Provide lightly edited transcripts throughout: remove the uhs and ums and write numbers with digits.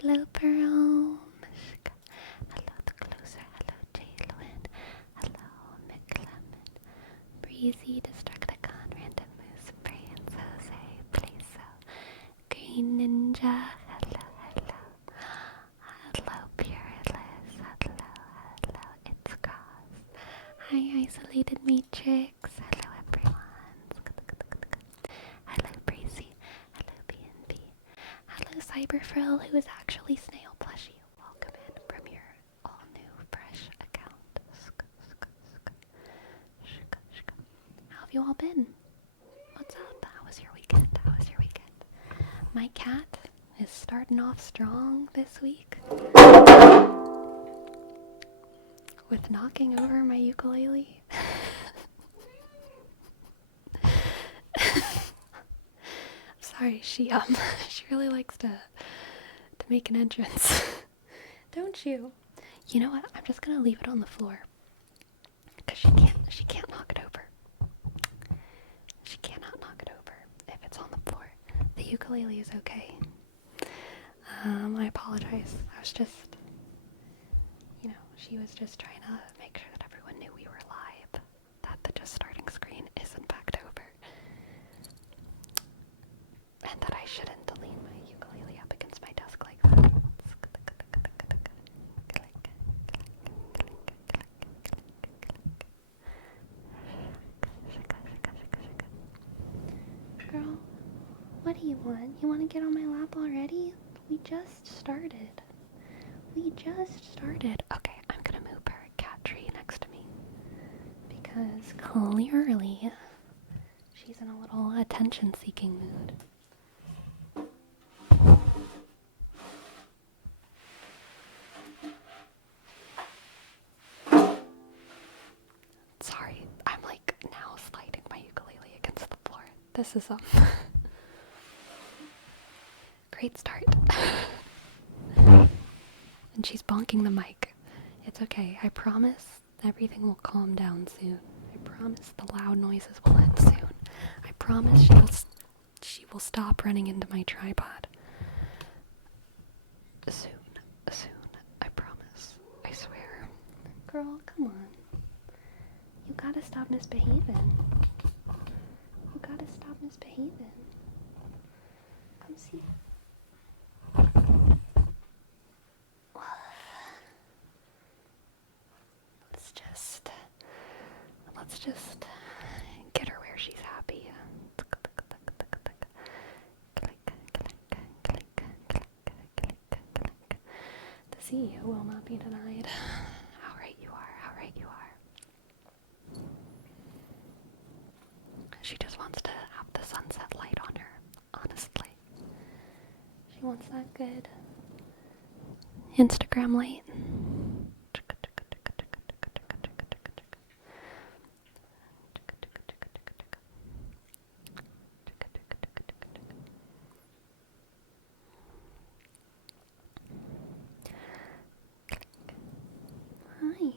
hello Perome. Hello the closer, hello Jalen. Hello McLemon. Breezy, Destructicon, Random Moose, Brains, Jose, Plazo, Green Ninja. Hello, hello. Hello Pureless. Hello, it's Cross. Hi Isolated Matrix. Hello everyone. Hello Breezy. Hello BNB. Hello Cyberfrill, who is actually Snail Plushie. Welcome in from your all-new, fresh account. How have you all been? What's up? How was your weekend? My cat is starting off strong this week with knocking over my ukulele. Sorry, she really likes to make an entrance. Don't you? You know what? I'm just gonna leave it on the floor. Because she can't knock it over. She cannot knock it over if it's on the floor. The ukulele is okay. I apologize. I was just, she was just trying to make sure that everyone knew we were live. That the just starting screen is in fact over. And that I shouldn't lean my ukulele up against my desk like that. Girl, what do you want? You want to get on my lap already? We just started. Okay, I'm gonna move her cat tree next to me. Because clearly she's in a little attention-seeking mood. Sorry, I'm like now sliding my ukulele against the floor. This is great start. And she's bonking the mic. It's okay. I promise everything will calm down soon. I promise the loud noises will end soon. I promise she will stop running into my tripod. Soon. I promise. I swear. Girl, come on. You gotta stop misbehaving. Come see. Let's just get her where she's happy. The CEO will not be denied. How right you are. She just wants to have the sunset light on her, honestly. She wants that good Instagram light. Hi.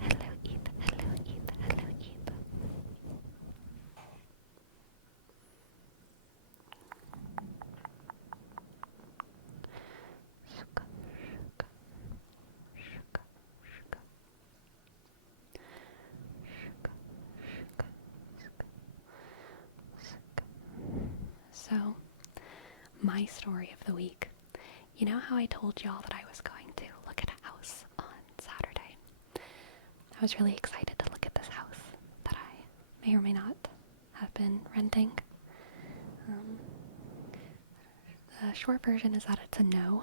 Hello, Eve. So, my story of the week. You know how I told y'all that I was going to look at a house on Saturday? I was really excited to look at this house that I may or may not have been renting. The short version is that it's a no.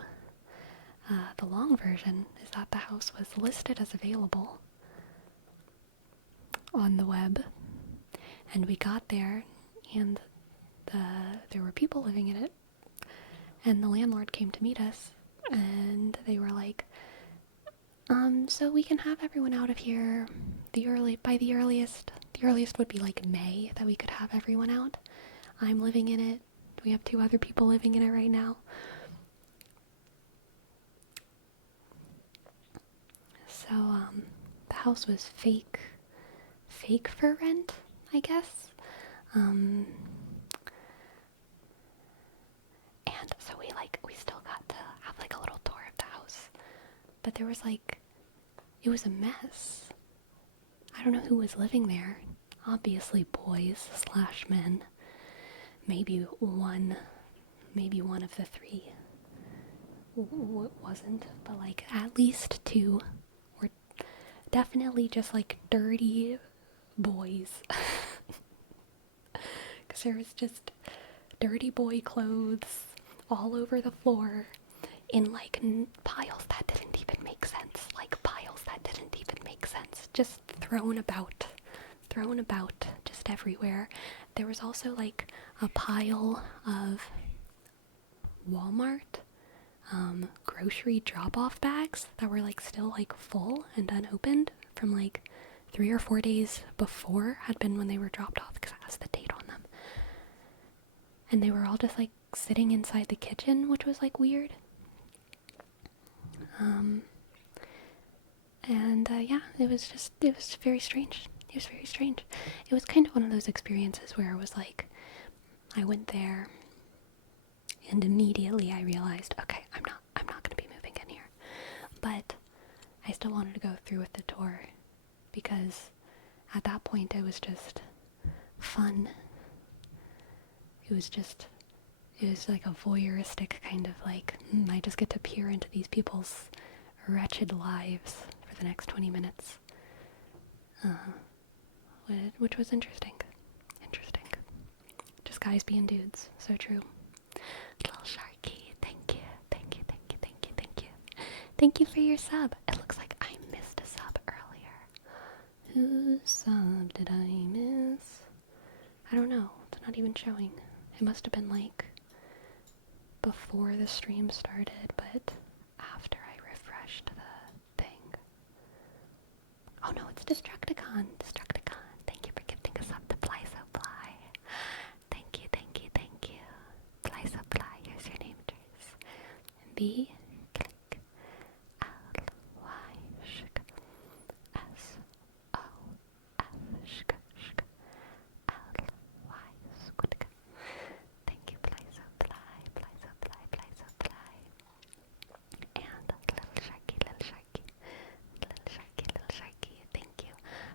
The long version is that the house was listed as available on the web, and we got there, and there were people living in it, and the landlord came to meet us, and they were like, so we can have everyone out of here the earliest would be like May that we could have everyone out. I'm living in it. We have 2 other people living in it right now. So, the house was fake fake for rent, I guess. And so we still got to have like a little tour of the house. But there was like, it was a mess. I don't know who was living there. Obviously boys / men. Maybe one of the three wasn't, but like at least two were definitely just like dirty boys. Because there was just dirty boy clothes all over the floor in like piles that didn't even make sense. Just thrown about just everywhere. There was also like a pile of Walmart grocery drop-off bags that were like still like full and unopened from like 3 or 4 days before had been when they were dropped off, because it has the date on them. And they were all just like sitting inside the kitchen, which was like weird. Yeah, it was very strange. It was kind of one of those experiences where it was like, I went there and immediately I realized, okay, I'm not going to be moving in here. But I still wanted to go through with the tour because at that point it was just fun. It was like a voyeuristic kind of like, I just get to peer into these people's wretched lives for the next 20 minutes. Which was interesting. Just guys being dudes. So true. Little Sharky, thank you. Thank you for your sub. It looks like I missed a sub earlier. Whose sub did I miss? I don't know. It's not even showing. It must have been like before the stream started, but after I refreshed the thing. Oh no, it's Destructicon. Thank you for gifting us up to Fly So Fly. Thank you. Fly So Fly, here's your name, Trace. B, click, L, Y, shk, S, O, F, shk, L, Y, squidk. Thank you, Fly So Fly. And little sharky. Thank you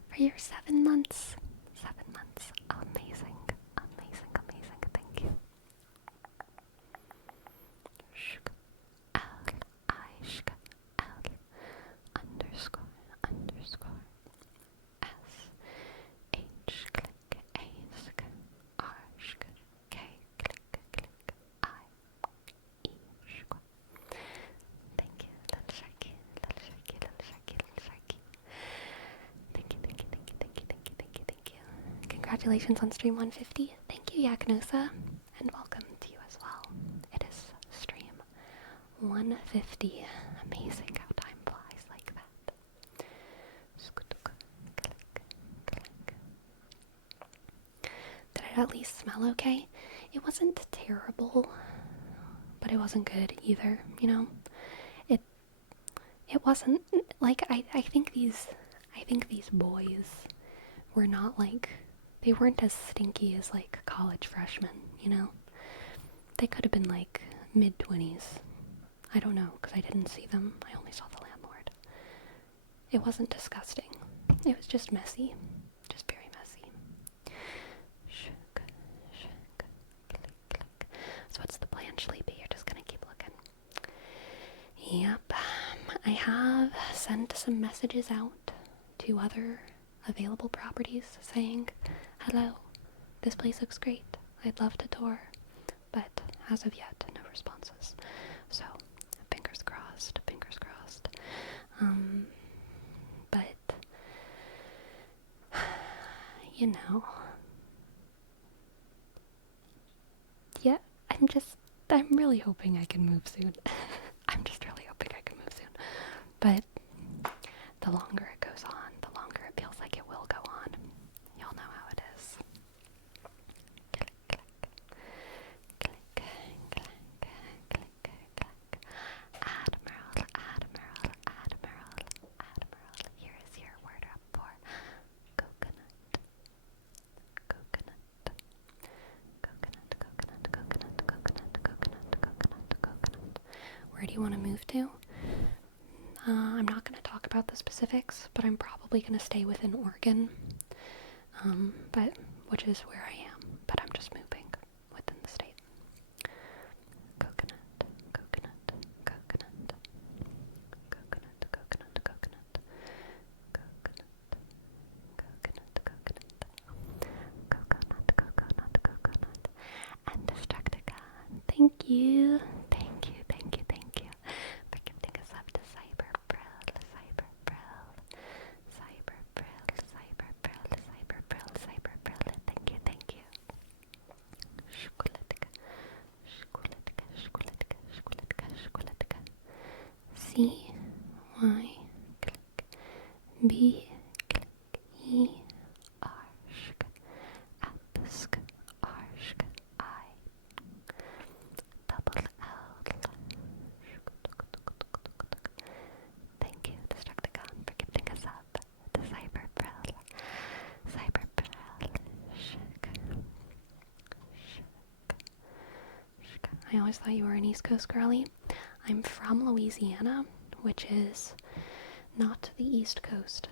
for your 7 months. 7 months. Amazing. Thank you. Shk, L, I, shk, L, underscore, S, H, click, A, sk, R, shk, K, click, I, E, shk. Thank you, little sharky. Thank you. Congratulations on stream 150. Thank you, Yaknosa, and welcome to you as well. It is stream 150. Amazing how time flies like that. Did it at least smell okay? It wasn't terrible, but it wasn't good either, you know? It wasn't like I think these boys were not like, they weren't as stinky as like college freshmen, you know? They could have been like mid-20s. I don't know, because I didn't see them. I only saw the landlord. It wasn't disgusting. It was just messy. Just very messy. Shook, click. So what's the plan, Sleepy? You're just gonna keep looking. Yep. I have sent some messages out to other available properties saying, hello, this place looks great. I'd love to tour. But as of yet, no responses. So, fingers crossed. But, you know, yeah, I'm really hoping I can move soon. I'm just really hoping I can move soon. But the longer it goes on, the longer it feels like it will go on. Y'all know how it is. Click. Admiral. Here is your word up for coconut. where do you want to move to? I'm not going to talk about the specifics, but I'm probably going to stay within Oregon, but which is where I am, but I'm just moving within the state. Coconut, coconut, coconut, coconut, coconut, coconut, coconut, coconut, coconut, coconut, coconut, and Destructicon. Thank you, thank you, thank you, thank you for gifting us up to Cyberbrill, Cyberbrill, Cyberbrill, Cyberbrill, Cyberbrill, Cyberbrill. Thank you, thank you. Shkuletka, shkuletka, shkuletka, shkuletka, shkuletka. C, Y, click, B, click, E, arshk, apsk, arshk, I, double L. Thank you, Destructicon, for gifting us up to Cyberbrill. Cyberbrill. Shk. I always thought you were an East Coast girly. I'm from Louisiana, which is not the East Coast,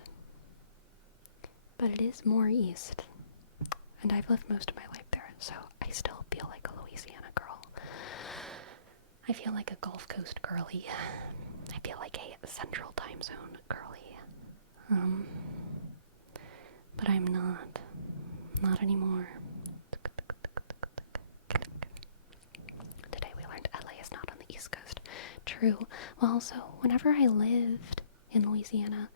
but it is more east. And I've lived most of my life there, so I still feel like a Louisiana girl. I feel like a Gulf Coast girly. I feel like a Central Time Zone girly. But I'm not. Not anymore. Today we learned LA is not on the East Coast. True. Well, so whenever I lived in Louisiana,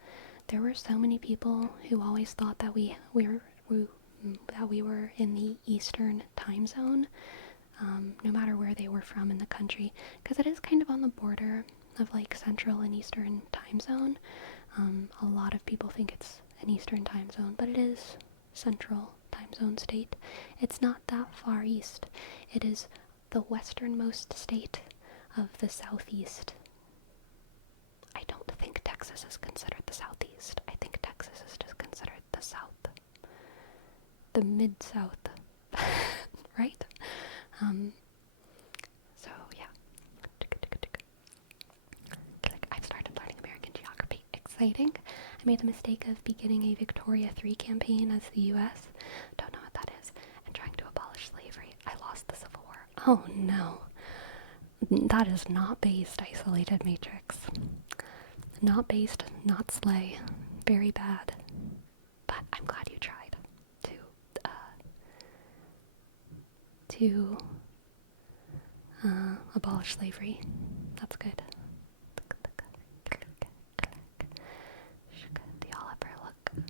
there were so many people who always thought that we were in the Eastern Time Zone, no matter where they were from in the country, because it is kind of on the border of like Central and Eastern Time Zone. A lot of people think it's an Eastern Time Zone, but it is Central Time Zone state. It's not that far east. It is the westernmost state of the Southeast. I don't think Texas is considered the Southeast. I think Texas is just considered the South. The Mid-South. Right? So, yeah. I've started learning American geography. Exciting. I made the mistake of beginning a Victoria 3 campaign as the U.S. Don't know what that is. And trying to abolish slavery. I lost the Civil War. Oh, no. That is not based isolated matrix. Not based, not slay. Very bad. But I'm glad you tried to abolish slavery. That's good.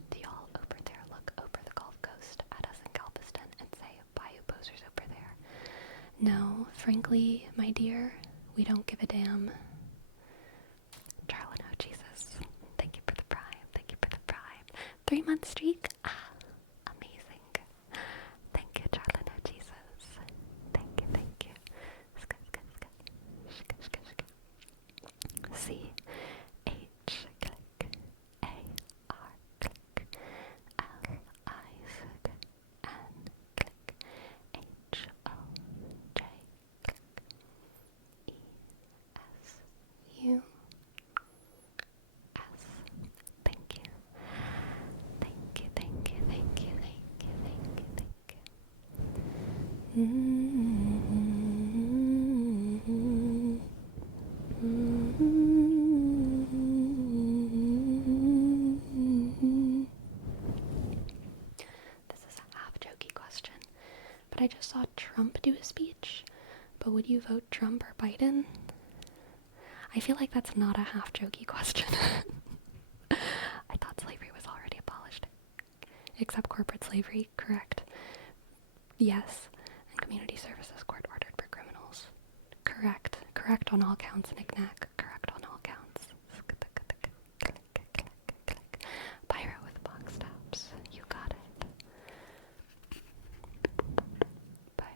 Do y'all over there look over the Gulf Coast at us in Galveston and say, Bayou posers over there? No, frankly, my dear, we don't give a damn. Charlene, oh Jesus. Thank you for the prime. Thank you for the prime. 3-month streak? Ah, amazing. Thank you, Charlene, oh Jesus. Thank you, thank you. C, H, click, A, R, click, L, I, click, N, click, H, O, J, click, E, S, U, S. Thank you. Thank you, thank you, thank you, thank you, thank you, thank you. This is a half-jokey question, but I just saw Trump do a speech. But would you vote Trump or Biden? I feel like that's not a half-jokey question. I thought slavery was already abolished. Except corporate slavery, correct? Yes. And community services court-ordered for criminals. Correct. Correct on all counts, knick-knack. Correct on all counts. Pyro with box tops. You got it. Pyro.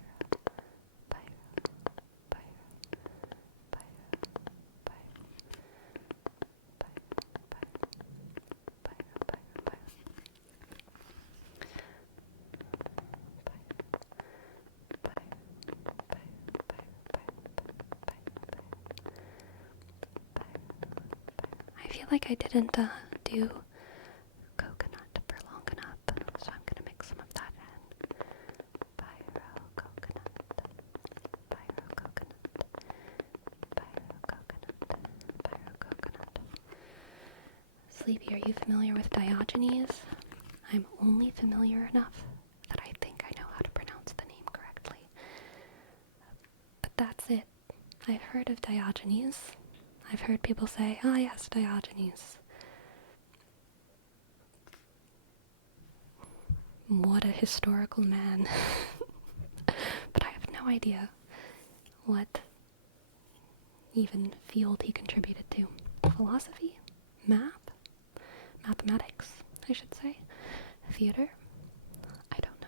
Pyro. Pyro. Pyro. Pyro. like I didn't do coconut for long enough, so I'm gonna mix some of that in. Pyro coconut, pyro coconut, pyro coconut, pyro coconut. Sleepy, are you familiar with Diogenes? I'm only familiar enough that I think I know how to pronounce the name correctly. But that's it. I've heard of Diogenes. I've heard people say, "Ah, yes, Diogenes." What a historical man. But I have no idea what even field he contributed to. Philosophy? Math? Mathematics, I should say. Theater? I don't know.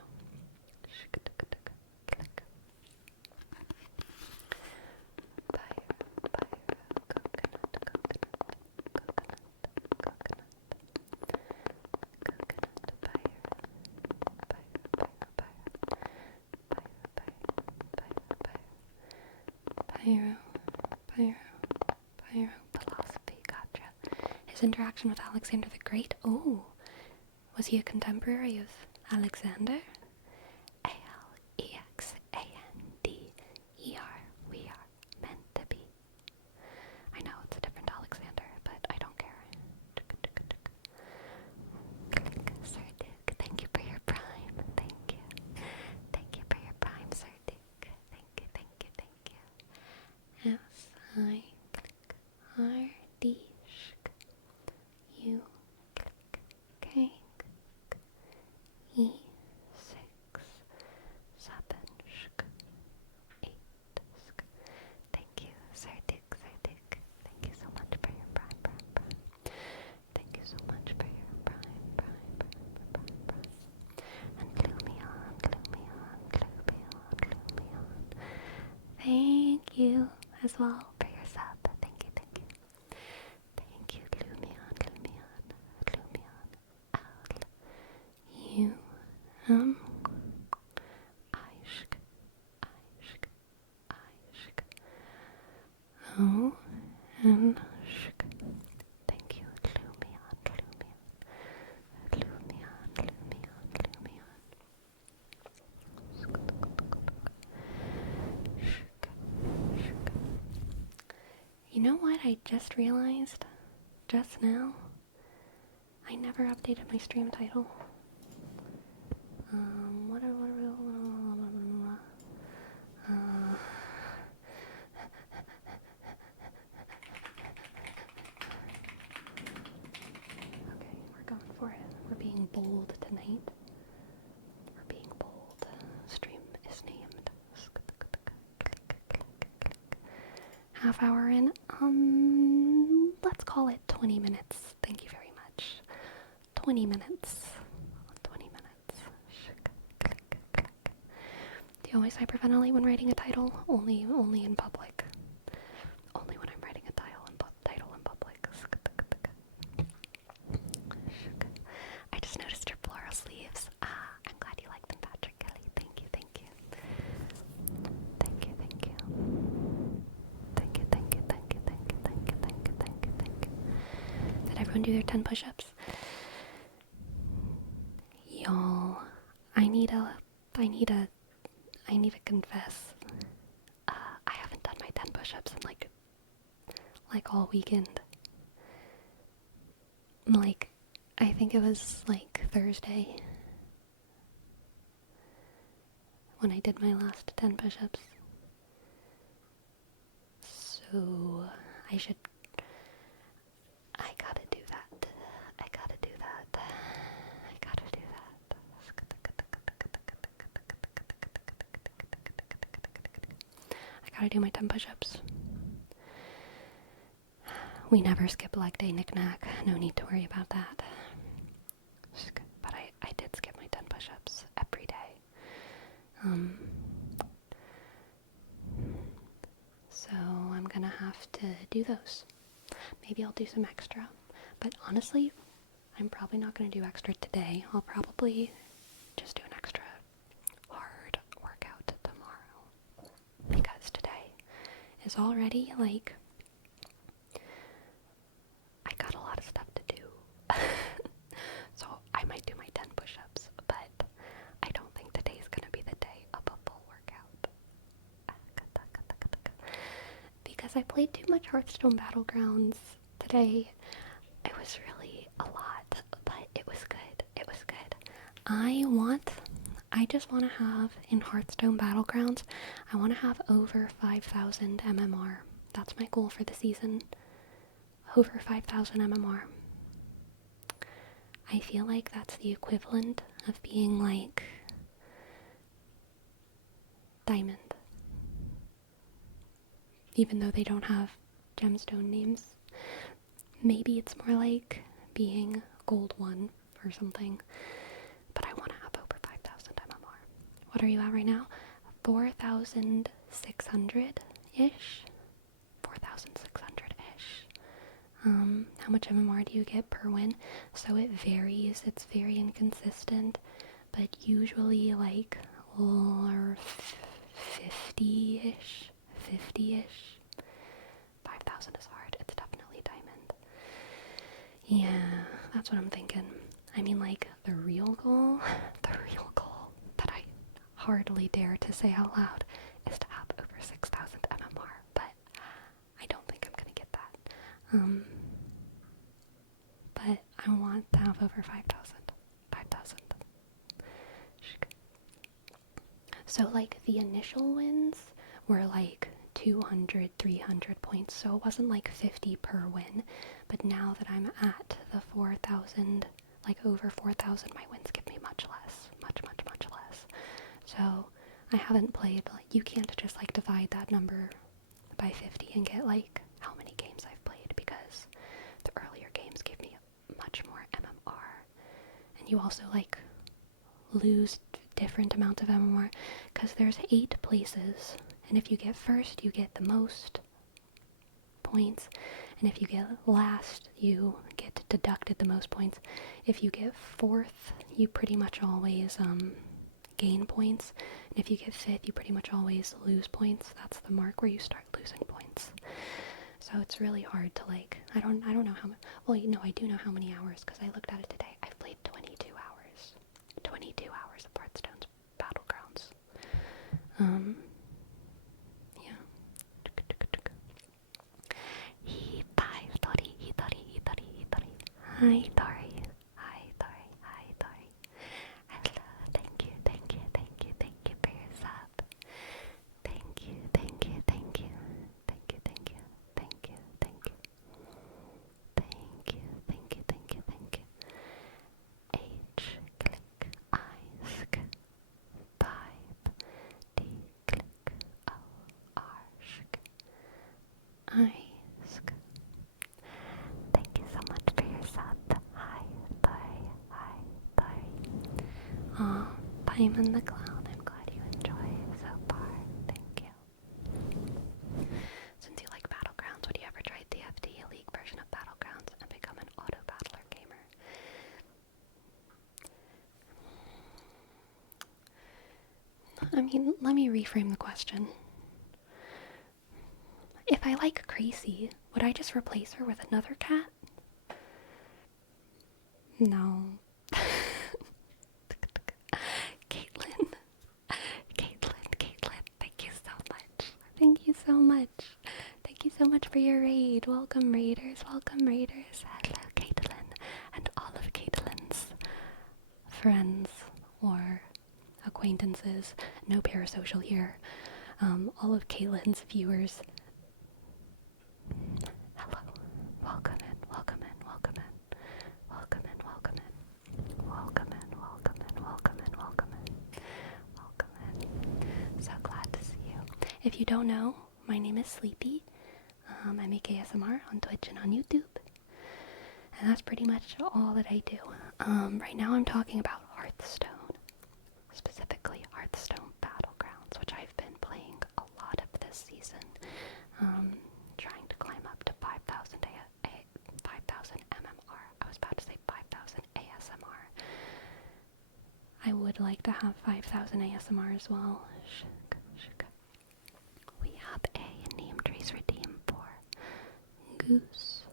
Pyro, philosophy, gotcha. His interaction with Alexander the Great. Oh, was he a contemporary of Alexander? Alexander. We are meant to be. I know it's a different Alexander, but I don't care. Sir Duke, thank you for your prime. Thank you. Thank you for your prime, Sir Duke. Thank you, thank you, thank you. S-I-R-D U K E6 7 8. Thank you, Sir Duke, Sir Duke. Thank you so much for your prime. Thank you so much for your prime. And Gloomion. Thank you as well for your sub. Thank you. Thank you, Gloomion. L-U-M. Ishk. O-M-shk. Thank you, Gloomion. You know what I just realized just now? I never updated my stream title. Okay, we're going for it. We're being bold tonight. Stream is named. Half hour in. Let's call it 20 minutes. Thank you very much. 20 minutes. Do you always hyperventilate when writing a title? Only in public. Only when I'm writing a title in public. I just noticed your floral sleeves. I'm glad you like them, Patrick Kelly. Thank you. Did everyone do their 10 push-ups? Y'all, I need to confess. I haven't done my 10 push-ups in like all weekend. I think it was Thursday when I did my last 10 push-ups. So I gotta do that. I gotta do my 10 push-ups. We never skip leg day knick-knack. No need to worry about that. But I did skip my 10 push-ups every day. So I'm gonna have to do those. Maybe I'll do some extra. But honestly, I'm probably not gonna do extra today. I'll probably just do an extra hard workout tomorrow. Because today is already I got a lot because I played too much Hearthstone Battlegrounds today. It was really a lot, but it was good. It was good. I just want to have, in Hearthstone Battlegrounds, I want to have over 5,000 MMR. That's my goal for the season. Over 5,000 MMR. I feel like that's the equivalent of being like Diamond. Even though they don't have gemstone names. Maybe it's more like being Gold 1 or something. But I want to have over 5,000 MMR. What are you at right now? 4,600-ish? 4,600-ish. How much MMR do you get per win? So it varies. It's very inconsistent. But usually like 50-ish. 50-ish. 5,000 is hard. It's definitely Diamond. Yeah, that's what I'm thinking. I mean, like, the real goal that I hardly dare to say out loud is to have over 6,000 MMR, but I don't think I'm gonna get that. But I want to have over 5,000. 5,000. So, like, the initial wins were, like, 200, 300 points, so it wasn't, like, 50 per win, but now that I'm at the 4,000, like, over 4,000, my wins give me much less. Much less. So, I haven't played, like, you can't just, like, divide that number by 50 and get, like, how many games I've played, because the earlier games give me much more MMR, and you also, like, lose different amounts of MMR, because there's 8 places, and if you get first, you get the most points, and if you get last, you get deducted the most points. If you get fourth, you pretty much always gain points, and if you get fifth, you pretty much always lose points. That's the mark where you start losing points. So it's really hard to, like, I don't know how much. Well, you know, I do know how many hours, because I looked at it today. I've played 22 hours. 22 hours of Hearthstone's Battlegrounds. Yeah. Hi, Tori. Hello, thank you for your sub. Thank you. H, click, I-sk, vibe, D, click, O-R-sk, I-sk. Thank you so much for your sub. Hi, bye. Aw, Paimon the Clown, I'm glad you enjoy so far. Thank you. Since you like Battlegrounds, would you ever try the FD League version of Battlegrounds and become an auto-battler gamer? I mean, let me reframe the question. If I like Gracie, would I just replace her with another cat? No. Caitlin, thank you so much. Thank you so much for your raid. Welcome, raiders. Hello, Caitlin, and all of Caitlin's friends or acquaintances. No parasocial here. All of Caitlin's viewers. Hello. Welcome in. So glad to see you. If you don't know, my name is Sleepy. I make ASMR on Twitch and on YouTube. And that's pretty much all that I do. Right now I'm talking about Hearthstone. Specifically Hearthstone Battlegrounds, which I've been playing a lot of this season. Trying to climb up to 5,000 MMR. I was about to say 5,000 ASMR. I would like to have 5,000 ASMR as well. We have a name trace redeem for Goose.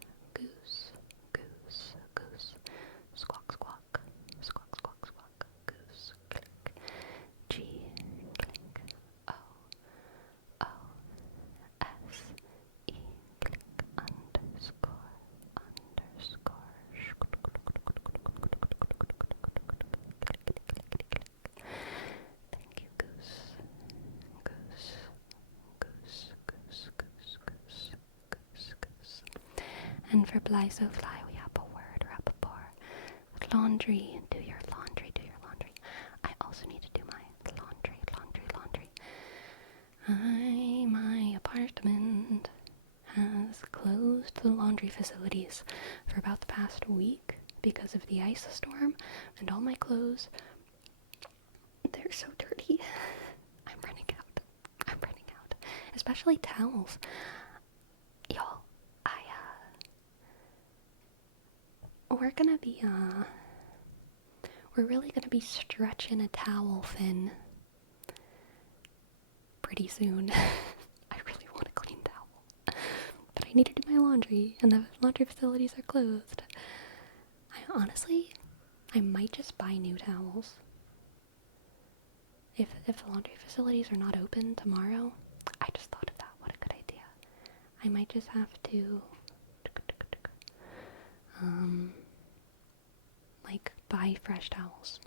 Squawk, Goose, click. G, click. O, S, E, for fly, so fly, we have a word, rapport. Laundry, do your laundry, do your laundry. I also need to do my laundry, laundry, laundry. My apartment has closed the laundry facilities for about the past week because of the ice storm, and all my clothes, they're so dirty. I'm running out. I'm running out. Especially towels. Y'all, we're gonna be, we're really gonna be stretching a towel thin pretty soon. I really want a clean towel. But I need to do my laundry, and the laundry facilities are closed. I might just buy new towels. If the laundry facilities are not open tomorrow, I just thought of that. What a good idea. I might just have to, like, buy fresh towels.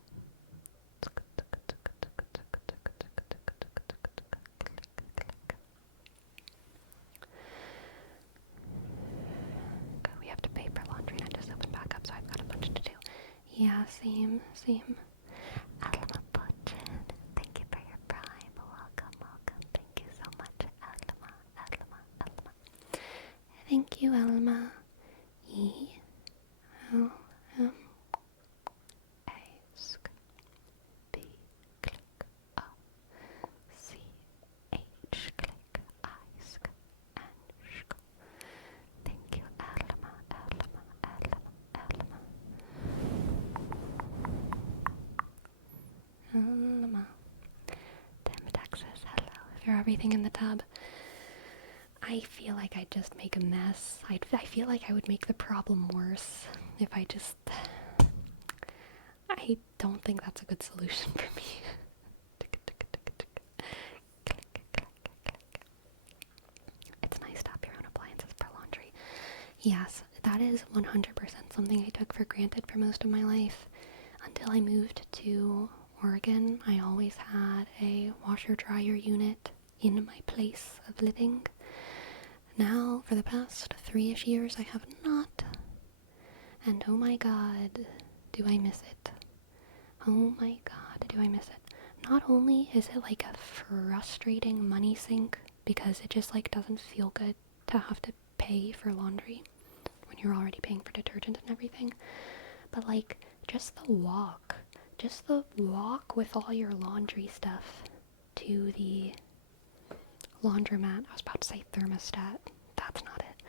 We have to pay for laundry, and I just opened back up, so I've got a bunch to do. Yeah, same. Alma Butchin, thank you for your prime. Welcome. Thank you so much, Alma. Thank you, Alma. Ask, B, click, O, C, H, click, ask, and shk. Thank you, Alma. Tim, Texas, hello. For everything in the tub. I feel like I'd just make a mess. I feel like I would make the problem worse if I just... I don't think that's a good solution for me. It's nice to have your own appliances for laundry. Yes, that is 100% something I took for granted for most of my life. Until I moved to Oregon, I always had a washer-dryer unit in my place of living. Now, for the past 3-ish years, I have not. And oh my god, do I miss it. Oh my god, do I miss it. Not only is it like a frustrating money sink, because it just like doesn't feel good to have to pay for laundry when you're already paying for detergent and everything, but like just the walk with all your laundry stuff to the laundromat. I was about to say thermostat. That's not it.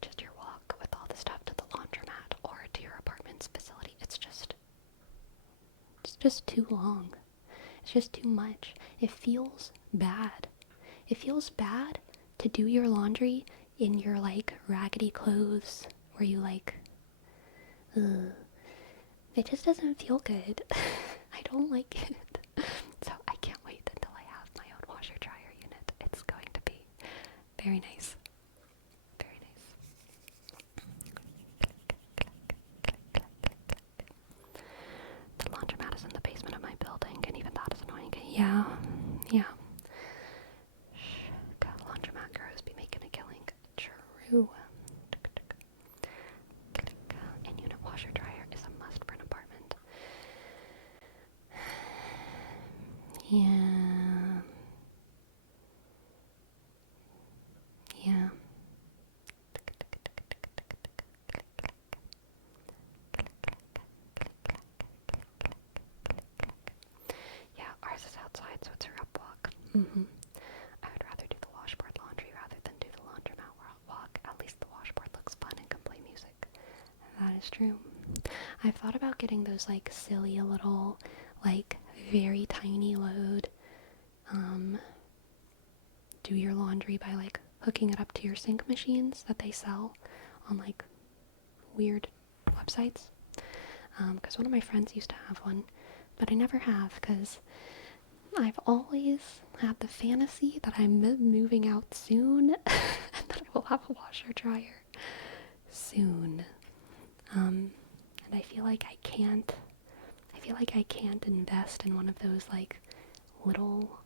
Just your walk with all the stuff to the laundromat or to your apartment's facility. It's just too long. It's just too much. It feels bad. It feels bad to do your laundry in your like raggedy clothes where you like, it just doesn't feel good. I don't like it. So I can't wait until I have my own washer dryer unit. It's going to be very nice. Very nice. The laundromat is in the basement of my building, and even that is annoying. Yeah. God, laundromat girls be making a killing. True. In-unit washer dryer is a must for an apartment. Yeah. Yeah, ours is outside, so it's a rough walk. I would rather do the washboard laundry rather than do the laundromat walk. At least the washboard looks fun and can play music. That is true. I've thought about getting those like silly little, like very tiny load, do your laundry by like hooking it up to your sink machines that they sell on like weird websites. Because one of my friends used to have one, but I never have because I've always had the fantasy that I'm moving out soon and that I will have a washer dryer soon. And I feel like I can't invest in one of those like little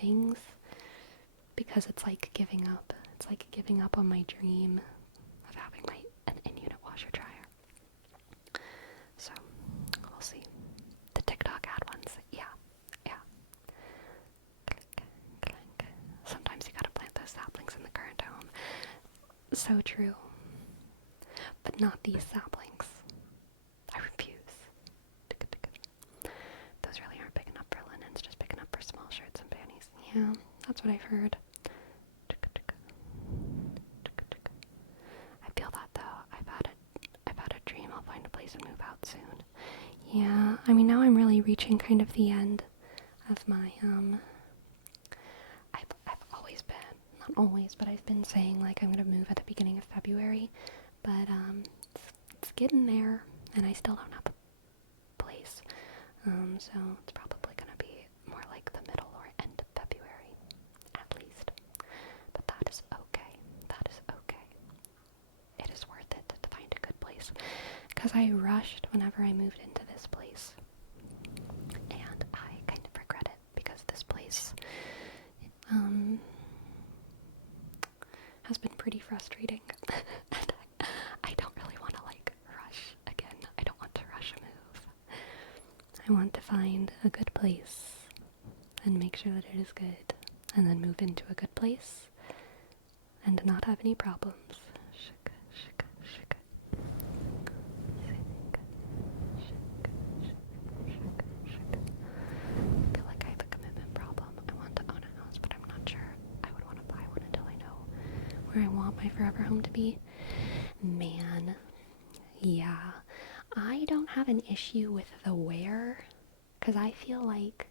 things because it's like giving up. It's like giving up on my dream of having an So true. But not these saplings. I refuse. Those really aren't big enough for linens, just big enough for small shirts and panties. Yeah, that's what I've heard. I feel that though. I've had a dream I'll find a place and move out soon. Yeah, I mean now I'm really reaching kind of the end of my I've always been, not always, but I've been saying like I'm gonna move at the beginning of February, but it's getting there and I still don't have a place. So it's probably gonna be more like the middle or end of February at least. But that is okay. That is okay. It is worth it to find a good place. Because I rushed whenever I moved into this place. And I kind of regret it because this place has been pretty frustrating. And I don't really want to like rush again. I don't want to rush a move. I want to find a good place and make sure that it is good. And then move into a good place and not have any problems. I feel like I have a commitment problem. I want to own a house, but I'm not sure I would want to buy one until I know where I want my forever home to be. Man, yeah. I don't have an issue with the where, because I feel like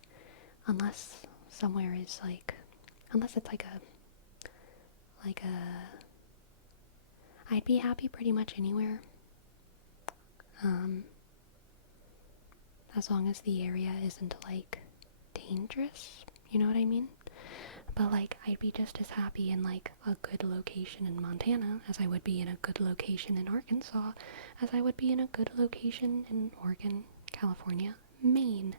unless somewhere is like, unless it's like a, I'd be happy pretty much anywhere. As long as the area isn't like dangerous, you know what I mean? But like I'd be just as happy in like a good location in Montana as I would be in a good location in Arkansas, as I would be in a good location in Oregon, California, Maine,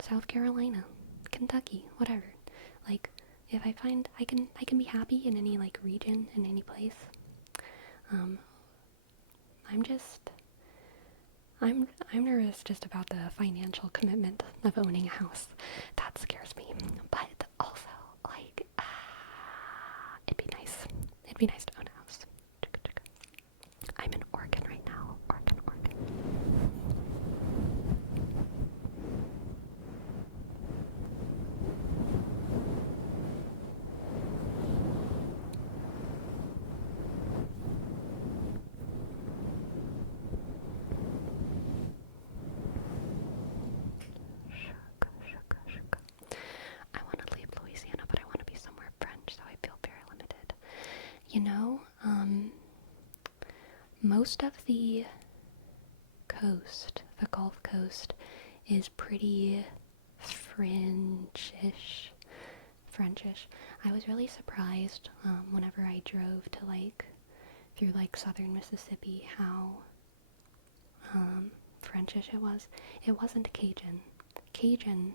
South Carolina, Kentucky, whatever. Like if I find I can be happy in any like region, in any place. I'm nervous just about the financial commitment of owning a house. That scares me. But also, like, it'd be nice. It'd be nice to own a house. I'm in Oregon right now. Oregon. I want to leave Louisiana, but I want to be somewhere French, so I feel very limited. You know, most of the coast, the Gulf Coast, is pretty Frenchish. I was really surprised whenever I drove to like through like southern Mississippi how Frenchish it was. It wasn't Cajun. Cajun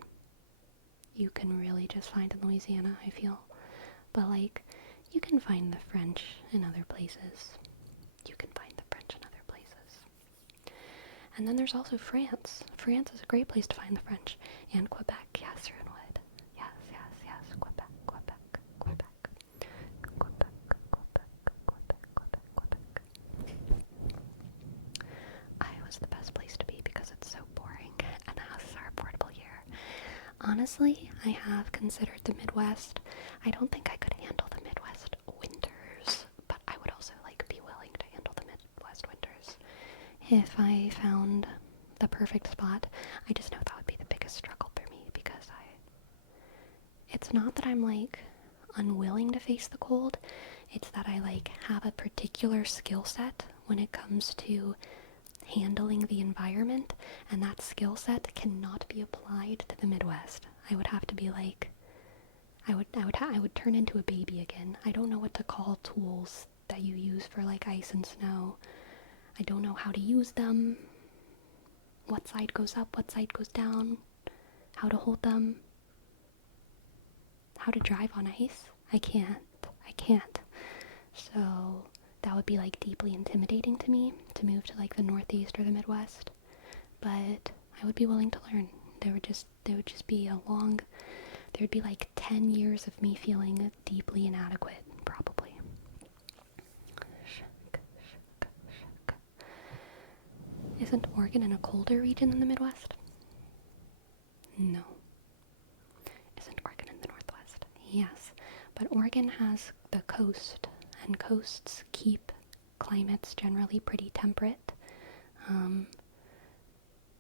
you can really just find in Louisiana, I feel. But like you can find the French in other places. And then there's also France. France is a great place to find the French. And Quebec, yes, Ruinwood. Yes. Quebec. Iowa's the best place to be because it's so boring and the houses are affordable here. Honestly, I have considered the Midwest. I don't think I could handle the Midwest winters, but I would also be willing to handle the Midwest winters if I found the perfect spot. I just know that would be the biggest struggle for me because it's not that I'm unwilling to face the cold, it's that I have a particular skill set when it comes to handling the environment, and that skill set cannot be applied to the Midwest. I would have to be I would turn into a baby again. I don't know what to call tools that you use for ice and snow. I don't know how to use them, what side goes up, what side goes down, how to hold them, how to drive on ice. I can't. So that would be deeply intimidating to me to move to the Northeast or the Midwest. But I would be willing to learn. There would just be 10 years of me feeling deeply inadequate Isn't Oregon in a colder region than the Midwest? No. Isn't Oregon in the Northwest? Yes. But Oregon has the coast, and coasts keep climates generally pretty temperate.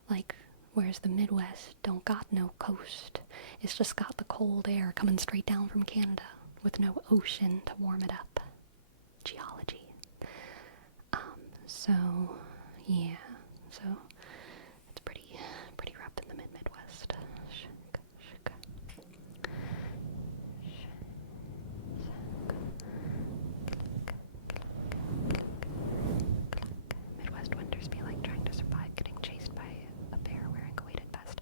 Like, whereas the Midwest don't got no coast. It's just got the cold air coming straight down from Canada with no ocean to warm it up. Geology. So, yeah. So, it's pretty rough in the Midwest. Midwest winters be like trying to survive getting chased by a bear wearing a weighted vest.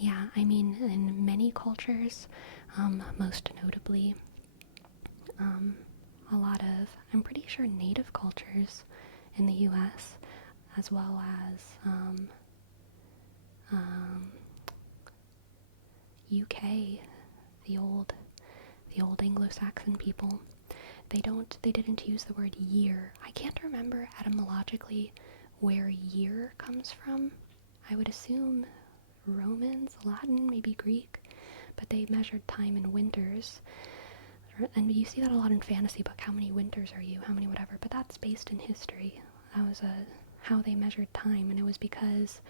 Yeah, I mean, in many cultures, most notably, a lot of, I'm pretty sure native cultures in the US, as well as UK, the old Anglo-Saxon people, they didn't use the word year. I can't remember etymologically where year comes from. I would assume Romans, Latin, maybe Greek, but they measured time in winters. And you see that a lot in fantasy book, how many winters are you, how many whatever, but that's based in history. That was how they measured time, and it was because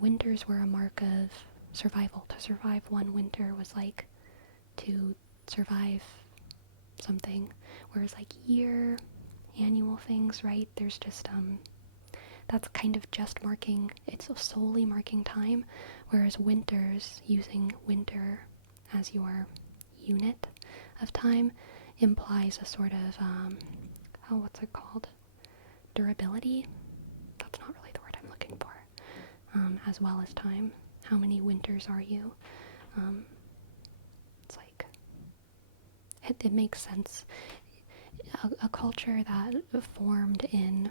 winters were a mark of survival. To survive one winter was like to survive something, whereas like year, annual things, right, there's just, that's kind of just marking, it's solely marking time, whereas winters, using winter as your unit of time, implies a sort of, what's it called? Durability? That's not really the word I'm looking for. As well as time. How many winters are you? It's like, it makes sense. A culture that formed in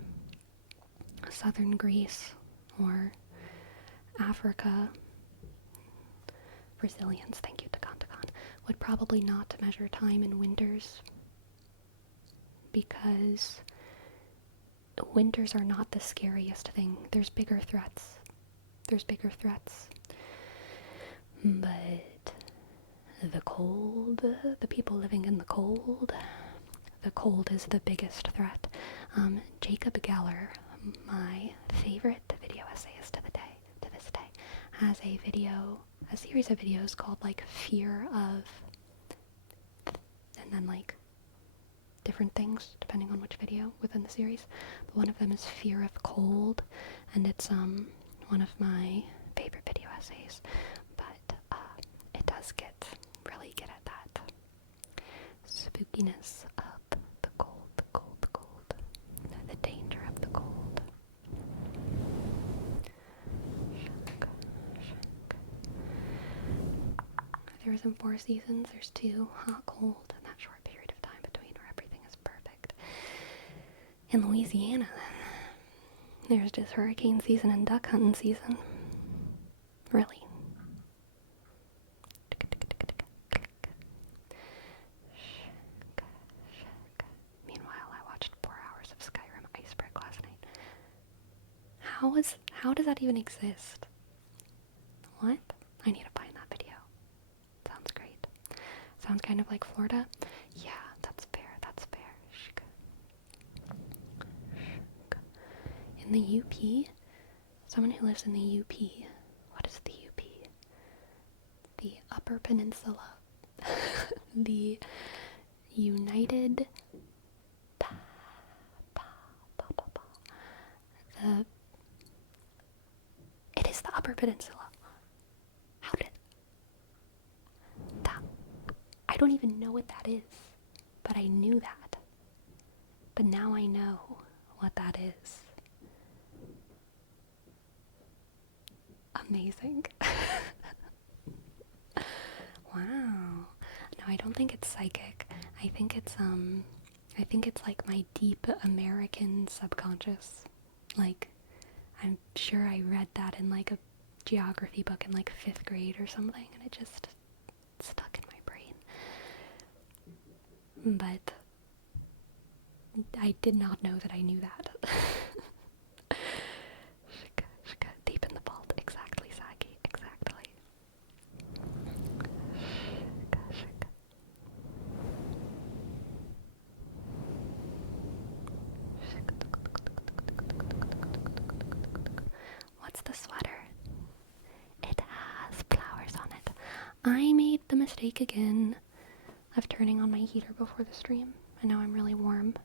southern Greece or Africa, Brazilians, thank you, Takan, would probably not measure time in winters, because winters are not the scariest thing. There's bigger threats. But the cold, the people living in the cold is the biggest threat. Jacob Geller, my favorite video essayist to this day, has a series of videos called like Fear of, and then like different things depending on which video within the series. But one of them is Fear of Cold, and it's one of my favorite video essays. But it does really get at that spookiness of the cold, the danger of the cold. There isn't 4 seasons, there's 2, hot, cold, and that short period of time between where everything is perfect. In Louisiana, there's just hurricane season and duck hunting season. Really. Meanwhile, I watched 4 hours of Skyrim Icebreak last night. How does that even exist? What? I need to find that video. Sounds great. Sounds kind of like Florida. Yeah, that's fair. In the UP, someone who lives in the UP, what is the UP? The Upper Peninsula. The United... It is the Upper Peninsula. How did... That... I don't even know what that is, but I knew that. But now I know what that is. Amazing. Wow. No, I don't think it's psychic. I think it's like my deep American subconscious. Like, I'm sure I read that in like a geography book in like 5th grade or something, and it just stuck in my brain. But I did not know that I knew that. I made the mistake again of turning on my heater before the stream, and now I'm really warm.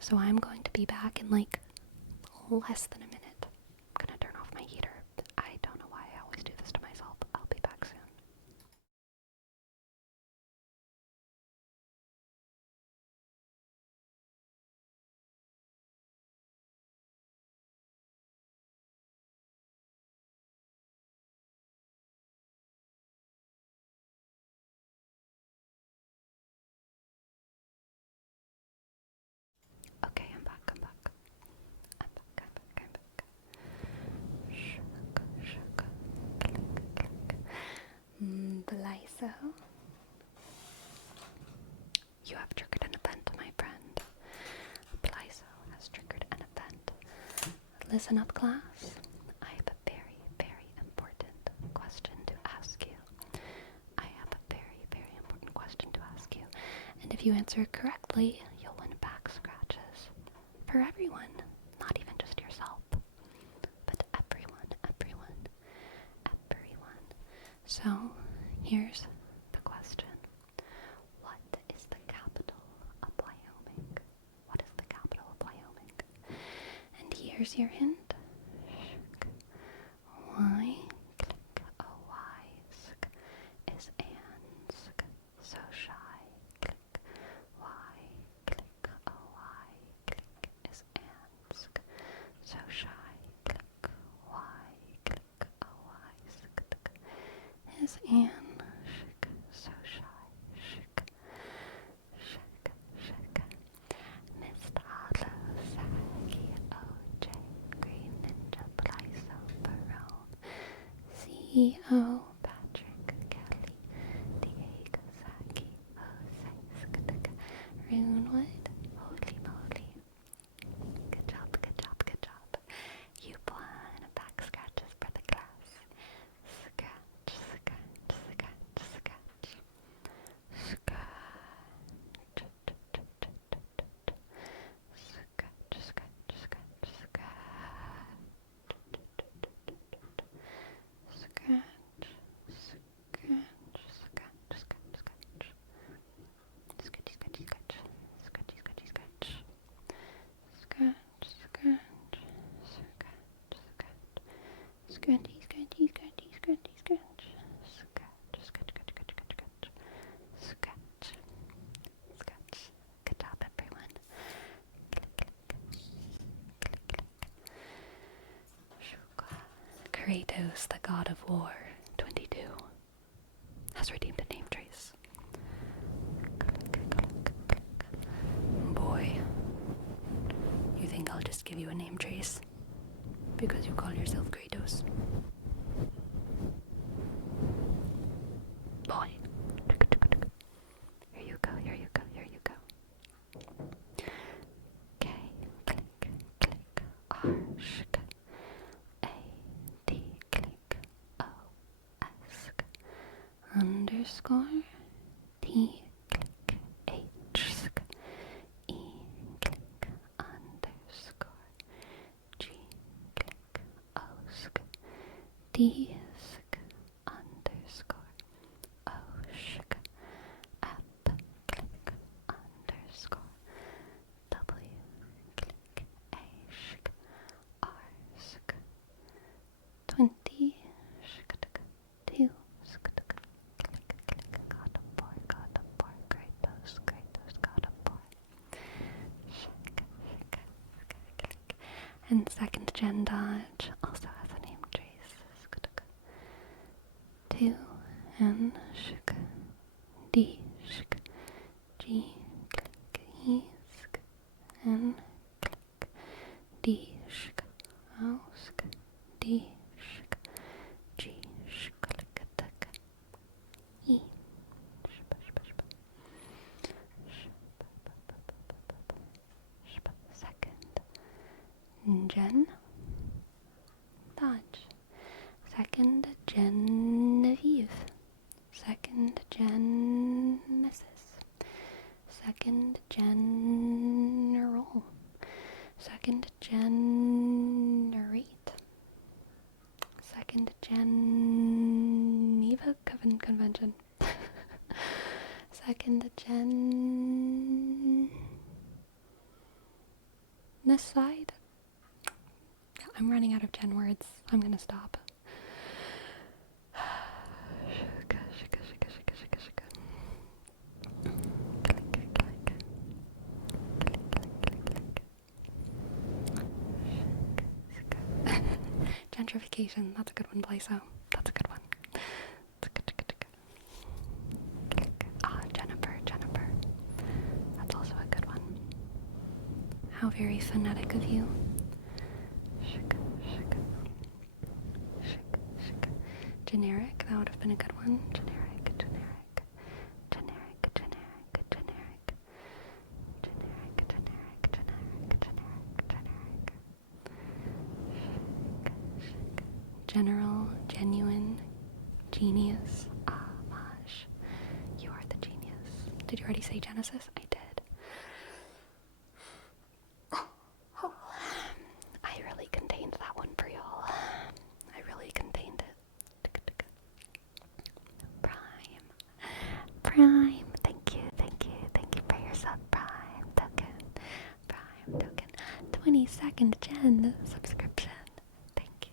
So I'm going to be back in like less than a minute. I'm gonna turn off my heater. I don't know why I always do this to myself. I'll be back soon. Okay, I'm back. Blyso. You have triggered an event, my friend. Blyso has triggered an event. Listen up, class. I have a very, very important question to ask you. And if you answer it correctly, you'll win back scratches. For everyone. Not even just yourself. But everyone. So, here's the question. What is the capital of Wyoming? And here's your hint. Y, click, O-Y, sk, is an, sk, so shy, click, Y, click, O-Y, click, is an, sk, so shy, click, Y, click, O-Y, sk, is an, shk, so shy, shk, Mr. Harlow, Saki, O.J., Green Ninja, Blyso, Barone, C.O., Patrick, Kelly, Diego, Saki, Jose, Skadaka, Runewood, holy moly. Good job. You won back scratches for the class. Scratch. Good job, everyone. Kratos, the god of war, 22, has redeemed a name trace. Boy, you think I'll just give you a name trace because you call yourself Kratos? Boy. Here you go. K, click, R, shk, A, D, click, O, S, underscore, T, click, H, sk, E, click, underscore, G, click, O, sk, D, sk, underscore, O, shk, F, click, underscore, W, click, A, shk, R, sk, 20, shk, 2, sk, click, God of War, Kratos, God of War, shk, click. And second gen dodge also has a name trace, sk, 2, N, shk, D, shk, G, click, E, sk, N, click, D, shk, O, sk, D, shk, G, shk, click, tuck, E, second gen dodge, second Genevieve, second Genesis, second general, second generate, second Geneva Convention, 22nd genocide. I'm running out of gen words. I'm gonna stop. Gentrification. That's a good one, Blaiso. That's a good one. Ah, Jennifer. That's also a good one. How very phonetic of you. Generic, that would have been a good one. Generic. General, genuine, genius. Ah, Maj. You are the genius. Did you already say Genesis? I did. Oh. I really contained that one for y'all. I really contained it. Prime. Thank you for your sub, Prime token. 22nd gen subscription. Thank you.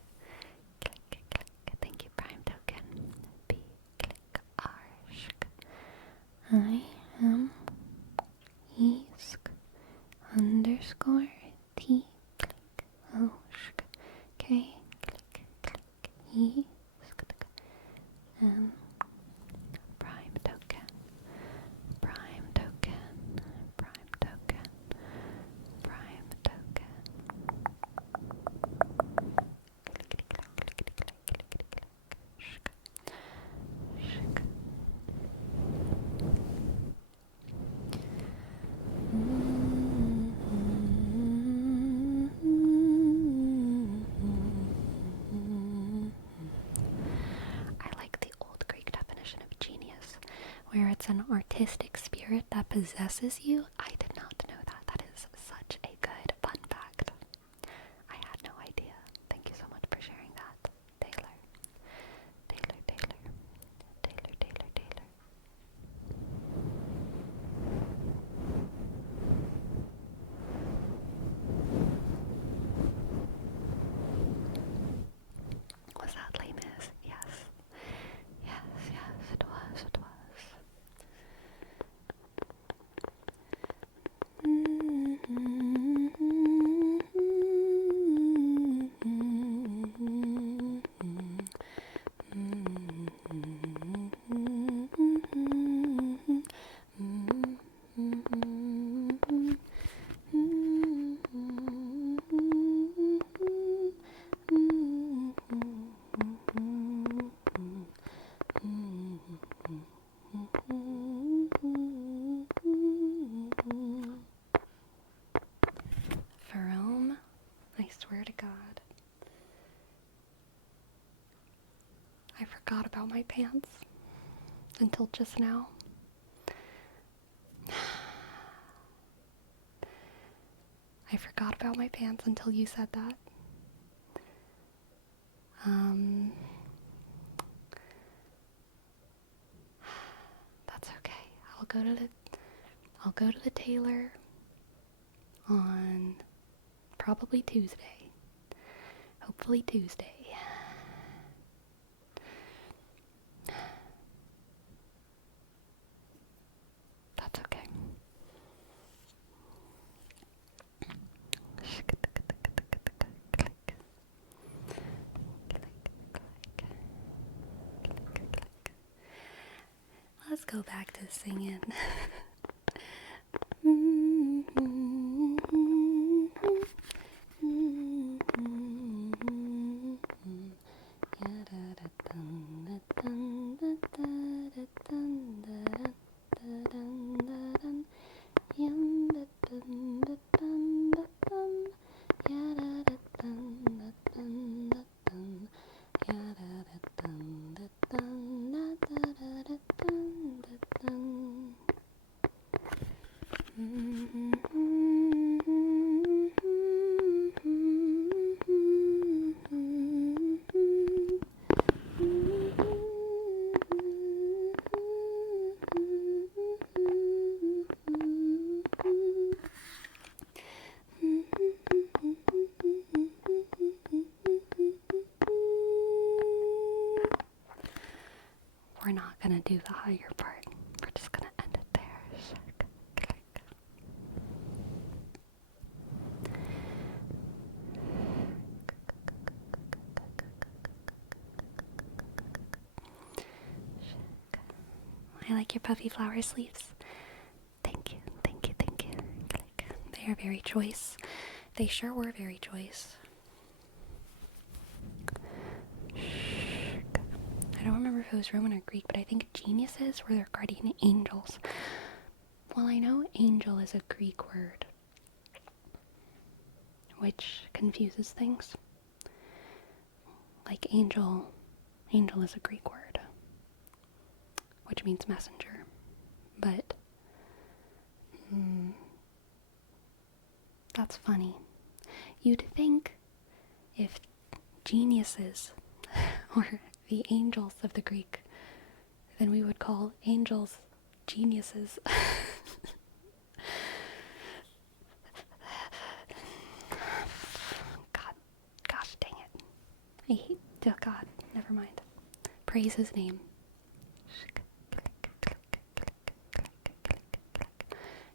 Thank you, Prime token. B click arshk. I am esk underscore T click oshk. K click esk and Prime token. I like the old Greek definition of genius, where it's an artistic spirit that possesses you. I did not know that. That is such a good fun fact. I had no idea. Thank you so much for sharing that, Taylor. Was that Les Mis? Yes, it was. Jerome, I swear to God, I forgot about my pants until just now. I forgot about my pants until you said that. That's okay. I'll go to the tailor on probably Tuesday. Hopefully Tuesday. That's okay. Let's go back to singing. do the higher part. We're just gonna end it there. I like your puffy flower sleeves. Thank you, thank you, thank you. They are very choice. They sure were very choice. I don't remember if it was Roman or Greek, but I think geniuses were their guardian angels. Well, I know angel is a Greek word, which confuses things. Like angel is a Greek word, which means messenger. But that's funny. You'd think if geniuses were the angels of the Greek, then we would call angels geniuses. Gosh dang it. I hate, oh God, never mind. Praise his name.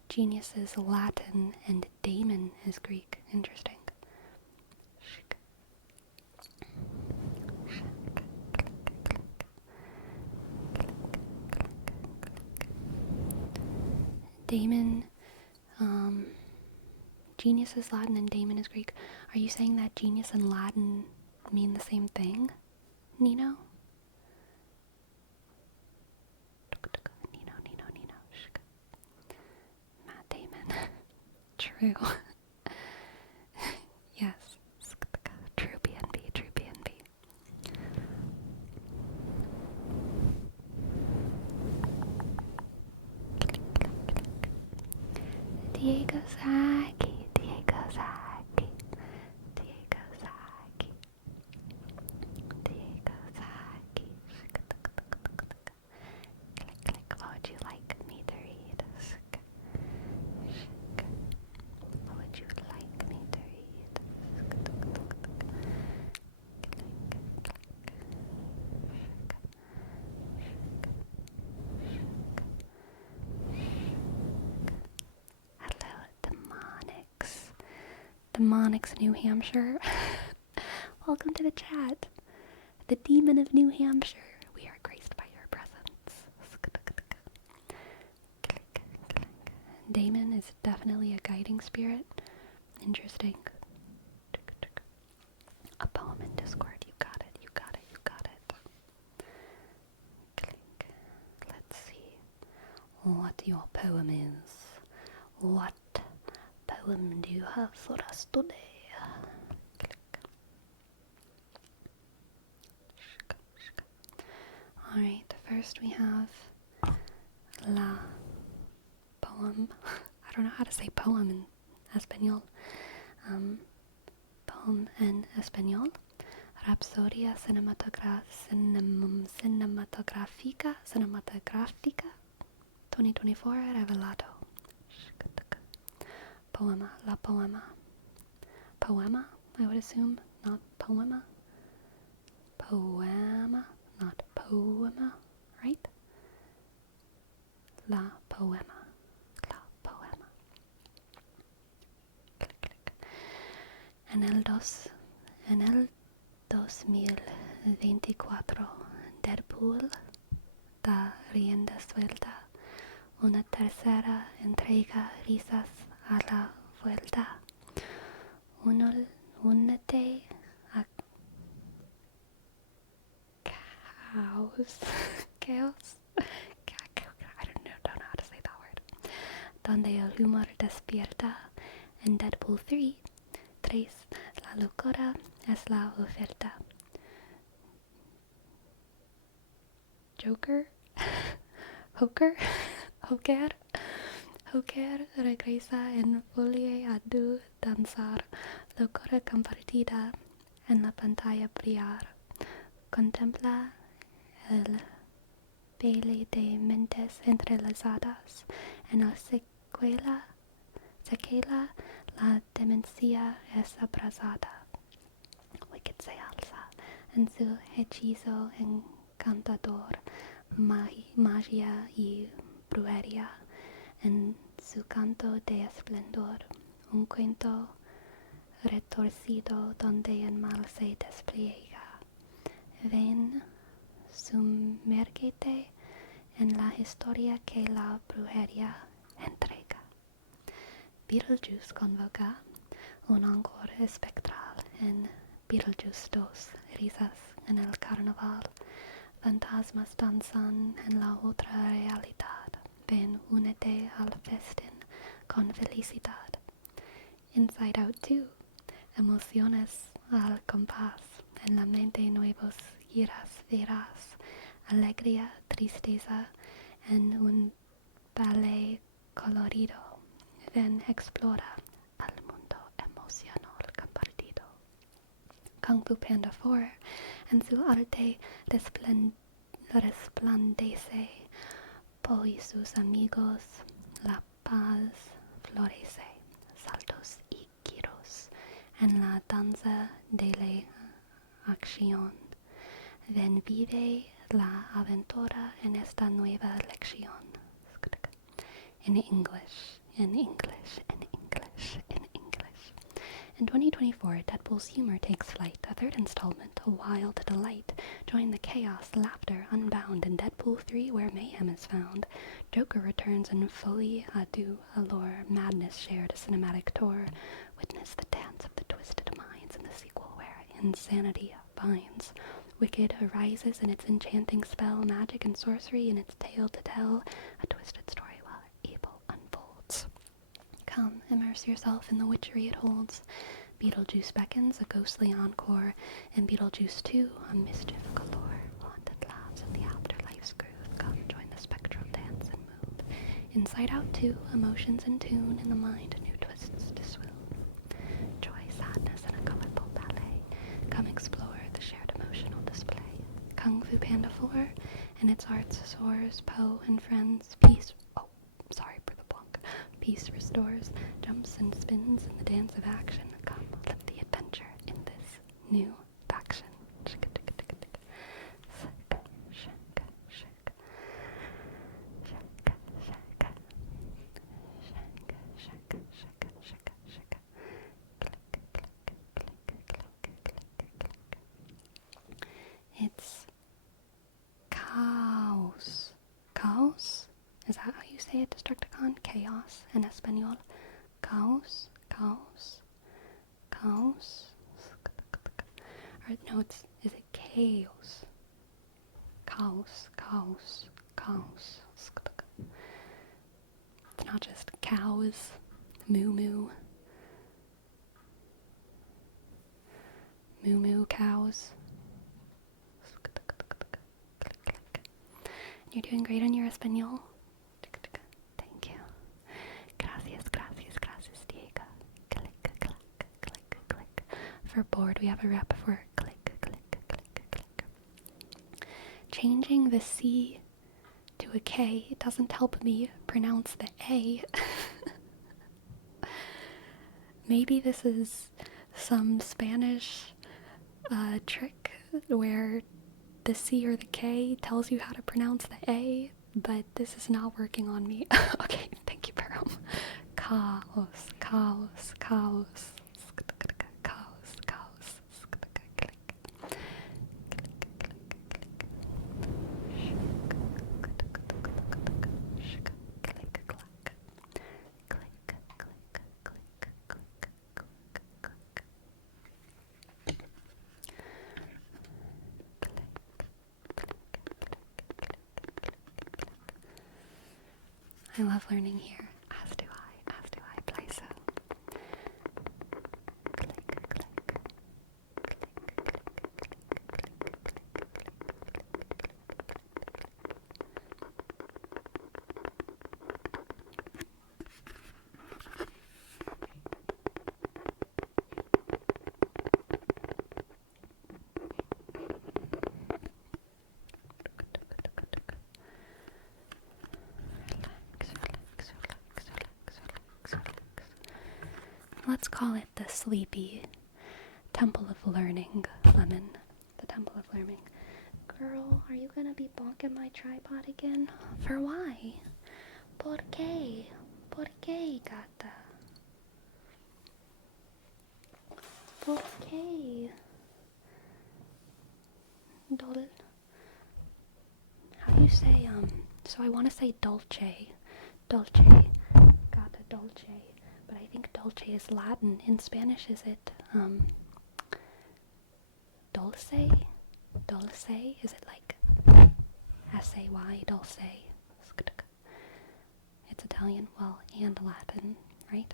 Genius is Latin and daemon is Greek. Interesting. Daemon, genius is Latin and daemon is Greek. Are you saying that genius and Latin mean the same thing, Nino? Nino. Matt Damon. True. Yes. True BNB. Diego Saki. What would you like me to read? What would you like me to read? Hello, Demonics, New Hampshire. Welcome to the chat. The demon of New Hampshire. We are graced by your presence. Damon is definitely a guiding spirit. Interesting. A poem in Discord. You got it. Let's see what your poem is. What poem do you have for us today? Alright, first we have la poem. I don't know how to say poem in Espanol. Poem en Español. Rapsodia cinematográfica 2024 revelado. Poema, la poema. Poema, I would assume, not poema. Poema, not poema, right? La poema. En el 2024, Deadpool da rienda suelta. Una tercera entrega, risas a la vuelta. Únete a chaos. I don't know how to say that word. Donde el humor despierta. En Deadpool 3, la locura es la oferta. Joker Joker regresa en folie a danzar. Locura compartida en la pantalla brillar. Contempla el baile de mentes entrelazadas. En la secuela la demencia es abrazada. Wicked se alza en su hechizo encantador. magia y brujería en su canto de esplendor, un cuento retorcido donde el mal se despliega. Ven, sumérgete en la historia que la brujería entrega. Beetlejuice convoca un encore espectral en Beetlejuice 2, risas en el carnaval. Fantasmas danzan en la otra realidad. Ven, únete al festín con felicidad. Inside Out 2, emociones al compás. En la mente nuevos giras verás. Alegría, tristeza en un ballet colorido. Ven, explora al mundo emocional compartido. Kung Fu Panda 4, en su arte resplandece, Po y sus amigos, la paz florece, saltos y giros en la danza de la acción. Ven, vive la aventura en esta nueva lección. In English, in English, in English, in English. In 2024, Deadpool's humor takes flight, a third installment, a wild delight. Join the chaos, laughter, unbound in Deadpool 3 where mayhem is found. Joker returns in folie à deux allure, madness shared a cinematic tour. Witness the dance of the twisted minds in the sequel where insanity binds. Wicked arises in its enchanting spell, magic and sorcery in its tale to tell, a twisted story while evil unfolds. Come, immerse yourself in the witchery it holds. Beetlejuice beckons, a ghostly encore. In Beetlejuice 2, a mischief galore. Haunted laughs of the afterlife's groove. Come, join the spectral dance and move. Inside Out 2, emotions in tune. In the mind, new twists to swoon. Joy, sadness, and a colorful ballet. Come explore the shared emotional display. Kung Fu Panda 4, and its arts soars. Po and friends, peace. Oh, sorry for the plunk. Peace restores, jumps and spins in the dance of action. Come, live the adventure in this new faction. It's chaos. Chaos? Is that how you say it, Destructicon? Chaos in Espanol. Chaos, chaos, chaos. Or no, is it chaos? Chaos, chaos, chaos. It's not just cows, moo moo. Moo moo cows. You're doing great on your Espanol. Thank you. Gracias, gracias, gracias, Diego. Click, click, click, click. For bored, we have a rep for click, click, click, click. Changing the C to a K doesn't help me pronounce the A. Maybe this is some Spanish trick where the C or the K tells you how to pronounce the A, but this is not working on me. Okay, thank you, Param. Chaos, chaos, chaos. Chaos, chaos. I love learning here, as do I play so. Let's call it the sleepy Temple of Learning, Lemon. The Temple of Learning. Girl, are you gonna be bonking my tripod again? For why? ¿Por qué? ¿Por qué, gata? ¿Por qué? How do you say, so I want to say dolce. Dolce. Gata dolce. But I think dolce is Latin. In Spanish, is it, dulce? Dulce? Is it like S-A-Y, dulce? It's Italian, well, and Latin, right?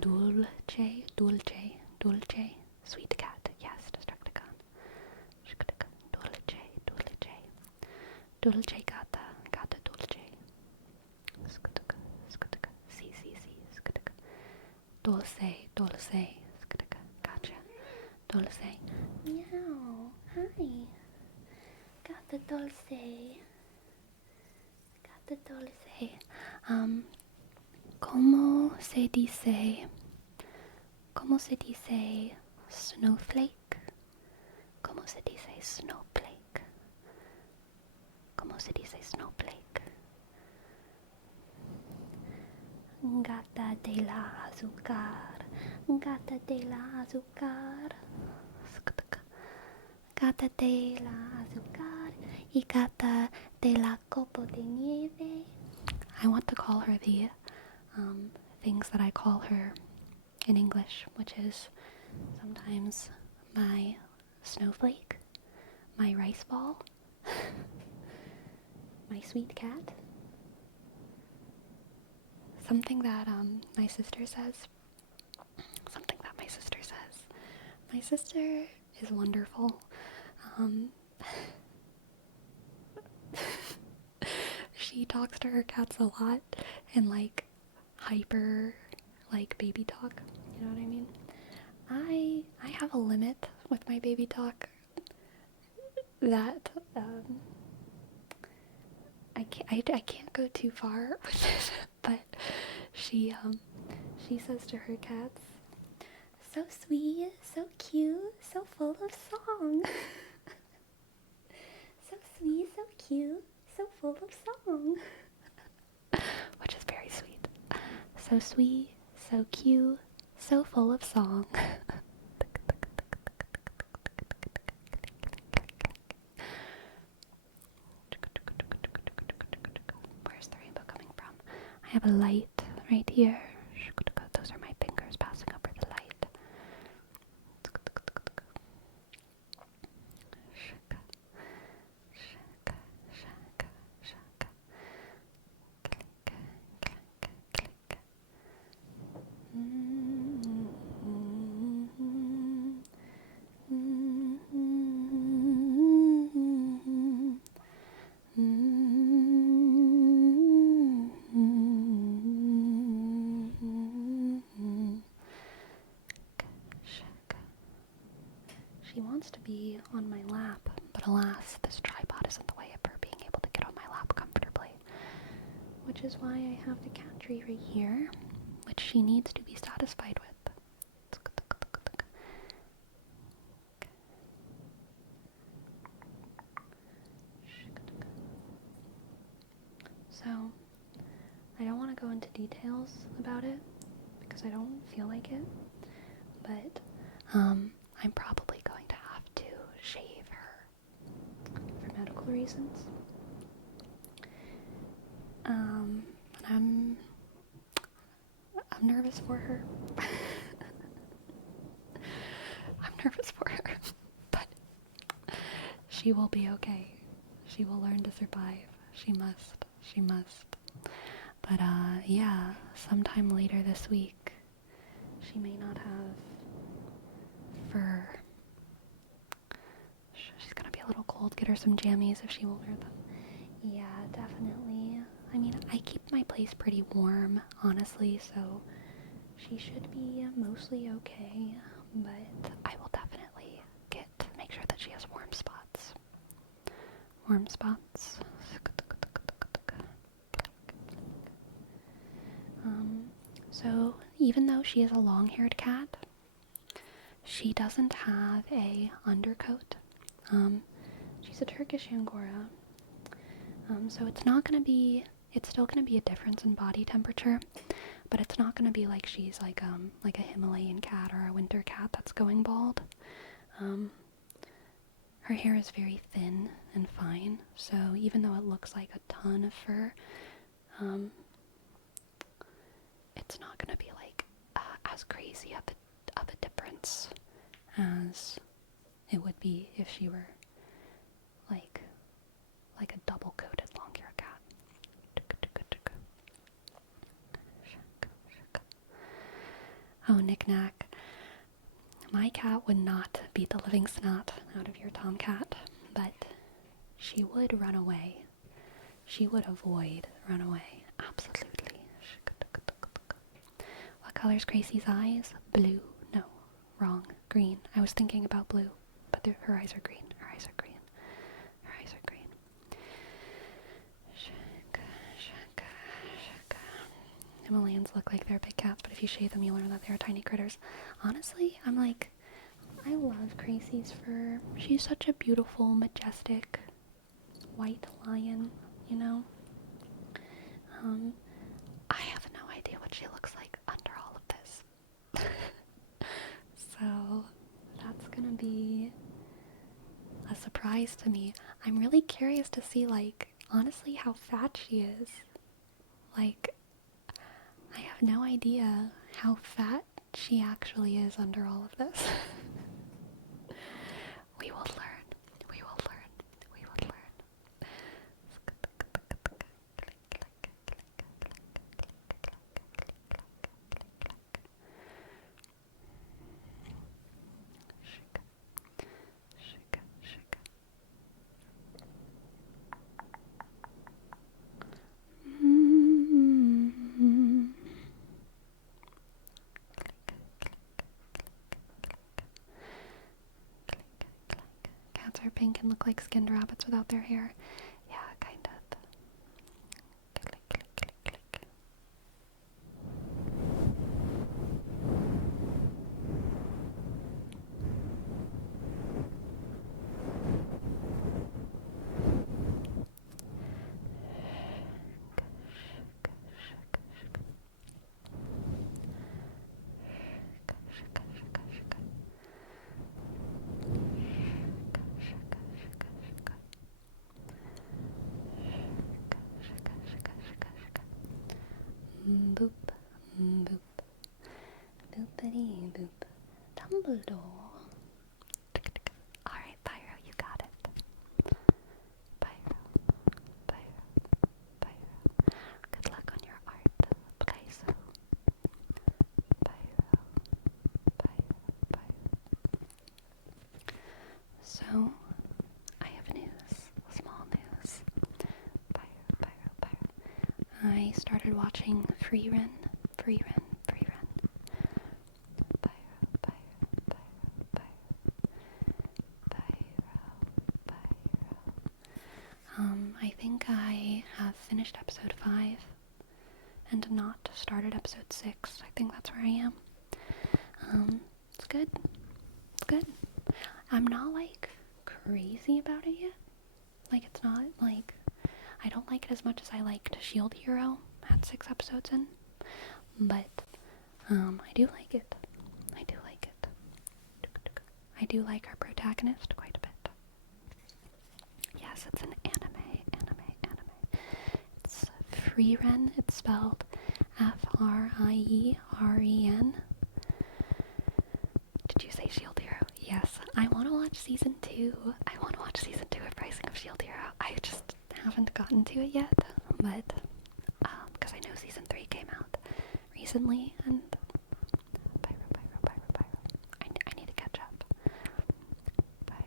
Dulce, dulce, dulce. Sweet cat, yes, Destructicon. Dulce, dulce. Dulce gata, gata dulce. Si, si, si. Dulce, dulce. Gotcha. Dulce. Meow. Hi. Gata dulce. Gata dulce. ¿Cómo se dice snowflake? ¿Cómo se dice snowflake? ¿Cómo se dice snowflake? Gata de la azúcar. Gata de la azúcar. Gata de la azúcar. Y gata de la copo de nieve. I want to call her the things that I call her in English, which is sometimes my snowflake, my rice ball, my sweet cat. Something that my sister says. My sister is wonderful. She talks to her cats a lot in like hyper like baby talk. You know what I mean? I have a limit with my baby talk that I can't go too far with it, but she says to her cats, so sweet, so cute, so full of song. So sweet, so cute, so full of song. Which is very sweet. So sweet, so cute, so full of song. Where's the rainbow coming from? I have a light right here. Those are my fingers passing over the light. She wants to be on my lap, but alas, this tripod is in the way of her being able to get on my lap comfortably. Which is why I have the cat tree right here, which she needs to be satisfied with. So, I don't want to go into details about it, because I don't feel like it, but I'm probably going to have to shave her for medical reasons. And I'm nervous for her. I'm nervous for her, but she will be okay. She will learn to survive. She must. But yeah, sometime later this week, she may not have fur. She's gonna be a little cold. Get her some jammies if she will wear them. Yeah, definitely. I mean, I keep my place pretty warm, honestly, so she should be mostly okay, but I will definitely make sure that she has warm spots. Warm spots. So even though she is a long-haired cat, she doesn't have a undercoat. She's a Turkish Angora, so it's still gonna be a difference in body temperature, but it's not gonna be like she's like a Himalayan cat or a winter cat that's going bald. Her hair is very thin and fine, so even though it looks like a ton of fur, it's not gonna be like as crazy of a difference as it would be if she were like a double-coated long-hair cat. Oh, knick-knack. My cat would not beat the living snot out of your tomcat, but she would run away. She would avoid runaway. Absolutely. What color's Gracie's eyes? Blue. No. Wrong. Green. I was thinking about blue, but her eyes are green. Her eyes are green. Her eyes are green. Himalayans look like they're a big cat, but if you shave them, you learn that they're tiny critters. Honestly, I love Gracie's fur. She's such a beautiful, majestic white lion, you know? I have no idea what she looks like under all of this. So, that's gonna be a surprise to me. I'm really curious to see, honestly, how fat she is. I have no idea how fat she actually is under all of this. We will learn. We will learn. We will learn. Cats are pink and look like skinned rabbits without their hair. Yeah, kind of. Boop, boop, boopity boop. Dumbledore. Alright, Pyro, you got it. Pyro, Pyro, Pyro. Good luck on your art. Play so. Pyro, Pyro, Pyro. So, I have news. Small news. Pyro, Pyro, Pyro. I started watching Free Run. Pyro, Pyro, Pyro, I think I have finished episode 5 and not started episode 6. I think that's where I am. It's good. It's good. I'm not, crazy about it yet. It's not, I don't like it as much as I liked Shield Hero at 6 episodes in. But, I do like it. I do like it. I do like our protagonist quite a bit. Yes, it's an anime. It's Frieren. It's spelled Frieren. Did you say Shield Hero? Yes. I want to watch season 2. I want to watch season 2 of Rising of Shield Hero. I just haven't gotten to it yet, but, because I know season 3 came out recently, and Pyro. I need to catch up. Pyro.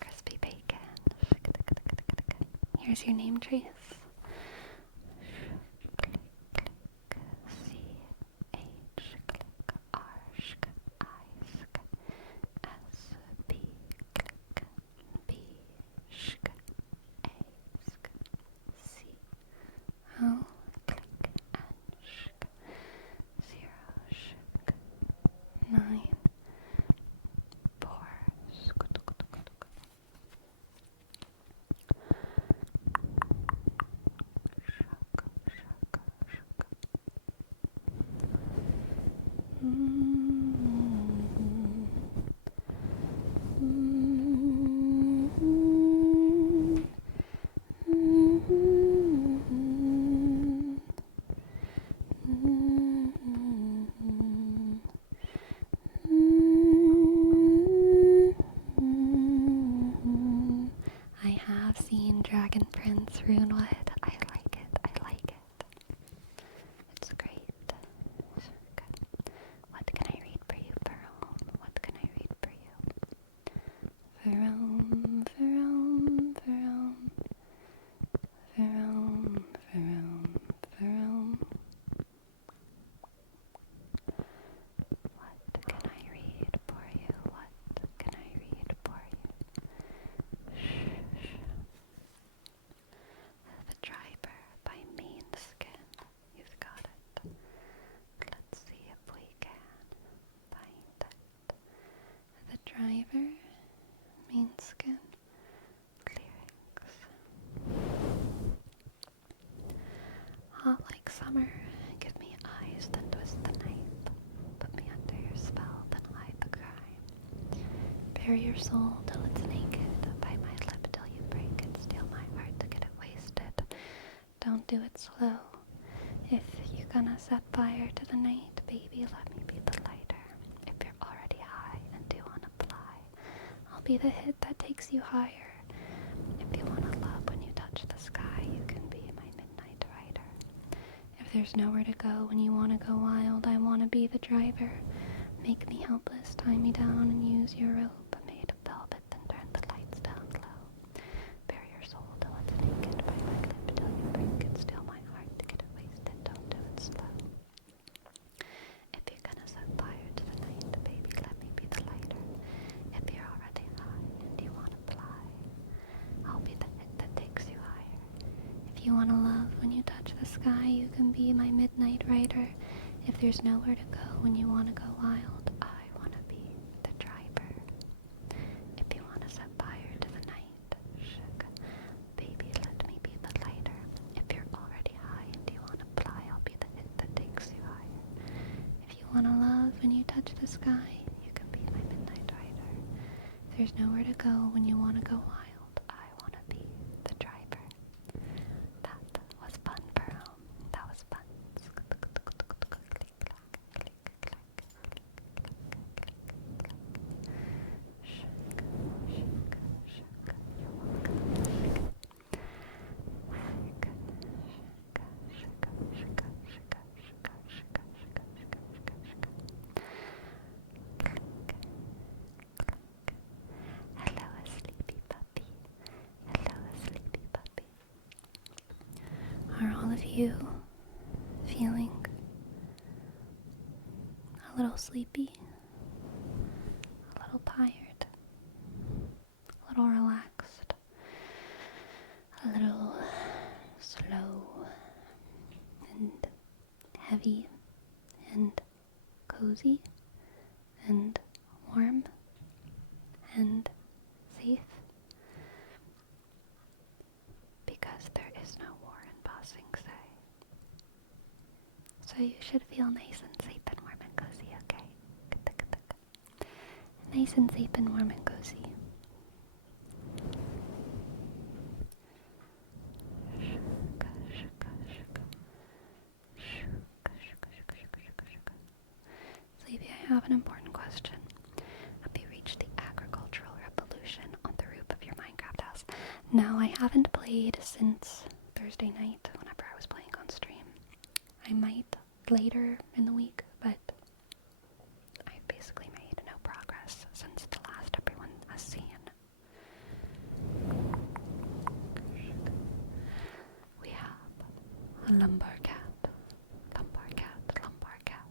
Crispy bacon. Here's your name trace. C H click R sh I seen Dragon Prince Runewood. I like it. I like it. It's great. What can I read for you, Pearl? What can I read for you? Verom, Verom, Verom. Verom, Verom, Verom. What can I read for you? What can I read for you? Shh. The Driver by Main Skin. You've got it. Let's see if we can find it. The Driver, Main Skin, lyrics. Hot like summer, give me eyes, then twist the knife. Put me under your spell, then hide the crime. Bare your soul till it's naked. Bite my lip till you break it. Steal my heart to get it wasted. Don't do it slow. If you're gonna set fire to the night, baby, let me be the lighter. If you're already high and do wanna fly, I'll be the hit that takes you higher. If you wanna love when you touch the sky, you can be my midnight rider. If there's nowhere to go when you wanna go wild, I wanna be the driver. Make me helpless, tie me down and use your rope. Made of velvet, then turn the lights down low. Bare your soul till it's naked. Bite my lip till you break it. Steal my heart to get it wasted. Don't do it slow. If you're gonna set fire to the night, baby, let me be the lighter. If you're already high and you wanna fly, I'll be the hit that takes you higher. If you wanna love when you touch the sky, you can be my midnight rider. If there's nowhere to go when you wanna go wild, I wanna be the driver. If you wanna set fire to the night, sugar, baby, let me be the lighter. If you're already high and you wanna fly, I'll be the hit that takes you higher. If you wanna love when you touch the sky, you can be my midnight rider. If there's nowhere to go when you wanna go wild, I wanna be the driver. That was fun, Pearl. That was fun. Hello, sleepy puppy. Hello, sleepy puppy. Are all of you feeling a little sleepy, a little tired, a little relaxed, a little slow and heavy and cozy and warm and safe? Because there is no war in Ba Sing Se. So you should feel nice and safe and warm and cozy, okay? Nice and safe and warm and cozy. Sleepy, I have an important question. Have you reached the agricultural revolution on the roof of your Minecraft house? No, I haven't played since Thursday night whenever I was playing on stream. I might later in the week, but I've basically made no progress since the last everyone has seen. We have a lumbar cat. Lumbar cat, lumbar cat.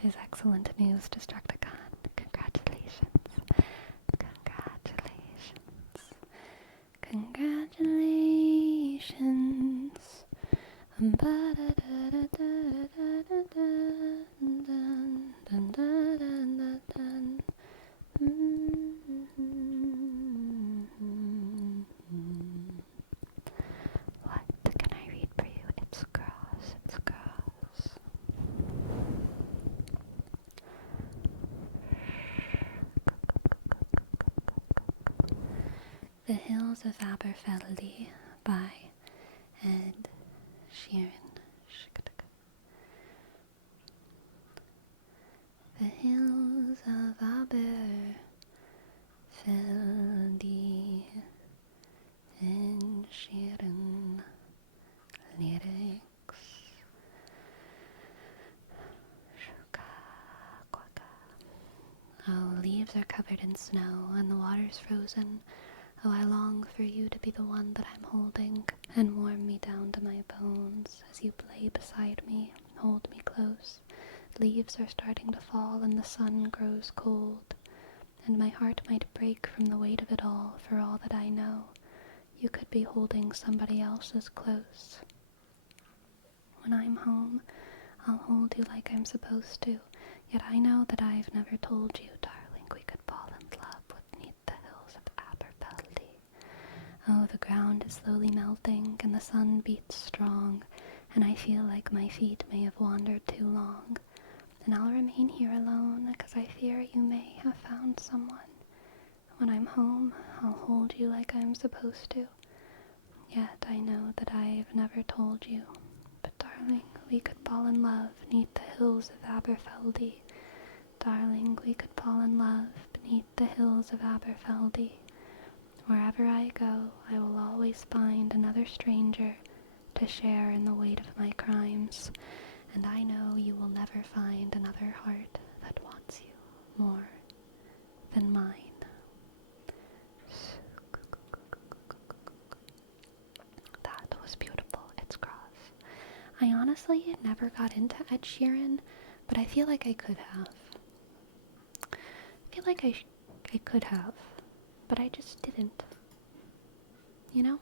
That is excellent news, Destructicon. Congratulations. Congratulations. Congratulations. What can I read for you? It's grass. It's grass. The Hills of Aberfeldy by Ed Sheeran. The Hills of Aberfeldy and Sheeran lyrics. Oh, leaves are covered in snow and the water's frozen. Oh, I long for you to be the one that I'm holding and warm me down to my bones as you play beside me, hold me close. Leaves are starting to fall and the sun grows cold, and my heart might break from the weight of it all for all that I know. You could be holding somebody else's close. When I'm home, I'll hold you like I'm supposed to, yet I know that I've never told you, darling, we could fall in love beneath the hills of Aberfeldy. Oh, the ground is slowly melting, and the sun beats strong, and I feel like my feet may have wandered too long. And I'll remain here alone, 'cause I fear you may have found someone. When I'm home, I'll hold you like I'm supposed to, yet I know that I've never told you. But darling, we could fall in love beneath the hills of Aberfeldy. Darling, we could fall in love beneath the hills of Aberfeldy. Wherever I go, I will always find another stranger to share in the weight of my crimes, and I know you will never find another heart that wants you more than mine. That was beautiful. It's gross. I honestly never got into Ed Sheeran, but I feel like I could have. I feel like I could have, but I just didn't. You know?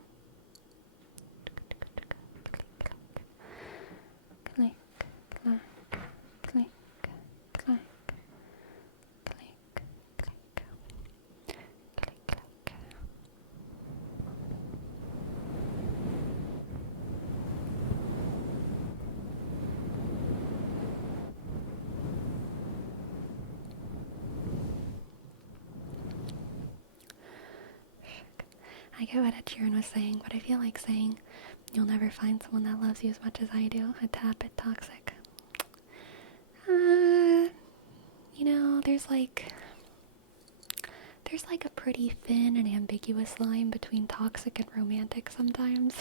Click, clack, click, clack, click, click, click, clack. I get what Ed Sheeran was saying, but I feel like saying you'll never find someone that loves you as much as I do a tad bit toxic. There's like a pretty thin and ambiguous line between toxic and romantic sometimes.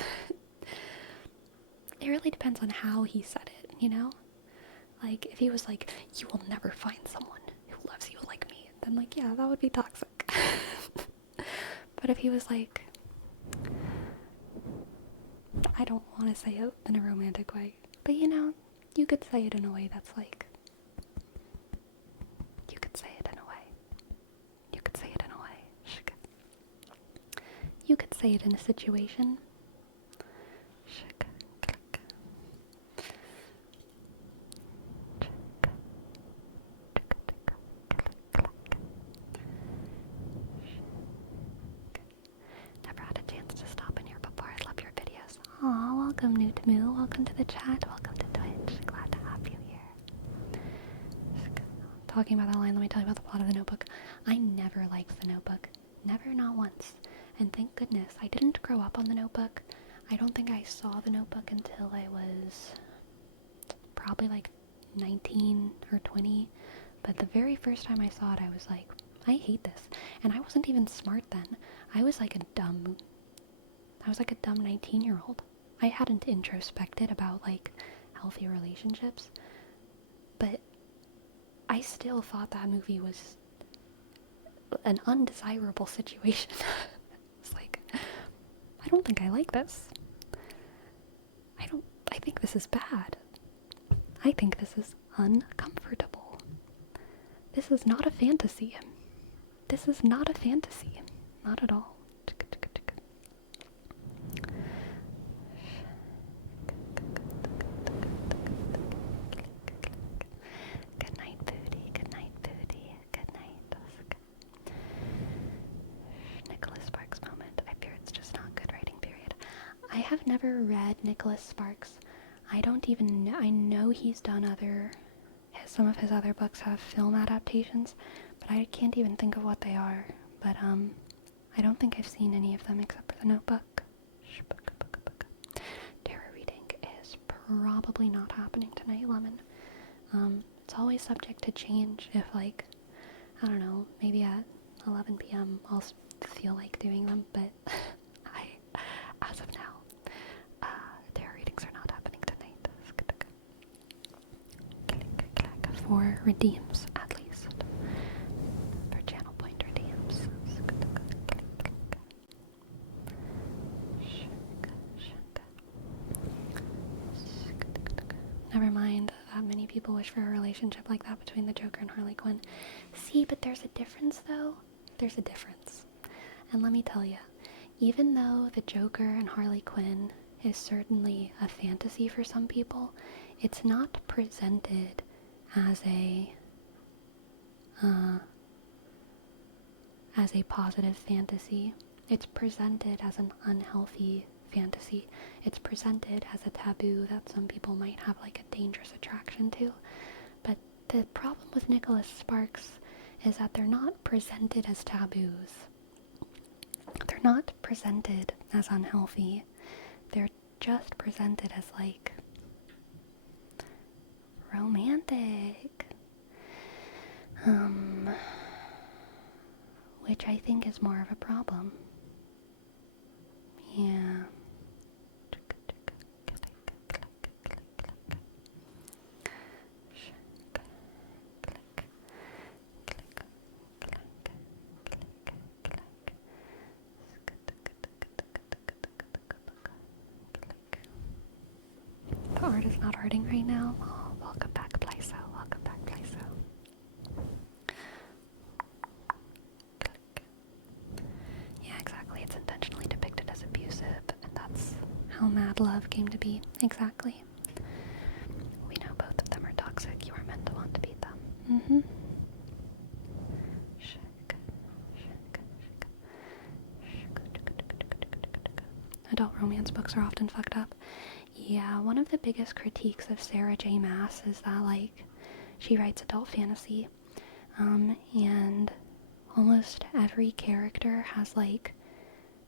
It really depends on how he said it, you know? Like, if he was like, you will never find someone who loves you like me, then like, yeah, that would be toxic. But if he was like, I don't want to say it in a romantic way, but you could say it in a way that's like, you could say it in a way. You could say it in a way. You could say it in a situation. Never had a chance to stop in here before. I love your videos. Aw, welcome Newtmoo. Welcome to the chat. Welcome to Twitch. Glad to have you here. Talking about that line, let me tell you about the plot of The Notebook. I never liked The Notebook. Never, not once. And thank goodness, I didn't grow up on The Notebook. I don't think I saw The Notebook until I was probably like 19 or 20. But the very first time I saw it, I was like, I hate this. And I wasn't even smart then. I was like a dumb 19-year-old. I hadn't introspected about like healthy relationships. But I still thought that movie was an undesirable situation. It's like, I don't think I like this. I think this is bad. I think this is uncomfortable. This is not a fantasy. This is not a fantasy. Not at all. Good night, Booty. Good night, Booty. Good night. Nicholas Sparks moment. I fear it's just not good writing, period. I have never read Nicholas Sparks. I don't even know. I know he's done some of his other books have film adaptations, but I can't even think of what they are. But I don't think I've seen any of them except for The Notebook. Tarot reading is probably not happening tonight, Lemon. It's always subject to change if, like, I don't know, maybe at 11 p.m. I'll feel like doing them, but as of now, tarot readings are not happening tonight. For redeems, at least. For channel point redeems. Never mind that many people wish for a relationship like that between the Joker and Harley Quinn. See, but there's a difference, though. There's a difference. And let me tell you, even though the Joker and Harley Quinn is certainly a fantasy for some people, it's not presented as a positive fantasy. It's presented as an unhealthy fantasy. It's presented as a taboo that some people might have like a dangerous attraction to. But the problem with Nicholas Sparks is that they're not presented as taboos. They're not presented as unhealthy. They're just presented as like romantic. Which I think is more of a problem. Yeah. The art is not arting right now. Oh, welcome back, Plyso. Welcome back, Plyso. Yeah, exactly. It's intentionally depicted as abusive, and that's how Mad Love came to be. Exactly. We know both of them are toxic. You are meant to want to beat them. Mm-hmm. Adult romance books are often fucked up. Yeah, one of the biggest critiques of Sarah J. Maas is that, like, she writes adult fantasy, and almost every character has, like,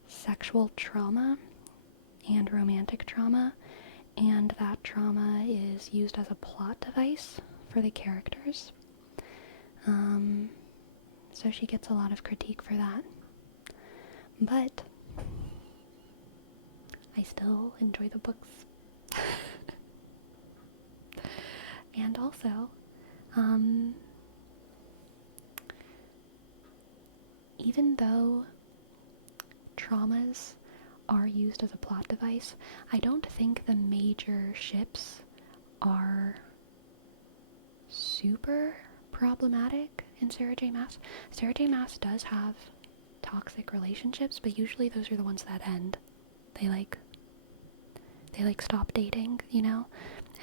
sexual trauma and romantic trauma, and that trauma is used as a plot device for the characters. So she gets a lot of critique for that. But I still enjoy the books. And also, even though traumas are used as a plot device, I don't think the major ships are super problematic in Sarah J. Maas. Sarah J. Maas does have toxic relationships, but usually those are the ones that end. They stop dating, you know?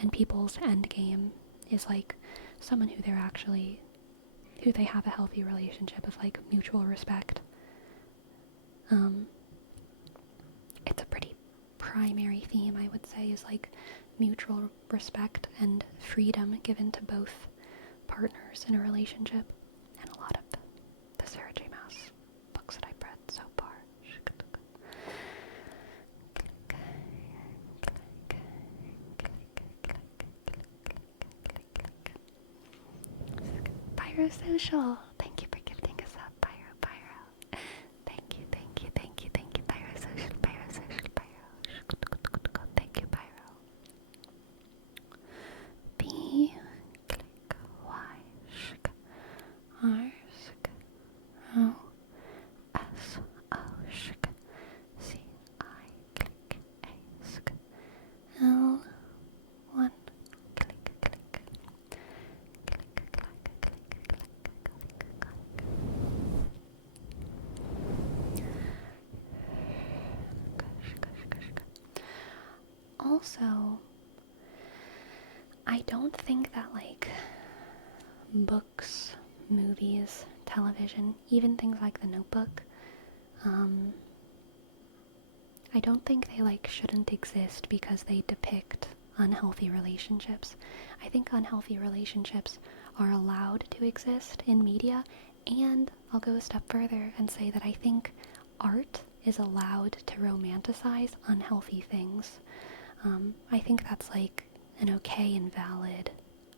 And people's end game is like someone who they have a healthy relationship of like mutual respect. It's a pretty primary theme, I would say, is like mutual respect and freedom given to both partners in a relationship. And a lot of the Sarah J. Maas books that I've read so far. Pyrosocial. Thank you for gifting us up, Pyro. Thank you, Pyrosocial, Pyro. Thank you, Pyro. B, click, Y, sk, R, sk, O, S, O, sk, C, I, click, A, sk, L, 1, click, click. So I don't think that, like, books, movies, television, even things like The Notebook, I don't think they, like, shouldn't exist because they depict unhealthy relationships. I think unhealthy relationships are allowed to exist in media, and I'll go a step further and say that I think art is allowed to romanticize unhealthy things. I think that's, like, an okay and valid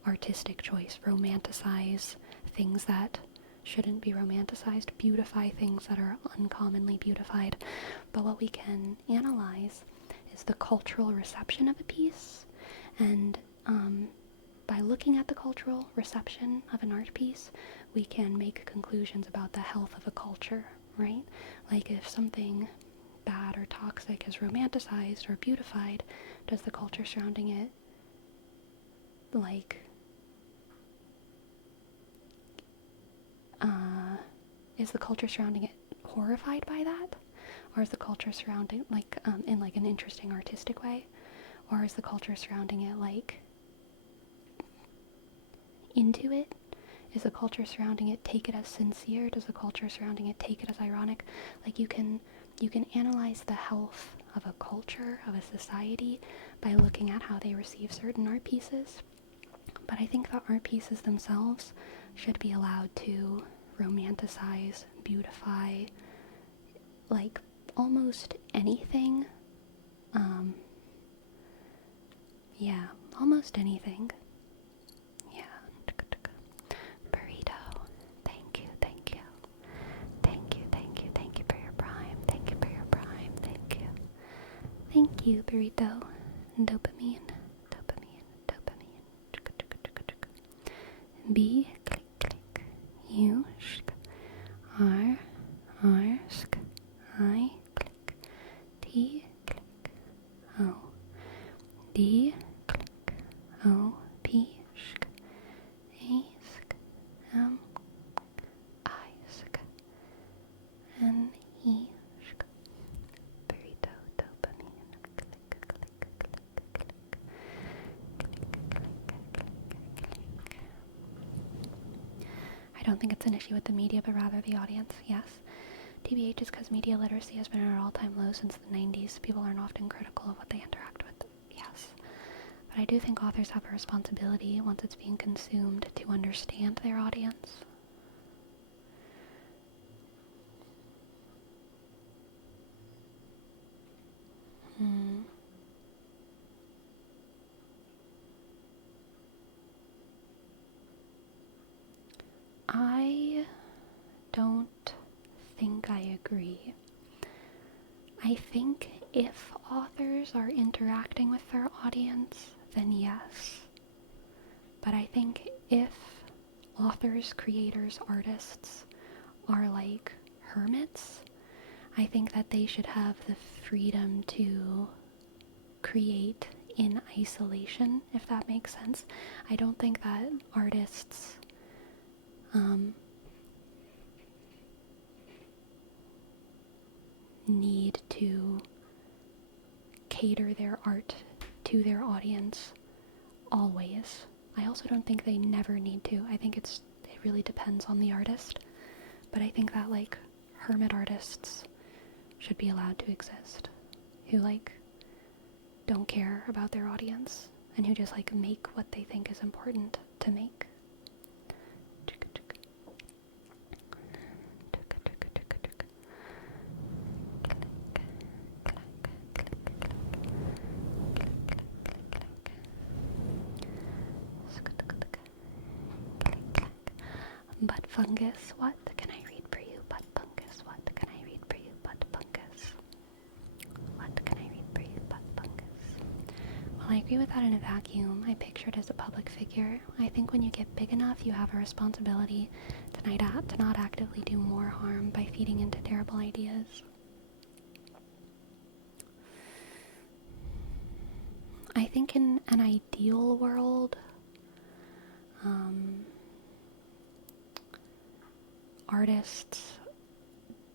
artistic choice. Romanticize things that shouldn't be romanticized, beautify things that are uncommonly beautified. But what we can analyze is the cultural reception of a piece, and by looking at the cultural reception of an art piece, we can make conclusions about the health of a culture, right? Like, if something bad or toxic is romanticized or beautified, does the culture surrounding it, like, is the culture surrounding it horrified by that? Or is the culture surrounding, like, in, like, an interesting artistic way? Or is the culture surrounding it, like, into it? Is the culture surrounding it take it as sincere? Does the culture surrounding it take it as ironic? Like, you can analyze the health of a culture, of a society, by looking at how they receive certain art pieces. But I think the art pieces themselves should be allowed to romanticize, beautify, like, almost anything. Yeah, almost anything. Yeah. Burrito. Thank you, thank you. Thank you, thank you, thank you for your prime. Thank you for your prime. Thank you. Thank you, burrito. Dopamine. Dopamine. Dopamine. B, click, click. U, sk. R, sk. I, click. T, click. O, D, click. O, P, sk. A, sk. M, I, sk. N, E, sk. Burrito, dopamine. Click, click, click, click, click. I don't think it's an issue with the media, but rather the audience, yes. TBH is because media literacy has been at an all-time low since the 90s. People aren't often critical of what they interact with, yes. But I do think authors have a responsibility, once it's being consumed, to understand their audience. I don't think I agree. I think if authors are interacting with their audience, then yes. But I think if authors, creators, artists are like hermits, I think that they should have the freedom to create in isolation, if that makes sense. I don't think that artists need to cater their art to their audience always. I also don't think they never need to. I think it really depends on the artist. But I think that, like, hermit artists should be allowed to exist, who, like, don't care about their audience and who just, like, make what they think is important to make. Butt fungus, what can I read for you? Butt fungus, what can I read for you? Butt fungus. What can I read for you? Butt fungus. Well, I agree with that in a vacuum. I picture it as a public figure. I think when you get big enough, you have a responsibility to not actively do more harm by feeding into terrible ideas. I think in an ideal world, artists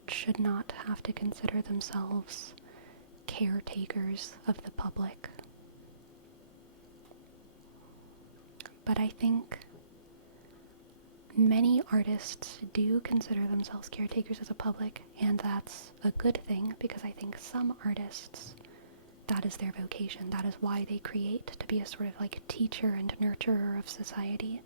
should not have to consider themselves caretakers of the public. but I think many artists do consider themselves caretakers as a public, and that's a good thing, because I think some artists, that is their vocation. That is why they create, to be a sort of like teacher and nurturer of society.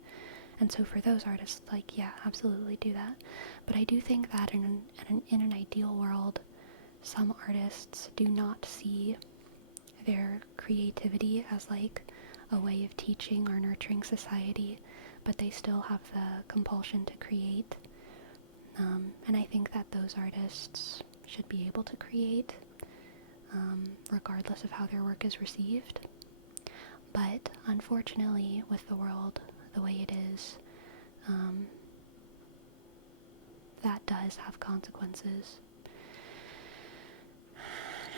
And so for those artists, like, yeah, absolutely do that. But I do think that in an ideal world, some artists do not see their creativity as like a way of teaching or nurturing society, but they still have the compulsion to create. And I think that those artists should be able to create, regardless of how their work is received. But unfortunately, with the world the way it is, that does have consequences.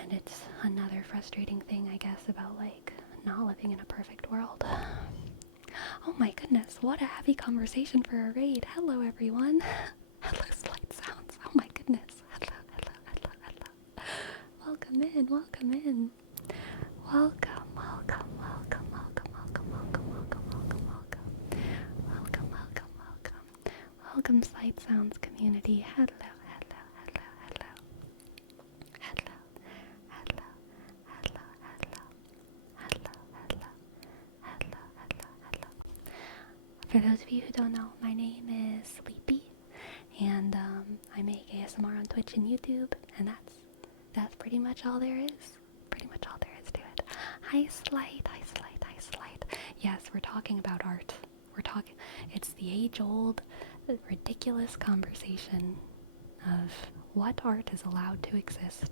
And it's another frustrating thing, I guess, about like not living in a perfect world. Oh my goodness, what a heavy conversation for a raid. Hello everyone. Hello Slight Sounds. Oh my goodness. Hello. Welcome in. Welcome. Welcome Slight Sounds community. Hello. For those of you who don't know, my name is Sleepy, and I make ASMR on Twitch and YouTube, and that's pretty much all there is. To it. Hi Slight. Yes, we're talking about art. It's the age-old, ridiculous conversation of what art is allowed to exist,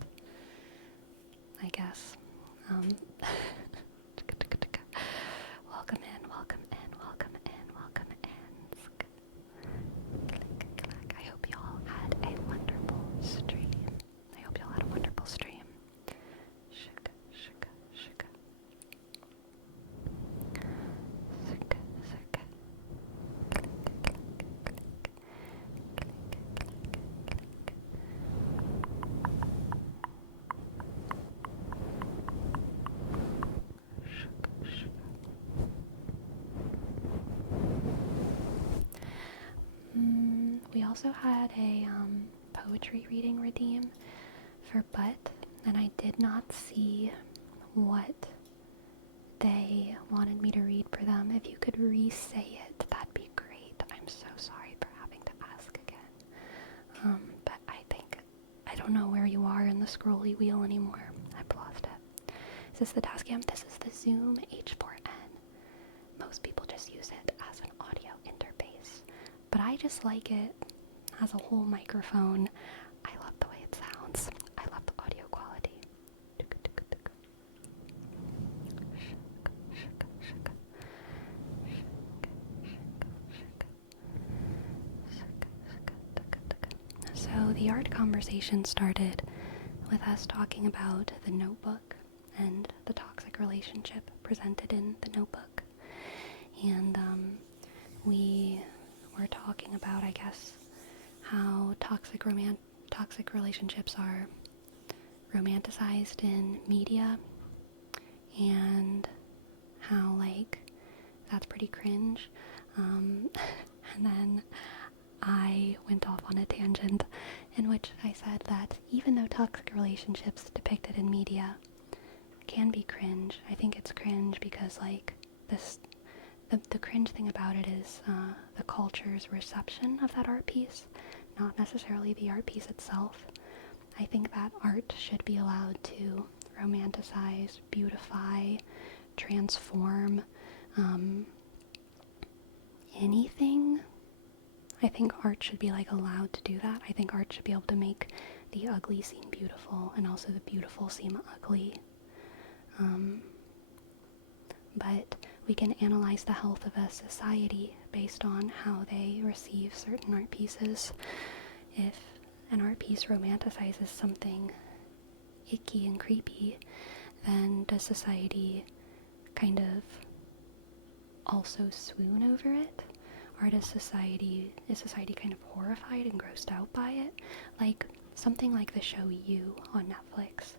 I guess. Welcome in. I hope y'all had a wonderful stream. Shika. We also had a poetry reading redeem for Butt, and I did not see what they wanted me to read for them. If you could re-say it, that'd be great. I'm so sorry for having to ask again. But I don't know where you are in the scrolly wheel anymore. I've lost it. Is this the Tascam? This is the Zoom H4n. Most people just use it as an audio interface, but I just like it as a whole microphone. I love the way it sounds. I love the audio quality. So the art conversation started with us talking about The Notebook and the toxic relationship presented in The Notebook. And we were talking about, I guess, how toxic relationships are romanticized in media, and how, like, that's pretty cringe. And then I went off on a tangent in which I said that even though toxic relationships depicted in media can be cringe, I think it's cringe because, like, the cringe thing about it is the culture's reception of that art piece, not necessarily the art piece itself. I think that art should be allowed to romanticize, beautify, transform anything. I think art should be like allowed to do that. I think art should be able to make the ugly seem beautiful and also the beautiful seem ugly. But we can analyze the health of a society based on how they receive certain art pieces. If an art piece romanticizes something icky and creepy, then does society kind of also swoon over it? Or is society kind of horrified and grossed out by it? Like something like the show You on Netflix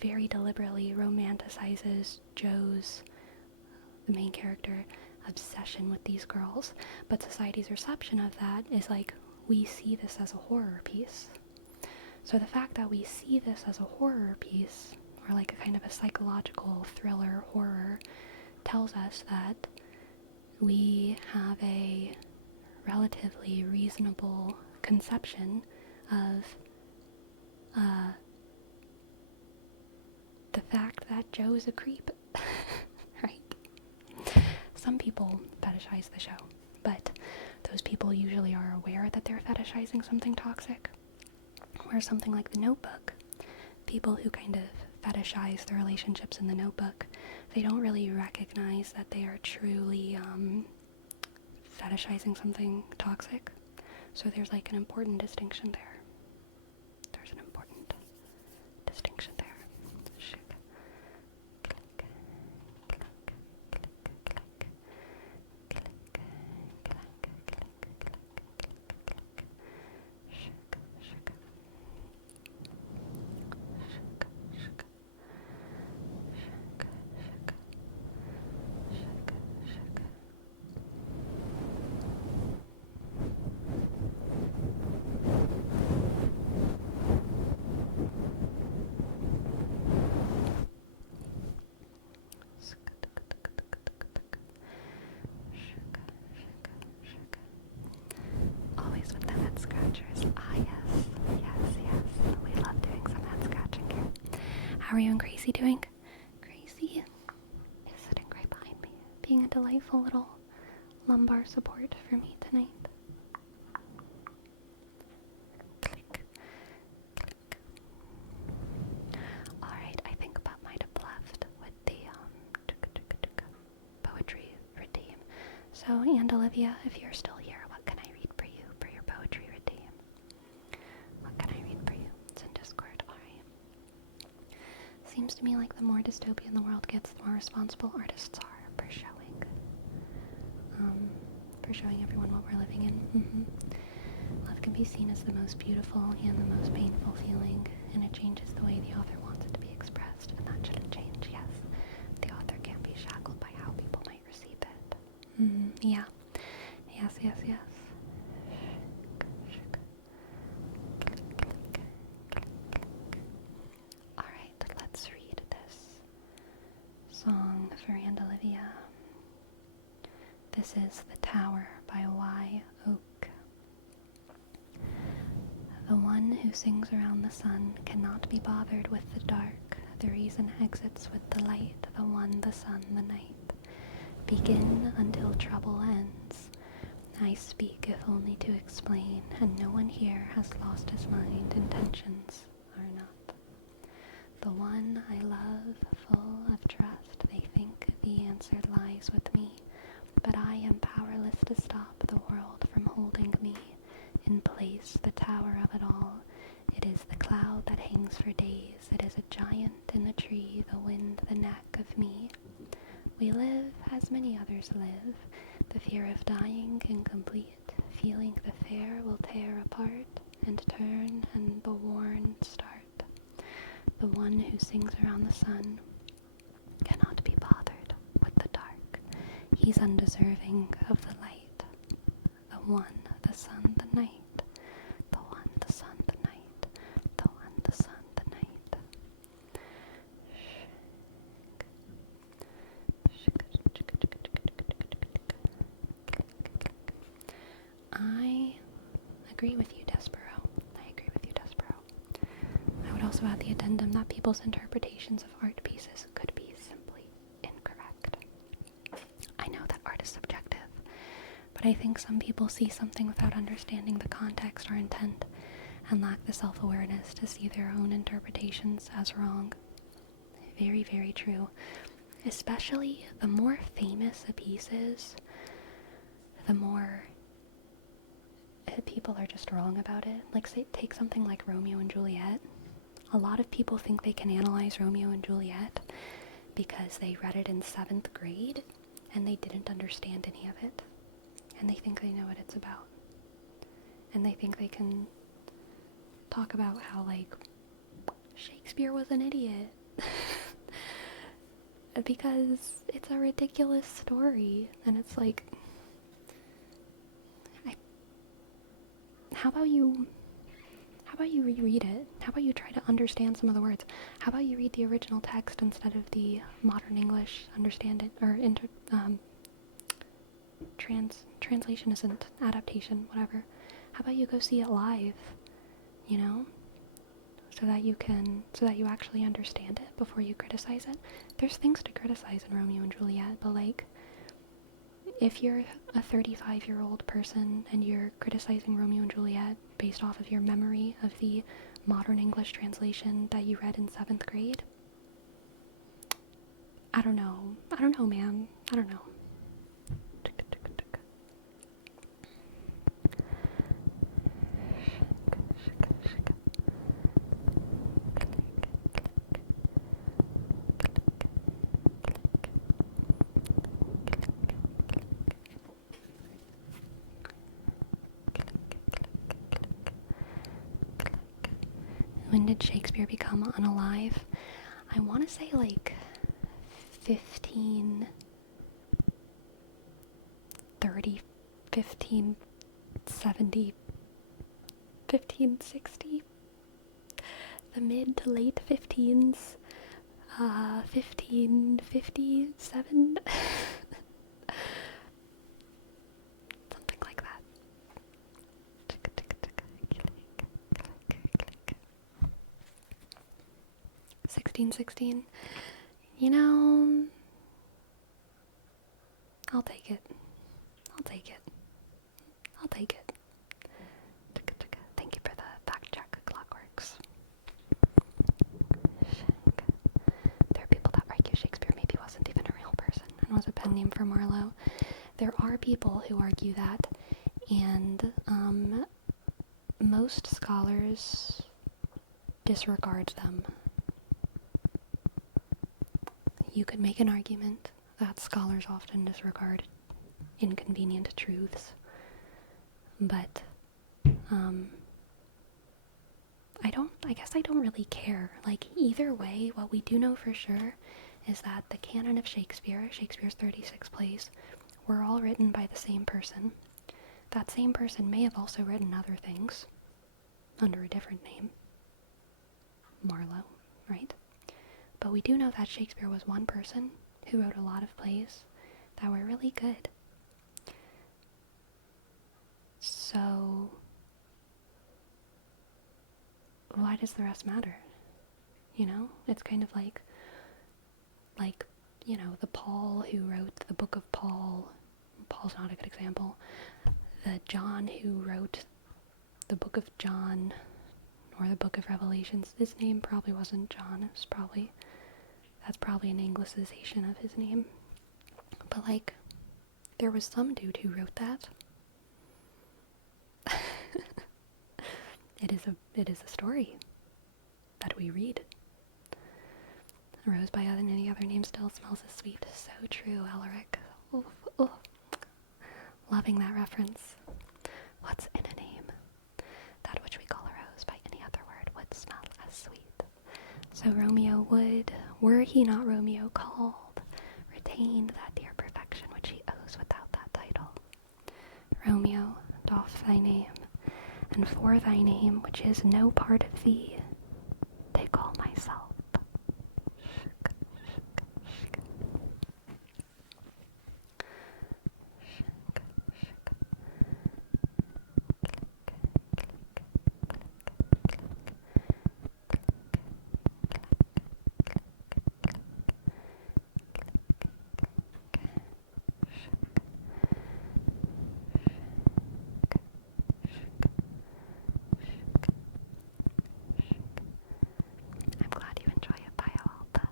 very deliberately romanticizes Joe's the main character obsession with these girls, but society's reception of that is like, we see this as a horror piece. So the fact that we see this as a horror piece, or like a kind of a psychological thriller horror, tells us that we have a relatively reasonable conception of the fact that Joe is a creep, right? Some people fetishize the show, but those people usually are aware that they're fetishizing something toxic. Or something like The Notebook. People who kind of fetishize the relationships in The Notebook, they don't really recognize that they are truly fetishizing something toxic. So there's like an important distinction there. There's an important distinction there. Always with the head scratchers. Ah, yes. Yes, yes. We love doing some head scratching here. How are you and Gracie doing? Gracie is sitting right behind me, being a delightful little lumbar support for me tonight. Click. Click. Alright, I think Bob might have left with the poetry redeem. So, and Olivia, if you're still here, what can I read for you for your poetry redeem? What can I read for you? It's in Discord, alright. Seems to me like the more dystopian the world gets, the more responsible artists are for showing everyone what we're living in. Love can be seen as the most beautiful and the most painful feeling, and it changes the way the author wants it to be expressed, and that shouldn't change, yes. The author can't be shackled by how people might receive it. Yeah. Yes, yes, yes. Alright, let's read this song for Aunt Olivia. This is The Tower by Y. Oak. The one who sings around the sun cannot be bothered with the dark. The reason exits with the light, the one, the sun, the night. Begin until trouble ends. I speak if only to explain, and no one here has lost his mind. Intentions are not. The one I love, full of trust, they think the answer lies with me. But I am powerless to stop the world from holding me in place, the tower of it all. It is the cloud that hangs for days. It is a giant in the tree, the wind, the neck of me. We live as many others live, the fear of dying incomplete, feeling the fair will tear apart and turn and the worn start. The one who sings around the sun cannot be bothered with the dark. He's undeserving of the light. The one, the sun, the night. The one, the sun, the night. The one, the sun, the night. I agree with you, Despero. I agree with you, Despero. I would also add the addendum that people's interpretations of art pieces could be simply incorrect. I know that art is subjective, but I think some people see something without understanding the context or intent and lack the self-awareness to see their own interpretations as wrong. Very, very true. Especially the more famous a piece is, the more people are just wrong about it. Like, say, take something like Romeo and Juliet. A lot of people think they can analyze Romeo and Juliet because they read it in 7th grade and they didn't understand any of it. And they think they know what it's about. And they think they can talk about how, like, Shakespeare was an idiot. because it's a ridiculous story, and it's like, I, how about you reread it? How about you try to understand some of the words? How about you read the original text instead of the modern English, understand it, or translation isn't adaptation, whatever. How about you go see it live, you know? So that you actually understand it before you criticize it. There's things to criticize in Romeo and Juliet, but like, if you're a 35-year-old person and you're criticizing Romeo and Juliet based off of your memory of the modern English translation that you read in 7th grade, I don't know, man. I don't know. When did Shakespeare become unalive? I want to say like 1530, 1570, 1560, the mid to late 15s, 1557, something like that. 1616. You know, I'll take it. I'll take it. I'll take it. Thank you for the fact check, Clockworks. There are people that argue Shakespeare maybe wasn't even a real person and was a pen name for Marlowe. There are people who argue that, and most scholars disregard them. You could make an argument that scholars often disregard inconvenient truths, but I guess I don't really care. Like, either way, what we do know for sure is that the canon of Shakespeare's 36 plays, were all written by the same person. That same person may have also written other things under a different name, Marlowe, right? But we do know that Shakespeare was one person who wrote a lot of plays that were really good. So, why does the rest matter? You know? It's kind of like, you know, the Paul who wrote the Book of Paul. Paul's not a good example. The John who wrote the Book of John, or the Book of Revelations. His name probably wasn't John. That's probably an anglicization of his name. But like, there was some dude who wrote that. It is a story that we read. A rose by any other name still smells as sweet. So true, Alaric. Oof, oof. Loving that reference. What's in a name? That which we call a rose by any other word would smell as sweet. So Romeo would, were he not Romeo called, retain that dear perfection which he owes without that title. Romeo, doff thy name, and for thy name, which is no part of thee, take all myself. I'm glad you enjoy it, Pio Alta.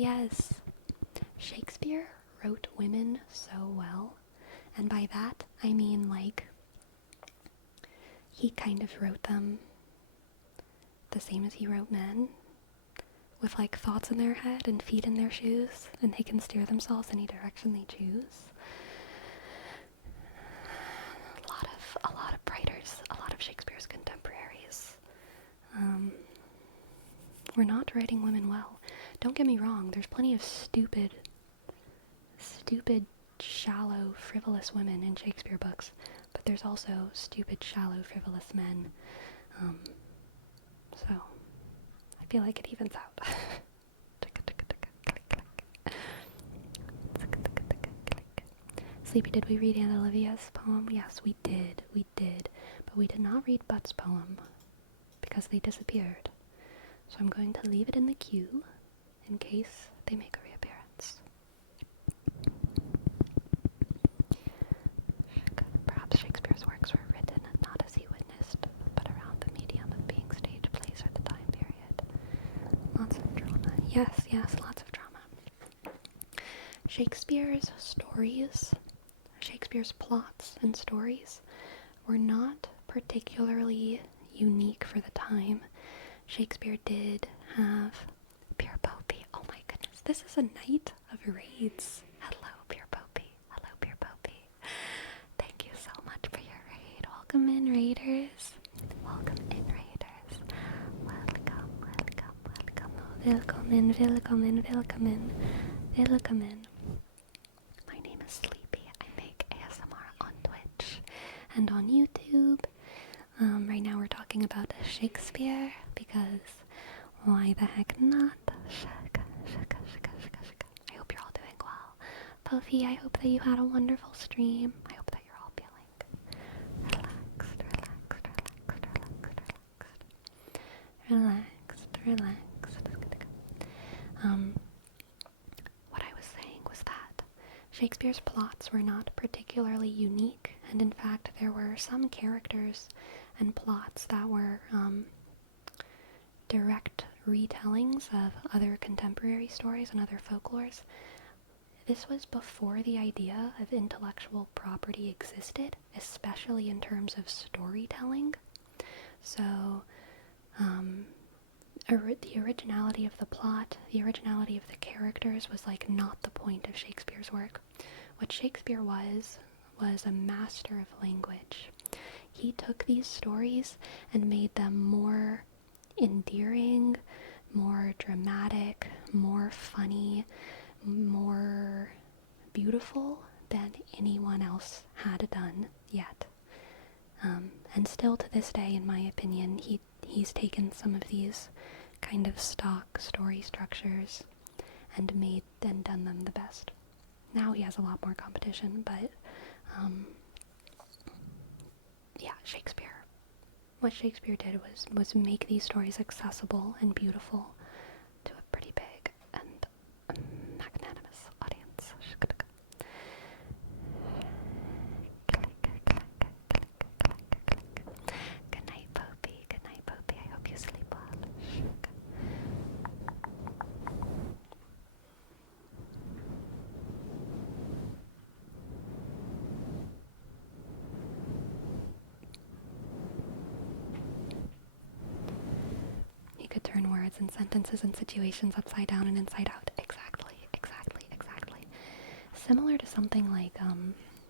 Yes. Shakespeare wrote women so well. And by that, I mean, like, he kind of wrote them the same as he wrote men, with, like, thoughts in their head and feet in their shoes, and they can steer themselves any direction they choose. A lot of writers, a lot of Shakespeare's contemporaries, were not writing women well. Don't get me wrong, there's plenty of stupid, shallow, frivolous women in Shakespeare books, but there's also stupid, shallow, frivolous men. So, I feel like it evens out. Sleepy, did we read Aunt Olivia's poem? Yes, we did. But we did not read Butt's poem because they disappeared. So I'm going to leave it in the queue in case they make a reappearance. Perhaps Shakespeare's works were written not as he witnessed, but around the medium of being stage plays or the time period. Lots of drama. Yes, lots of drama. Shakespeare's plots and stories were not particularly unique for the time. Shakespeare did have Pure Popey. Oh my goodness, this is a night of raids. Hello, Pure Popey. Thank you so much for your raid. Welcome in, raiders. Welcome in. My name is Sleepy. I make ASMR on Twitch and on YouTube. Right now we're talking about Shakespeare because why the heck not? I hope you're all doing well. Puffy, I hope that you had a wonderful stream. I hope that you're all feeling relaxed. What I was saying was that Shakespeare's plots were not particularly unique, and in fact there were some characters and plots that were direct retellings of other contemporary stories and other folklores. This was before the idea of intellectual property existed, especially in terms of storytelling. So, the originality of the plot, the originality of the characters was like not the point of Shakespeare's work. What Shakespeare was a master of language. He took these stories and made them more endearing, more dramatic, more funny, more beautiful than anyone else had done yet. And still to this day, in my opinion, he's taken some of these kind of stock story structures and done them the best. Now he has a lot more competition, but Shakespeare. What Shakespeare did was make these stories accessible and beautiful to a pretty big and magnanimous audience. Good night, Popey. I hope you sleep well. You could turn words and sentences and situations upside down and inside out. Exactly. Similar to something like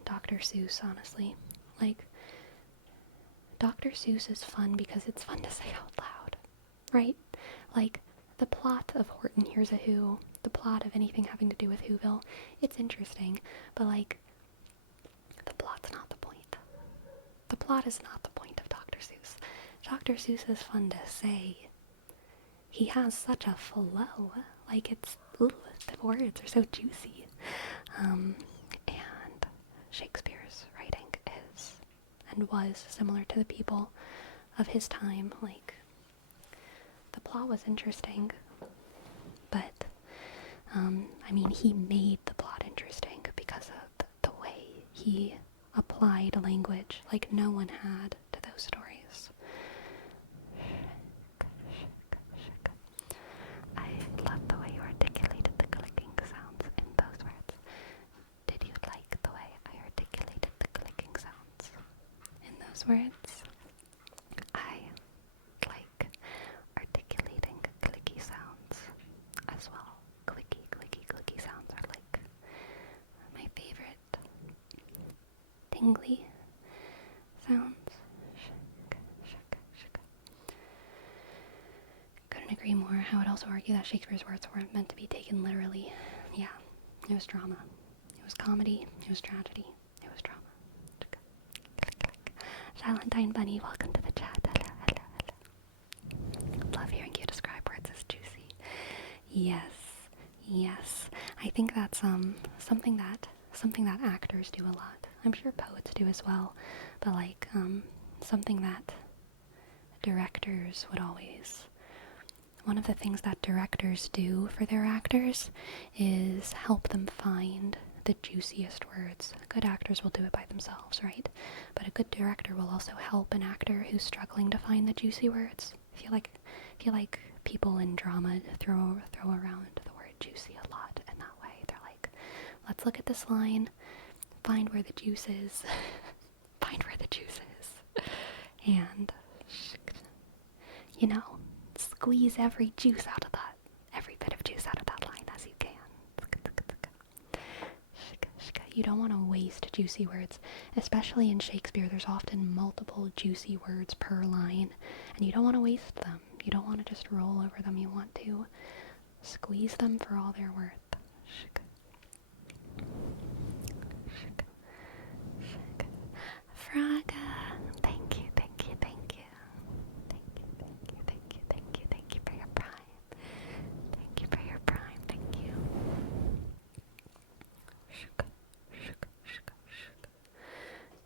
Dr. Seuss, honestly. Like, Dr. Seuss is fun because it's fun to say out loud, right? Like, the plot of Horton Hears a Who, the plot of anything having to do with Whoville, it's interesting, but like, the plot's not the point. The plot is not the point of Dr. Seuss. Dr. Seuss is fun to say. He has such a flow, like the words are so juicy. And Shakespeare's writing is, and was, similar to the people of his time. Like, the plot was interesting, but, he made the plot interesting because of the way he applied language like no one had to those stories. I love the way you articulated the words. I like articulating clicky sounds as well. Clicky, clicky, clicky sounds are like my favorite tingly sounds. Couldn't agree more. I would also argue that Shakespeare's words weren't meant to be taken literally. Yeah, it was drama. It was comedy. It was tragedy. It was drama. Valentine Bunny, welcome to the chat. Hello, hello, hello. Love hearing you describe words as juicy. Yes, yes. I think that's something that actors do a lot. I'm sure poets do as well, but like something that directors would always. One of the things that directors do for their actors is help them find the juiciest words. Good actors will do it by themselves, right? But a good director will also help an actor who's struggling to find the juicy words. I feel like people in drama throw around the word juicy a lot in that way. They're like, let's look at this line, find where the juice is, find where the juice is, and squeeze every juice out of that, every bit of juice out of that line as you can. You don't want to waste juicy words, especially in Shakespeare. There's often multiple juicy words per line, and you don't want to waste them. You don't want to just roll over them. You want to squeeze them for all they're worth. Fraga, thank you, thank you, thank you. Thank you, thank you, thank you, thank you, thank you for your prime. Thank you for your prime, thank you.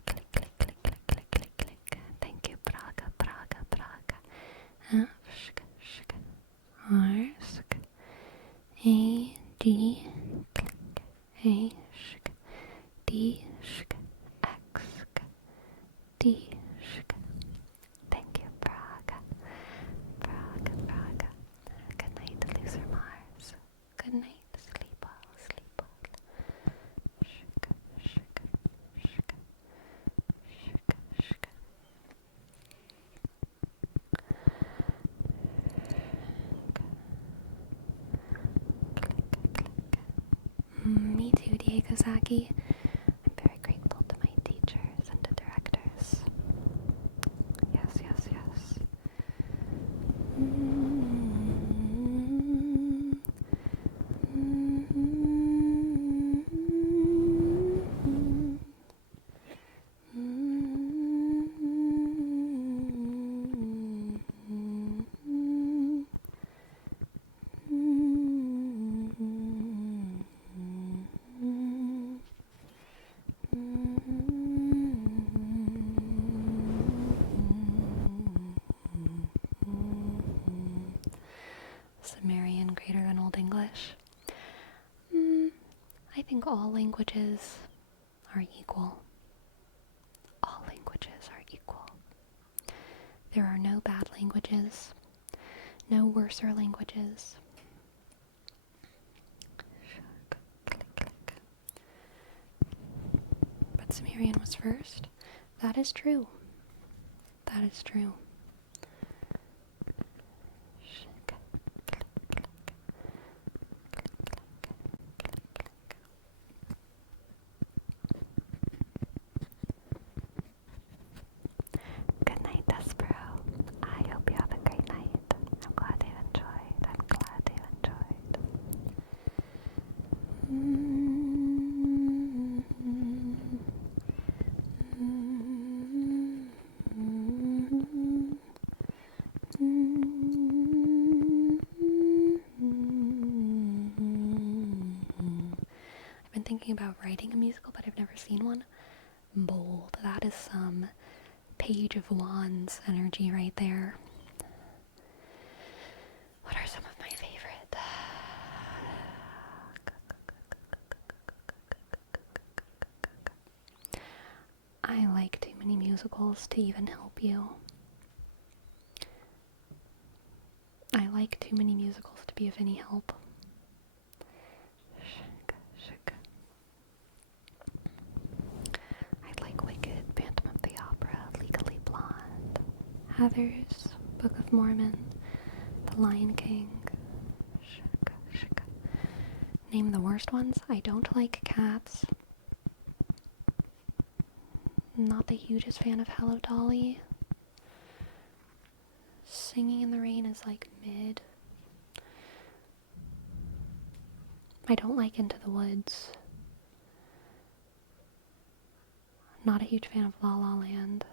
Click, click, click, click, click, click, click. Thank you, Praga, Praga, Praga. R, A, D, click, A, D, X, D, thank you, Praga, Praga, Praga. Good night, loser Mars. Good night, sleep well, sleep well. Me too, Diego Zaki. I'm very grateful to my teachers and to directors. Yes, yes, yes. Sumerian greater than Old English? I think all languages are equal. All languages are equal. There are no bad languages, no worser languages. But Sumerian was first. That is true. That is true. Good night, Despero. I hope you have a great night. I'm glad you enjoyed. I'm glad you enjoyed. I've been thinking about writing a musical, but I've never seen one. Bold. That is some Page of Wands energy right there. What are some of my favorite? I like too many musicals to even help you. I like too many musicals to be of any help. I like Wicked, Phantom of the Opera, Legally Heather's Book of Mormon, The Lion King. Name the worst ones. I don't like cats. Not the hugest fan of Hello Dolly. Singing in the Rain is like mid. I don't like Into the Woods. Not a huge fan of La La Land.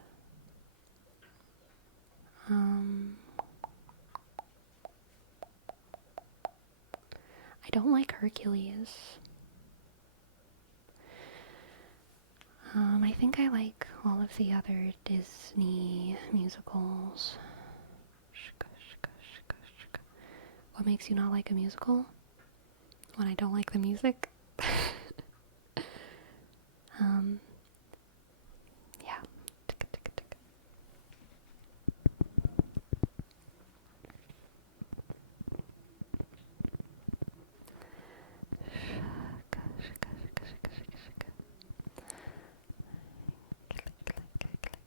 I don't like Hercules. I think I like all of the other Disney musicals. What makes you not like a musical? When I don't like the music? Yeah.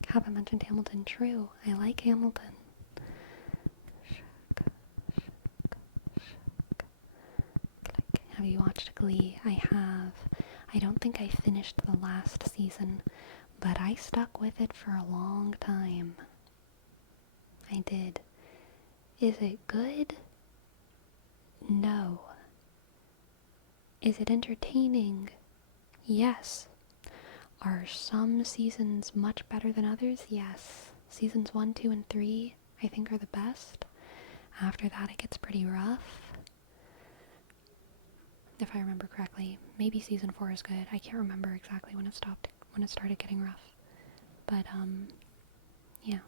Haven't mentioned Hamilton. True. I like Hamilton. Have you watched Glee? I have. I don't think I finished the last season, but I stuck with it for a long time. I did. Is it good? No. Is it entertaining? Yes. Are some seasons much better than others? Yes. Seasons 1, 2, and 3, I think, are the best. After that, it gets pretty rough. If I remember correctly. Maybe season 4 is good. I can't remember exactly when it started getting rough. But, yeah.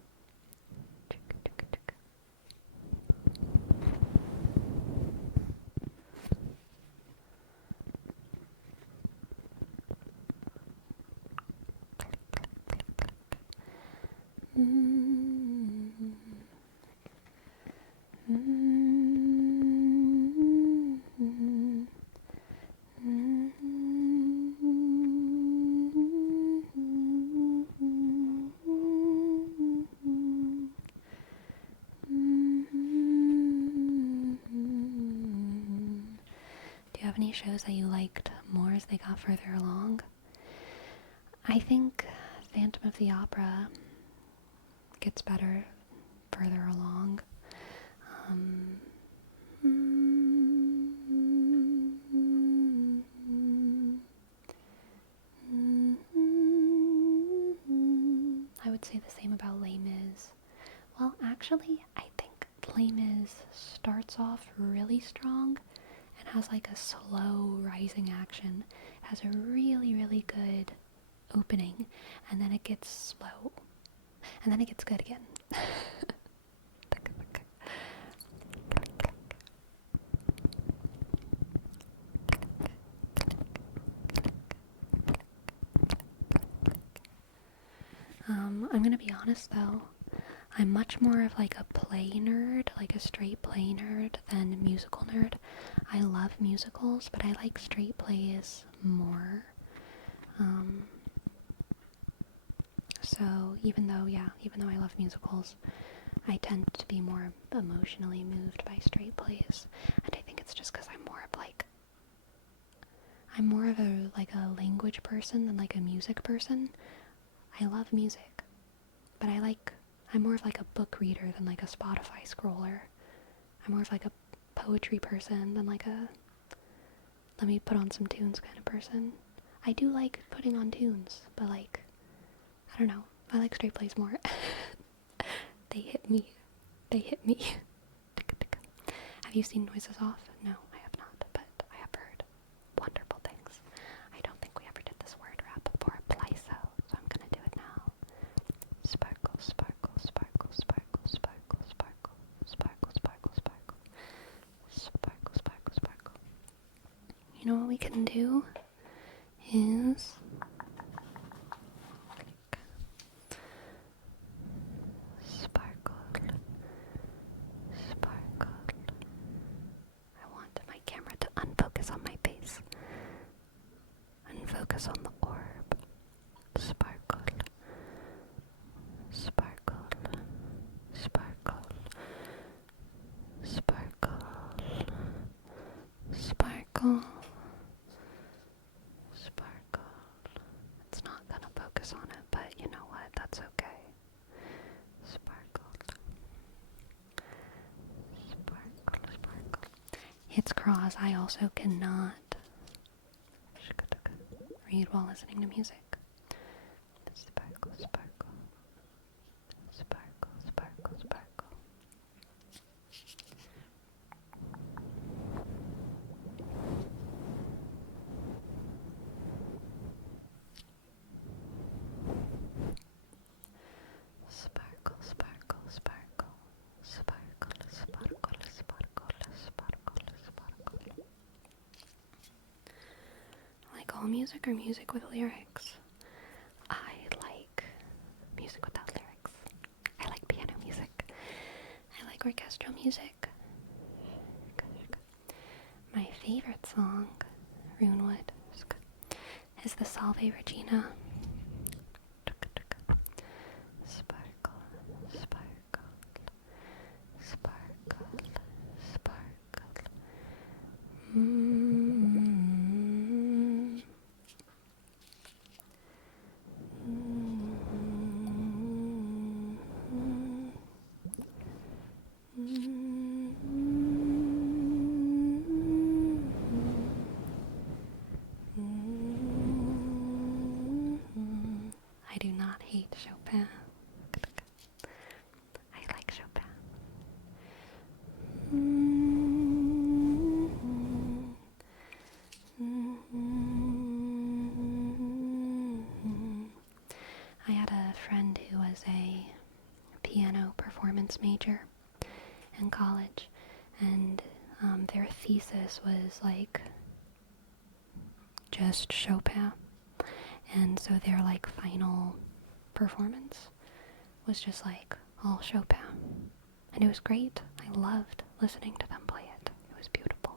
Do you have any shows that you liked more as they got further along? I think Phantom of the Opera gets better further along. I would say the same about Les Mis. Well, actually, I think Les Mis starts off really strong and has like a slow rising action. It has a really, really good opening, and then it gets slow, and then it gets good again. I'm gonna be honest though, I'm much more of like a play nerd, like a straight play nerd, than a musical nerd. I love musicals, but I like straight plays more. So even though I love musicals, I tend to be more emotionally moved by straight plays. And I think it's just because I'm more of a language person than like a music person. I love music, but I'm more of like a book reader than like a Spotify scroller. I'm more of like a poetry person than like a let me put on some tunes kind of person. I do like putting on tunes, but like, I don't know, I like straight plays more. They hit me. Have you seen Noises Off? No, I have not, but I have heard wonderful things. I don't think we ever did this word wrap before Plyso, so I'm gonna do it now. Sparkle, sparkle, sparkle, sparkle, sparkle, sparkle, sparkle, sparkle, sparkle, sparkle, sparkle, sparkle. You know what we can do is sparkle, sparkle. I want my camera to unfocus on my face and focus on the orb. Sparkle, sparkle, cross, I also cannot read while listening to music. Sparkle, sparkle. Sparkle, sparkle, sparkle. Sparkle, sparkle, sparkle. Sparkle, sparkle, sparkle, sparkle, sparkle. Like all music or music with lyrics? I like music without lyrics. I like piano music. I like orchestral music. My favorite song, Runewood, is the Salve Regina. Sparkle, sparkle, sparkle, sparkle. I do not hate Chopin. I like Chopin. I had a friend who was a piano performance major in college, and their thesis was like just Chopin, and so their like final performance was just like all Chopin, and it was great. I loved listening to them play it. It was beautiful.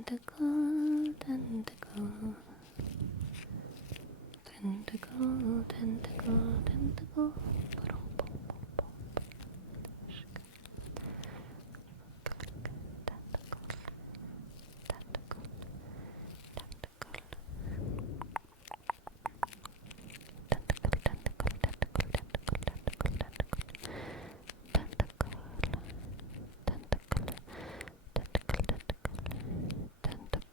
Tentacle, tentacle, tentacle, tentacle, tentacle.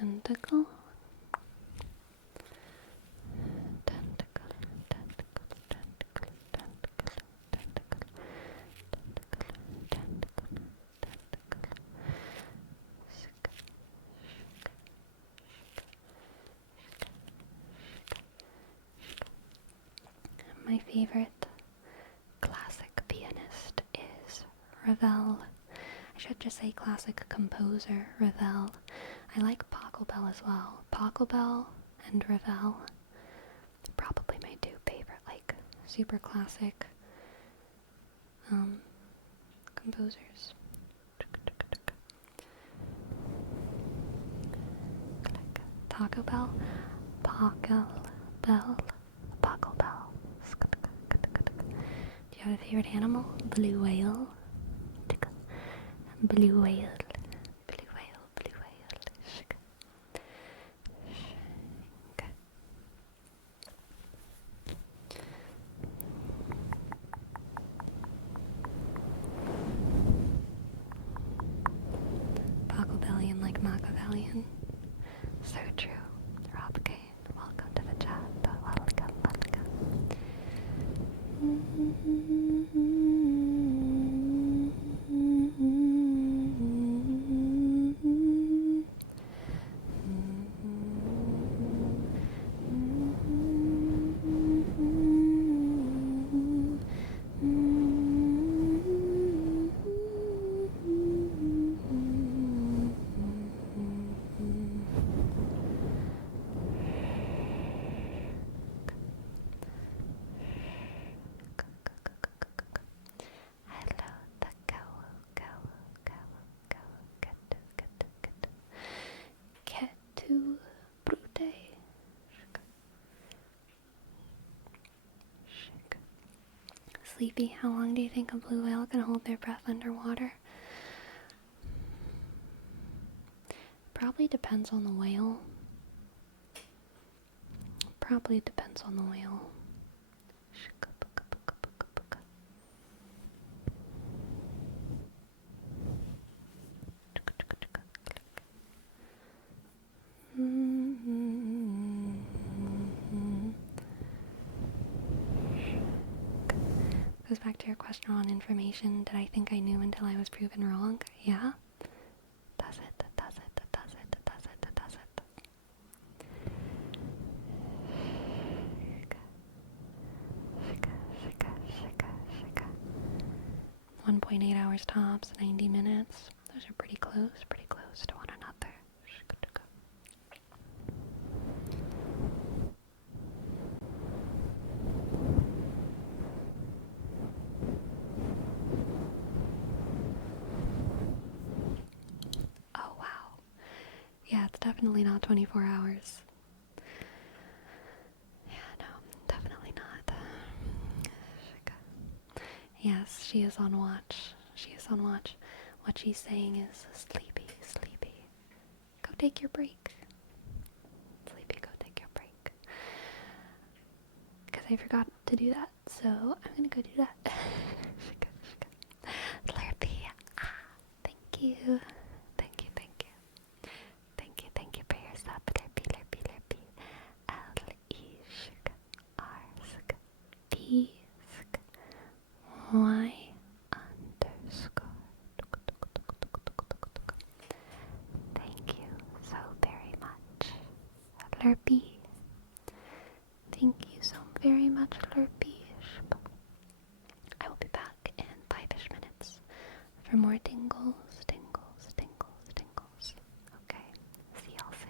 Tentacle. Tentacle, tentacle, tentacle, tentacle, tentacle, tentacle, tentacle, tentacle. Shika, shika, shika. My favorite classic pianist is Ravel. I should just say classic composer Ravel. I like Pachelbel as well. Pachelbel and Ravel, probably my two favorite, like, super classic composers. Taco Bell, Pachelbel, Pachelbel. Do you have a favorite animal? Blue whale. Blue whale. Blue whale. Blue whale. Okay. Pachelbelian like Machiavellian. So true. Rob Kane, welcome to the chat. Welcome, welcome. Hello, the Ketu Brute. Sleepy, how long do you think a blue whale can hold their breath underwater? Probably depends on the whale. Probably depends on the whale. Goes back to your question on information. Did I think I knew until I was proven wrong? Yeah? Does it? Does it? Does it? Does it? Does it? 1.8 hours tops, 90 minutes. Those are pretty close to one another. Oh wow. Yeah, it's definitely not 24 hours. Yeah, no, definitely not. Yes, she is on watch. She is on watch. What she's saying is, sleepy, sleepy. Go take your break. Sleepy, go take your break. Because I forgot to do that, so I'm gonna go do that. Slurpee. Thank you. Thank you, thank you. Thank you, thank you for your sub. Slurpee, slurpee, slurpee. L-E-R-B-Y underscore. Thank you so very much, Slurpee. Thank you so very much, Slurpee. I will be back in 5-ish minutes for more tingles, tingles, tingles, tingles. Okay, see y'all soon.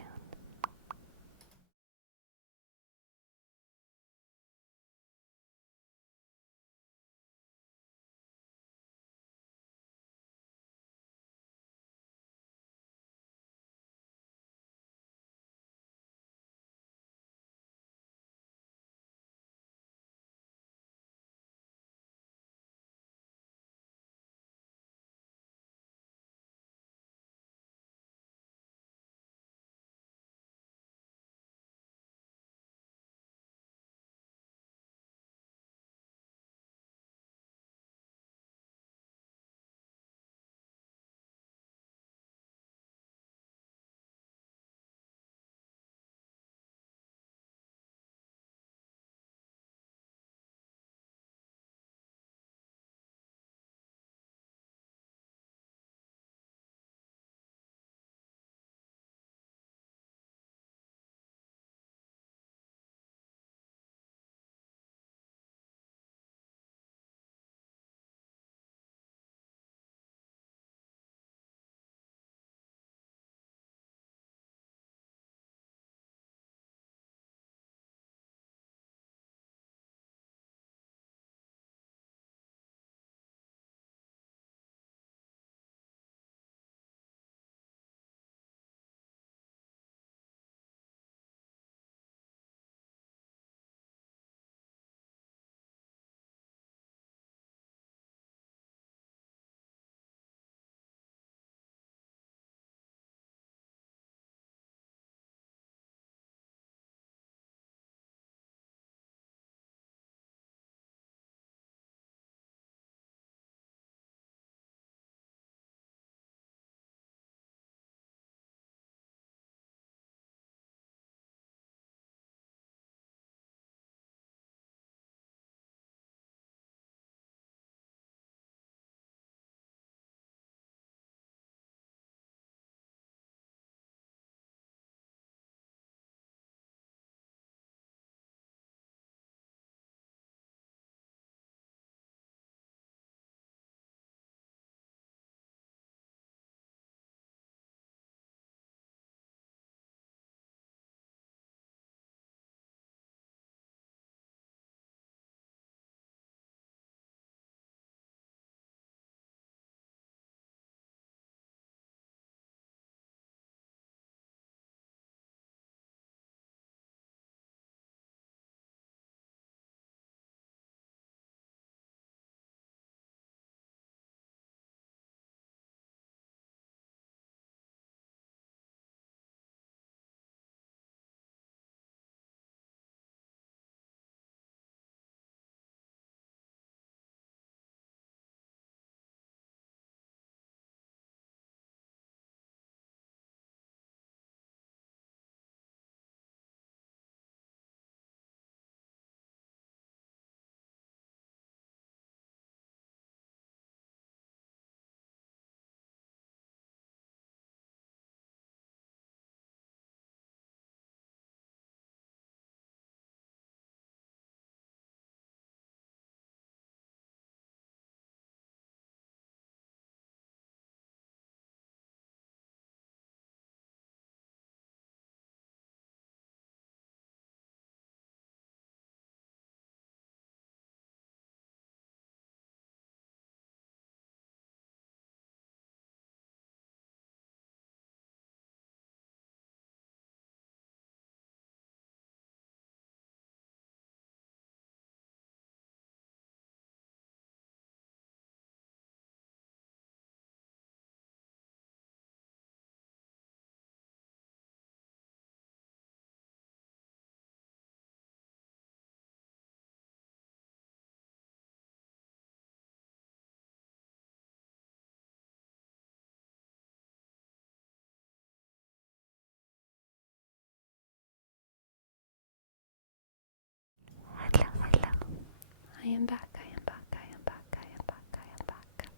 am back, I am back, I am back, I am back, I am back.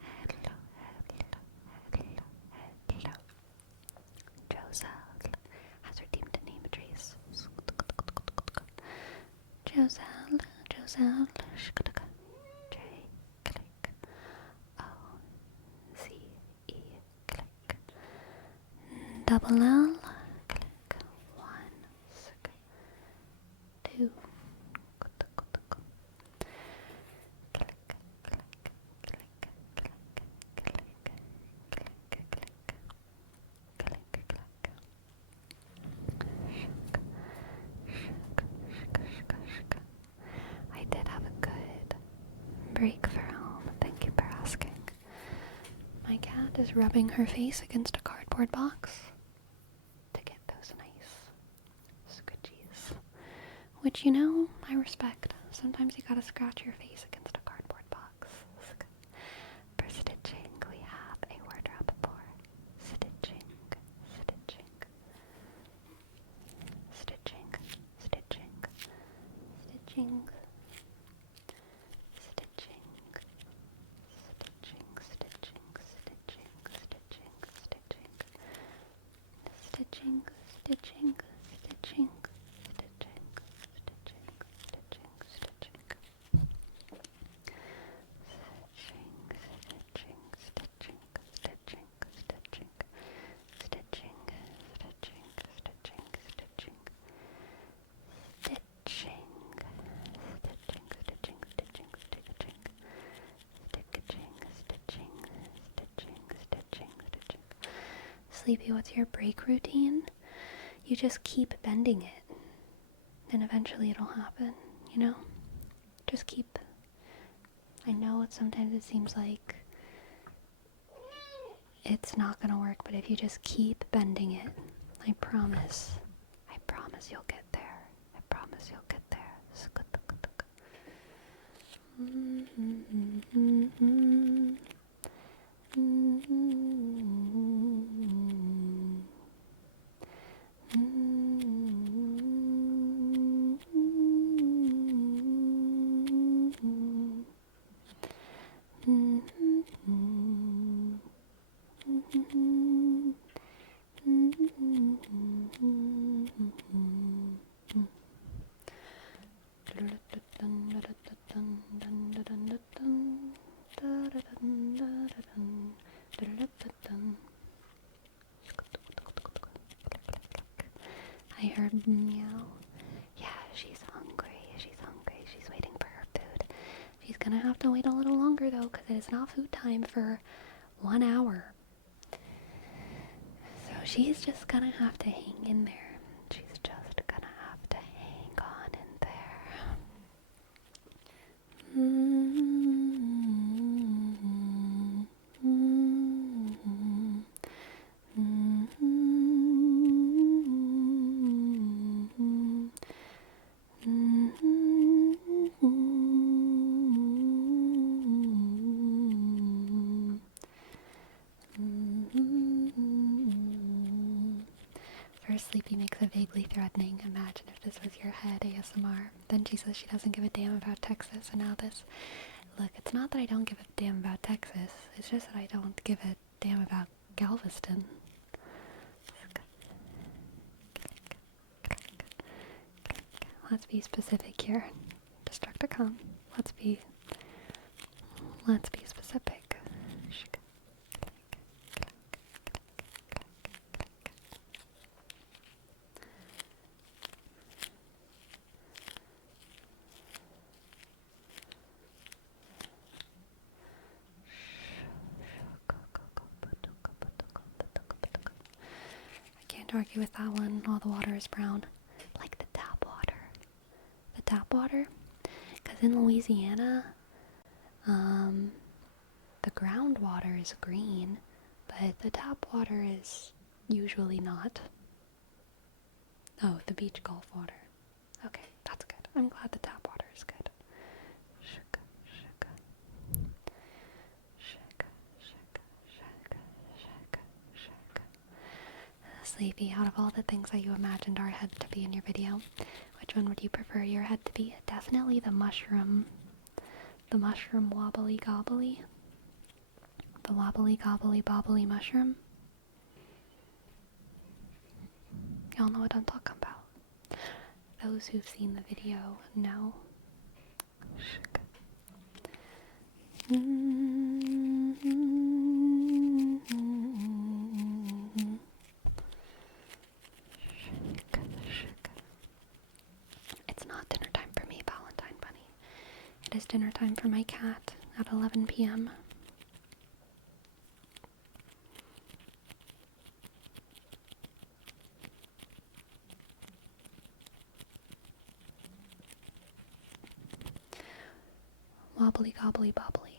Hello, hello, hello, hello. Joselle has redeemed a name trace. Joselle, Joselle, J, click, O, C, E, click, double L, click, 1, click, 2, click, click, click, click, I did have a good break for home, thank you for asking. My cat is rubbing her face against a cardboard box to get those nice scritchies. Which, I respect. Sometimes you gotta scratch your face against a cardboard box. For stitching, we have a wardrobe for stitching, stitching, stitching, stitching, stitching, stitching, stitching, stitching, stitching, stitching, stitching, stitching, stitching, stitching, stitching, stitching, stitching, stitching. Sleepy, what's your break routine? You just keep bending it, and eventually it'll happen, Just keep. I know sometimes it seems like it's not gonna work, but if you just keep bending it, I promise you'll get there. I promise you'll get there. I heard meow. Yeah, she's hungry. She's waiting for her food. She's gonna have to wait a little longer though, because it is not food time for 1 hour. So she's just gonna have to hang in there. She's just gonna have to hang on in there. First, Sleepy makes a vaguely threatening, imagine if this was your head ASMR. Then she says she doesn't give a damn about Texas, and now this. Look, it's not that I don't give a damn about Texas, it's just that I don't give a damn about Galveston. Let's be specific here. Destructicon. Let's be specific. I can't argue with that one. All the water is brown. Like the tap water. The tap water? Because in Louisiana, the groundwater is green, but the tap water is usually not. Oh, the beach Gulf water. Okay, that's good. I'm glad the tap water is good. Sleepy, out of all the things that you imagined our head to be in your video, which Which one would you prefer your head to be? Definitely the mushroom. The mushroom wobbly gobbly. The wobbly gobbly bobbly mushroom. Y'all know what I'm talking about. Those who've seen the video know. It's not dinner time for me, Valentine Bunny. It is dinner time for my cat at 11 p.m. Wobbly gobbly bobbly.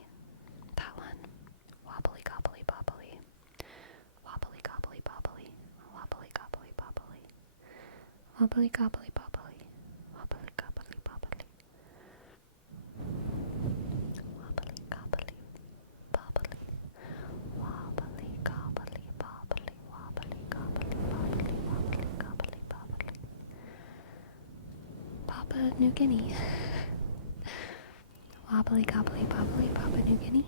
That one. Wobbly gobbly bobbly. Wobbly gobbly bobbly. Wobbly gobbly bobbly. Wobbly gobbly bobbly. Wobbly gobbly bobbly. Wobbly gobbly bobbly. Wobbly gobbly bobbly. Wobbly gobbly bobbly. Wobbly gobbly bobbly. Papua New Guinea. Wobbly gobbly bobbly Papua New Guinea.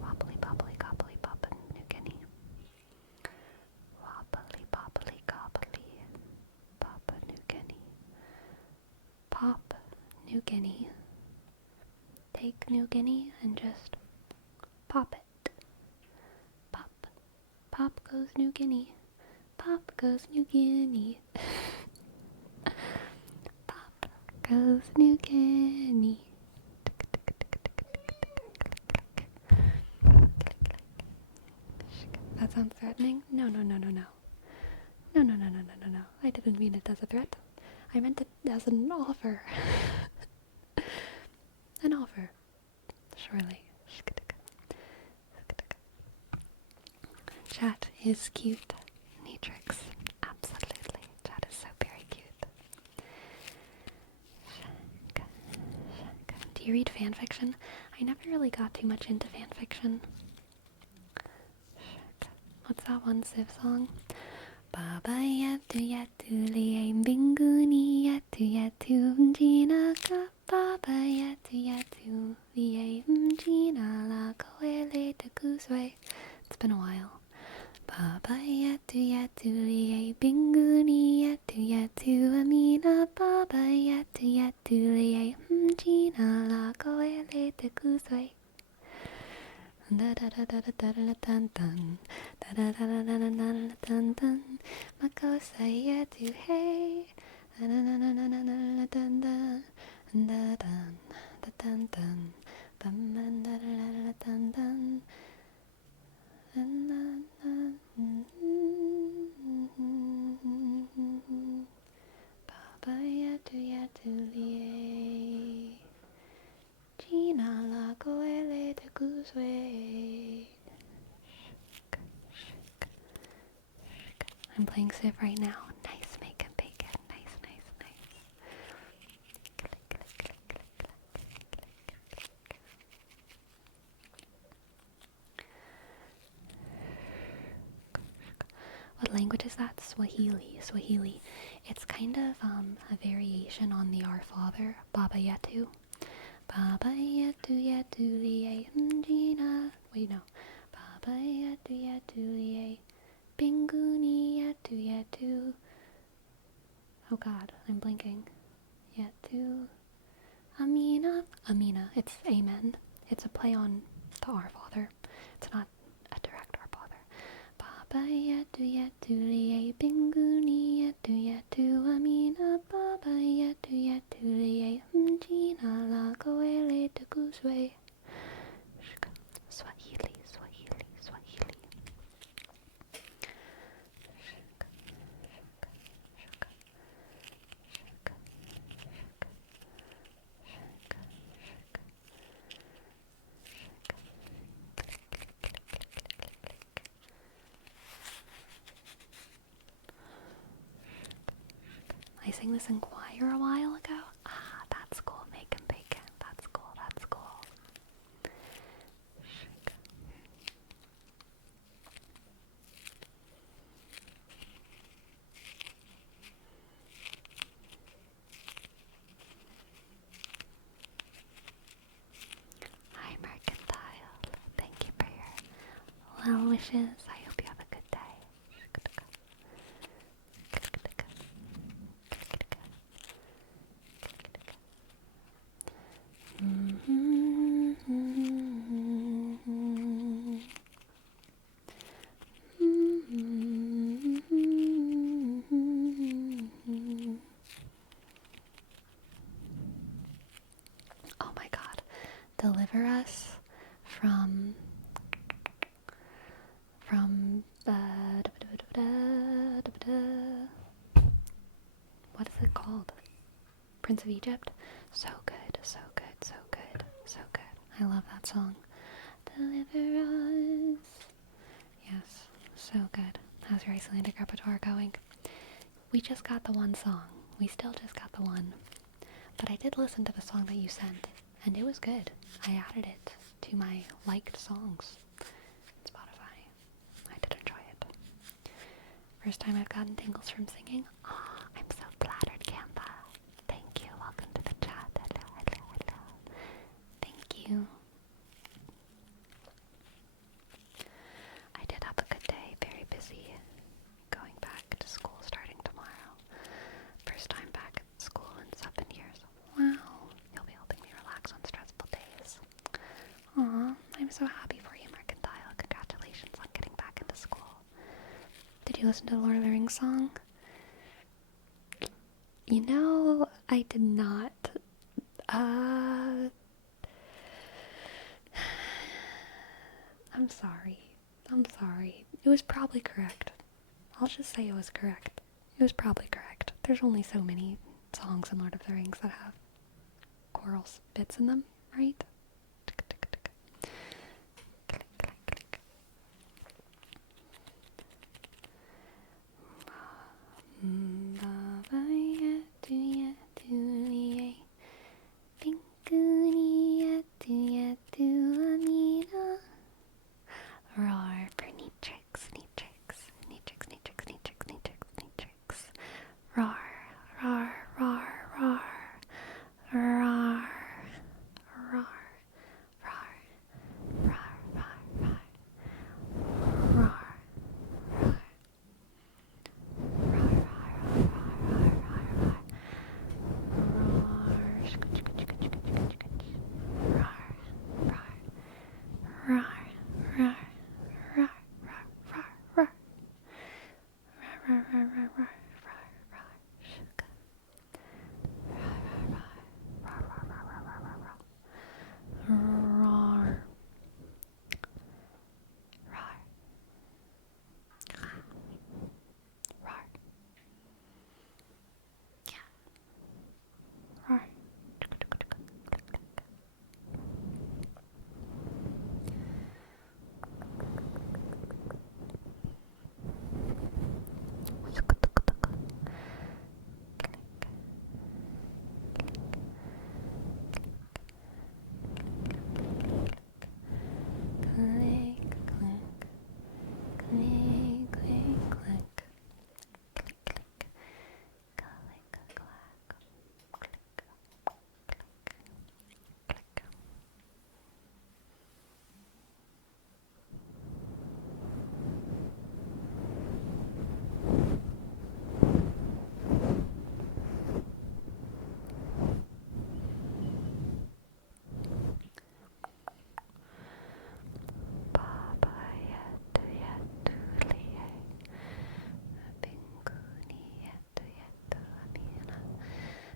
Wobbly bobbly gobbly Papua New Guinea. Wobbly bobbly gobbly Papua New Guinea. Pop New Guinea. Take New Guinea and just pop it. Pop. Pop goes New Guinea. Pop goes New Guinea. Pop goes New Guinea. That sounds threatening? No. No. I didn't mean it as a threat. I meant it as an offer. An offer. Surely. Chat is cute. Natrix. Absolutely. Chat is so very cute. Do you read fanfiction? I never really got too much into fanfiction. What's that one Civ song? Baba yatu yatu liye binguni yatu yatu mjinaka. Baba yatu yatu liye mjina la koele de kuswe. It's been a while. Baba yatu yatu liye binguni yatu yatu amina. Baba yatu yatu liye mjina la koele de kuswe. Da da da da da da da dun dun. Da da da da da da da dun dun. Makosa yetu hey. Da da da da da da da dun dun. Da dun da dun dun. Bum da da da da dun dun. Dun dun dun. Baba yetu yetu liye. Gina la goele de guzwe. I'm playing Civ right now. Nice, make and bacon. Nice. What language is that? Swahili. It's kind of a variation on the Our Father, Baba Yetu. Baba Yetu Yetu Liye Mjina. Wait, no. Baba Yetu Yetu Liye Binguni Yetu Yetu. Oh god, I'm blinking. Yetu. Amina. It's Amen. It's a play on the Our Father. It's not a direct Our Father. Baba Yetu Yetu Liye Binguni Yetu Yetu Amina. Baba Yetu Yetu Liye Mjina la Goele de Guzwe. Swahili. I sang this in choir a while ago. Ah, that's cool. Make and bacon. That's cool. wishes. I hope you have a good day. Oh my God. Deliver us from what is it called? Prince of Egypt? So good, so good, so good, so good. I love that song. Deliver us. Yes, so good. How's your Icelandic repertoire going? We just got the one song. We still just got the one. But I did listen to the song that you sent, and it was good. I added it to my liked songs on Spotify. I did enjoy it. First time I've gotten tingles from singing. Oh, I'm so flattered, Canva. Thank you. Welcome to the chat. Hello, hello, hello. Thank you. I did have a good day. Very busy. Going back to school starting tomorrow. First time back at school in 7 years. Wow. You'll be helping me relax on stressful days. Aw, I'm so happy for you, Mercantile. Congratulations on getting back into school. Did you listen to the Lord of the Rings song? You know, I did not. I'm sorry. I'm sorry. It was probably correct. I'll just say it was correct. It was probably correct. There's only so many songs in Lord of the Rings that have choral bits in them, right? Roar for Neatrix, Neatrix, Neatrix, Neatrix, Neatrix, Neatrix, Neatrix. Roar, roar, roar, roar, roar, roar, roar, roar, roar, roar, roar,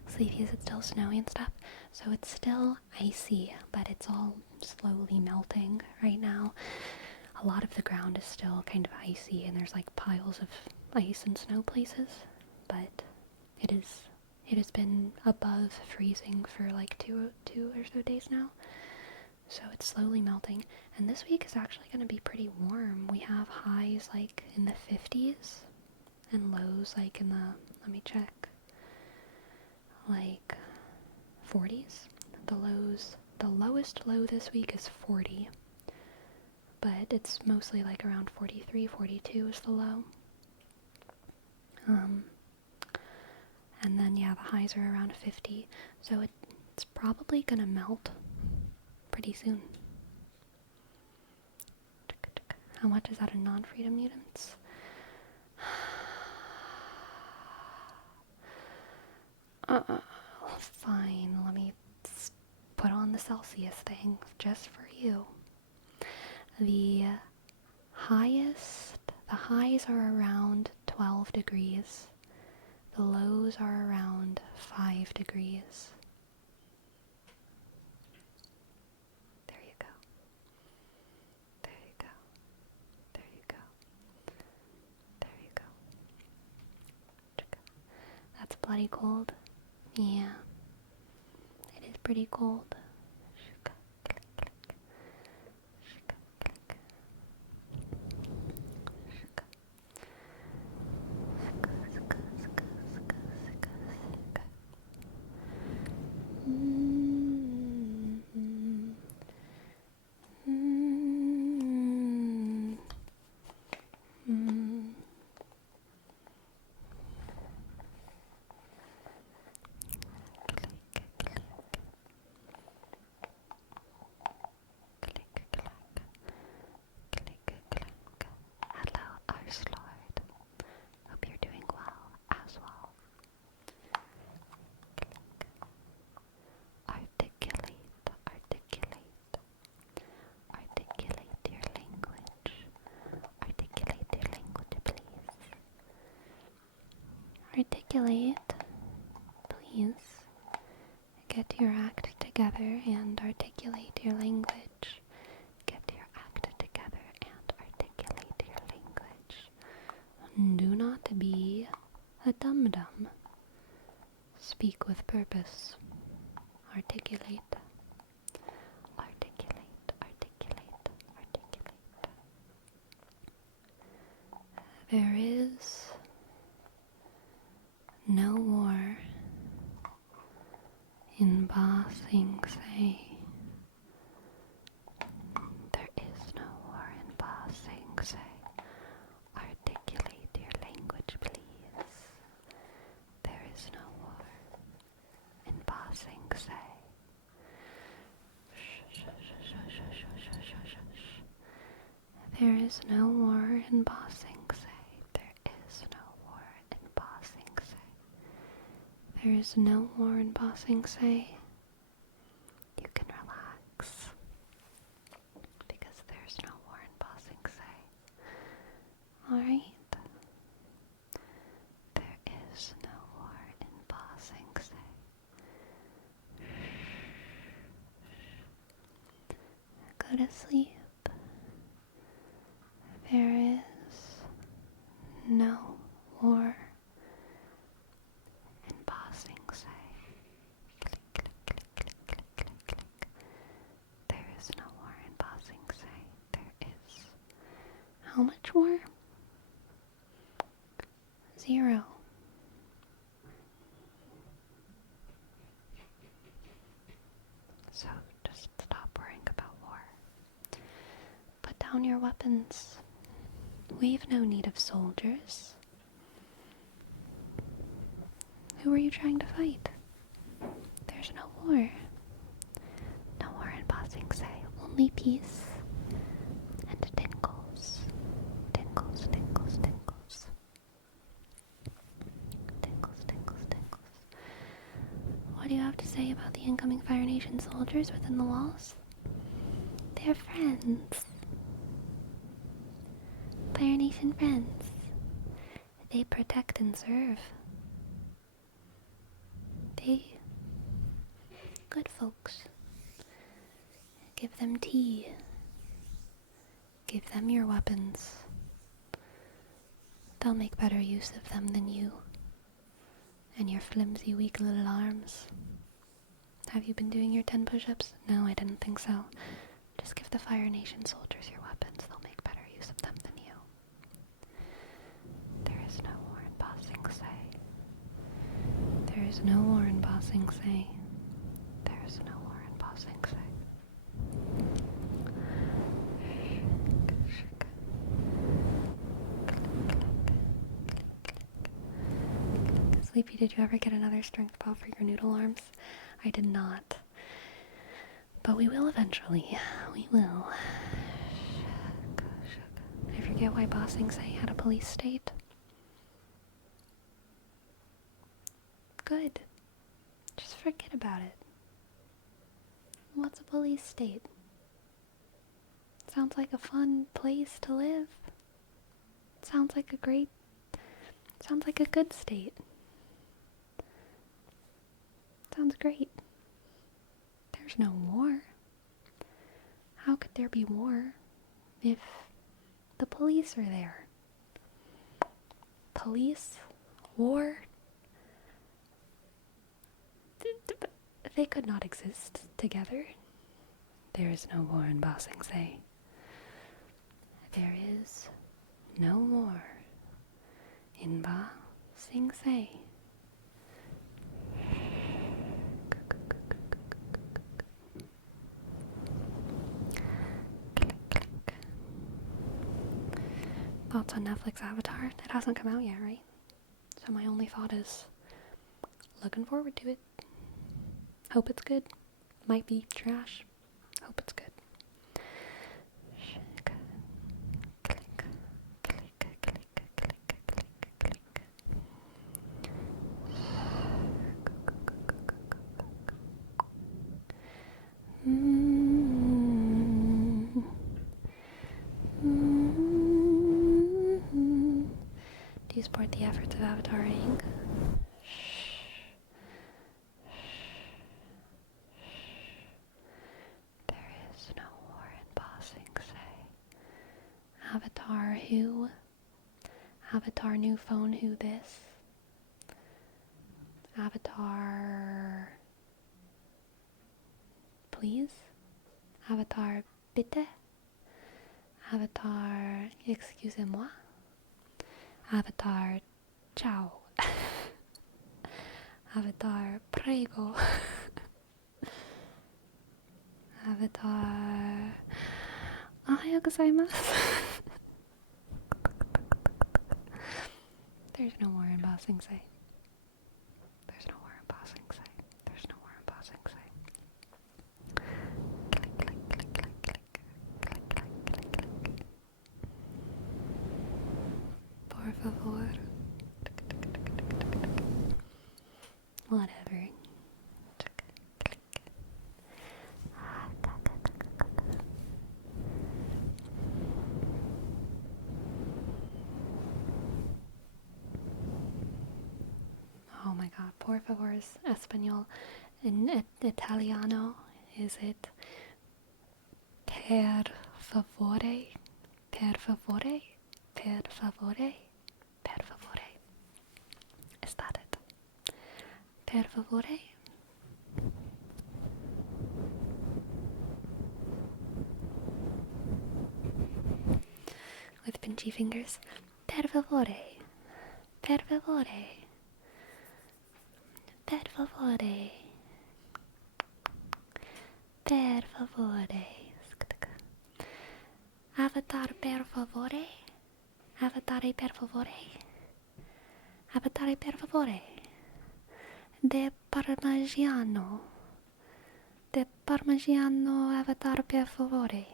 Sleepy, is it still snowy and stuff? So it's still icy, but it's all slowly melting right now. A lot of the ground is still kind of icy, and there's like piles of ice and snow places, but it has been above freezing for like two or so days now. So it's slowly melting, and this week is actually going to be pretty warm. We have highs like in the 50s and lows like in the, let me check, like 40s. The lowest low this week is 40, but it's mostly like around 43, 42 is the low. And then yeah, the highs are around 50, so it's probably gonna melt pretty soon. How much is that in non-freedom units? Fine, let me put on the Celsius thing just for you. The highs are around 12 degrees. The lows are around 5 degrees. There you go. There you go. There you go. There you go. That's bloody cold. Yeah. It is pretty cold. Articulate, please. Get your act together and articulate your language. Get your act together and articulate your language. Do not be a dum-dum. Speak with purpose. Articulate. Articulate, articulate, articulate. There is no war in Ba Sing Se. There is no war in Ba Sing Se. Articulate your language, please. There is no war in Ba Sing Se. There is no war in Ba Sing Se. There is no war in Ba Sing Se. There is no war in Ba Sing Se. You can relax. Because there's no war in Ba Sing Se. Alright? There is no war in Ba Sing Se. Go to sleep. There is no war in Ba Sing Se. Click, click, click, click, click, click, click. There is no war in Ba Sing Se. There is. How much war? 0. So just stop worrying about war. Put down your weapons. We've no need of soldiers. Who are you trying to fight? There's no war. No war in Ba Sing Se. Only peace and tingles. Tingles, tingles, tingles. Tingles, tingles, tingles. What do you have to say about the incoming Fire Nation soldiers within the walls? They're friends. Fire Nation friends. They protect and serve. They... good folks. Give them tea. Give them your weapons. They'll make better use of them than you. And your flimsy, weak little arms. Have you been doing your 10 push-ups? No, I didn't think so. Just give the Fire Nation soldiers your weapons. They'll make better use of them than you. There is no war in Ba Sing Se. There is no war in Ba Sing Se. There is no war in Ba Sing Se. Sleepy, did you ever get another strength ball for your noodle arms? I did not. But we will eventually. We will. forget why Bossing Say had a police state? Good. Just forget about it. What's a police state? Sounds like a fun place to live. Sounds like a good state. Sounds great. There's no war. How could there be war if the police are there? Police? War? They could not exist together. There is no war in Ba Sing Se. There is no war in Ba Sing Se. Thoughts on Netflix Avatar? It hasn't come out yet, right? So my only thought is looking forward to it. Hope it's good. Might be trash. Hope it's good. Do you support the efforts of Avatar Inc.? There is no war in Ba Sing Se. Avatar who? Avatar new phone who this? Avatar please? Avatar bitte? Avatar excusez-moi? Avatar ciao? Avatar prego? Avatar ohayou gozaimasu? There's no war in Ba Sing Se. There's no war in Ba Sing Se. There's no war in Ba Sing Se. Click, click, click, click, click. Click, click, click, click. Por favor. Whatever. Oh my god, por favor is Espanol. In Italiano, is it per favore? Per favore? Per favore? Per favore. Is that it? Per favore? With pinchy fingers. Per favore. Per favore. Per favore. Per favore. Avatar per favore. Avatar per favore. Avatar per favore. De Parmigiano. De Parmigiano Avatar per favore.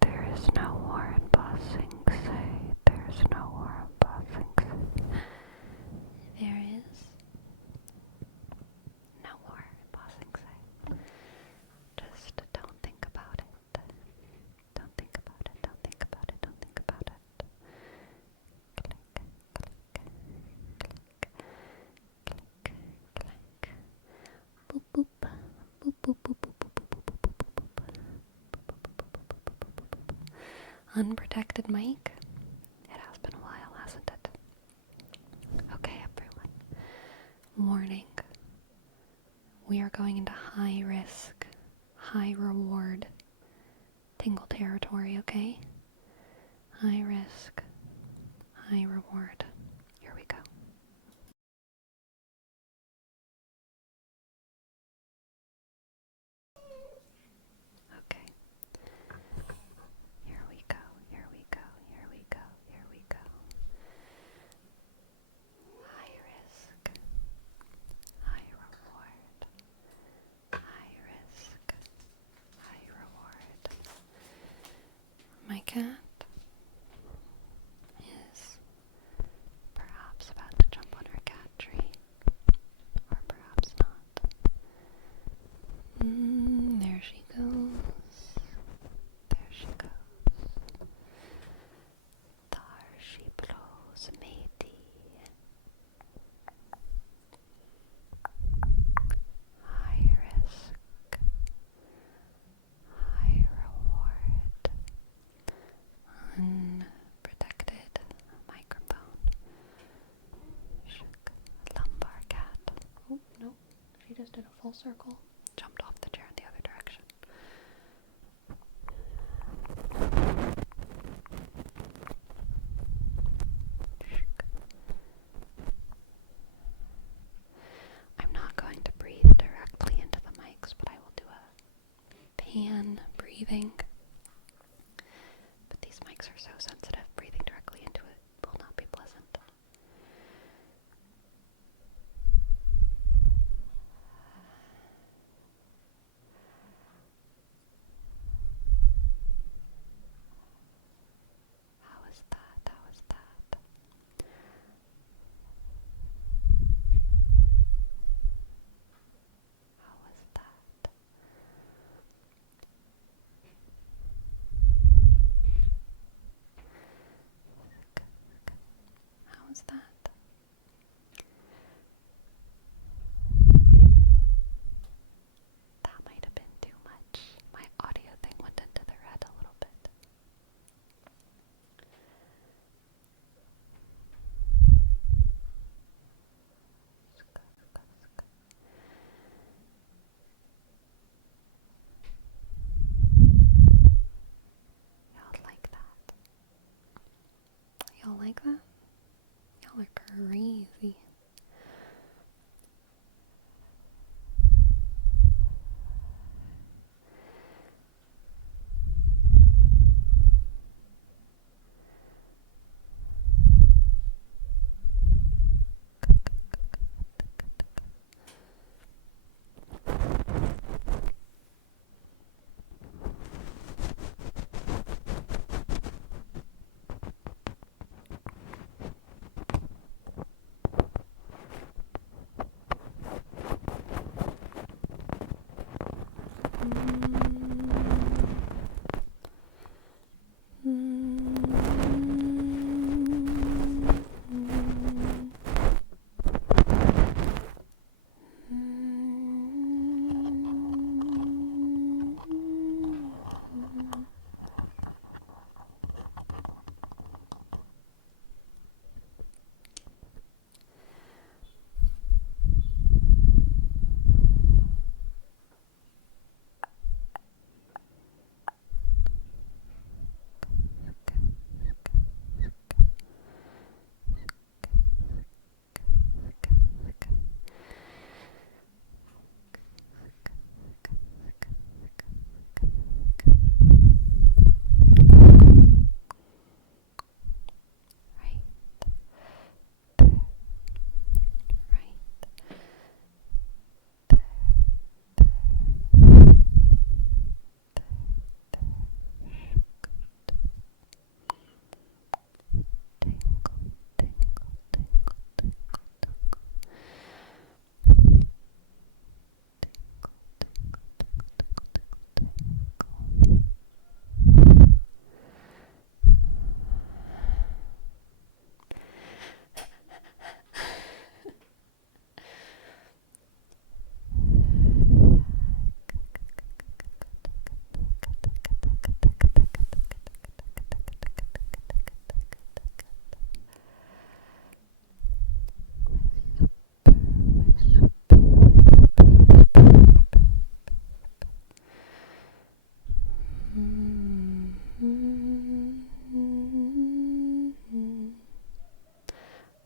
There is no war in Ba Sing Se. There is no war in Ba Sing Se. There is no war in Ba Sing Se. Just don't think about it. Don't think about it. Don't think about it. Don't think about it. Click, click, click, click, click. Boop, boop. Boop, boop, boop, boop, boop, boop, boop, boop, boop, boop. Unprotected mic? It has been a while, hasn't it? Okay, everyone. Warning. We are going into high risk, high reward tingle territory, okay? High risk, high reward. Here we go. cat is perhaps about to jump on her cat tree, or perhaps not. There she goes. There she goes. There she blows, matey. High risk, high reward. Unprotected microphone. Shook. Lumbar cat. Oh, no. She just did a full circle. Jumped off the chair in the other direction. I'm not going to breathe directly into the mics, but I will do a pan breathing. But these mics are so sensitive, breathing directly into it will not be pleasant. How is that? How is that? How was that? How was that? That might have been too much. My audio thing went into the red a little bit. Y'all like that? Y'all like that? Y'all are crazy.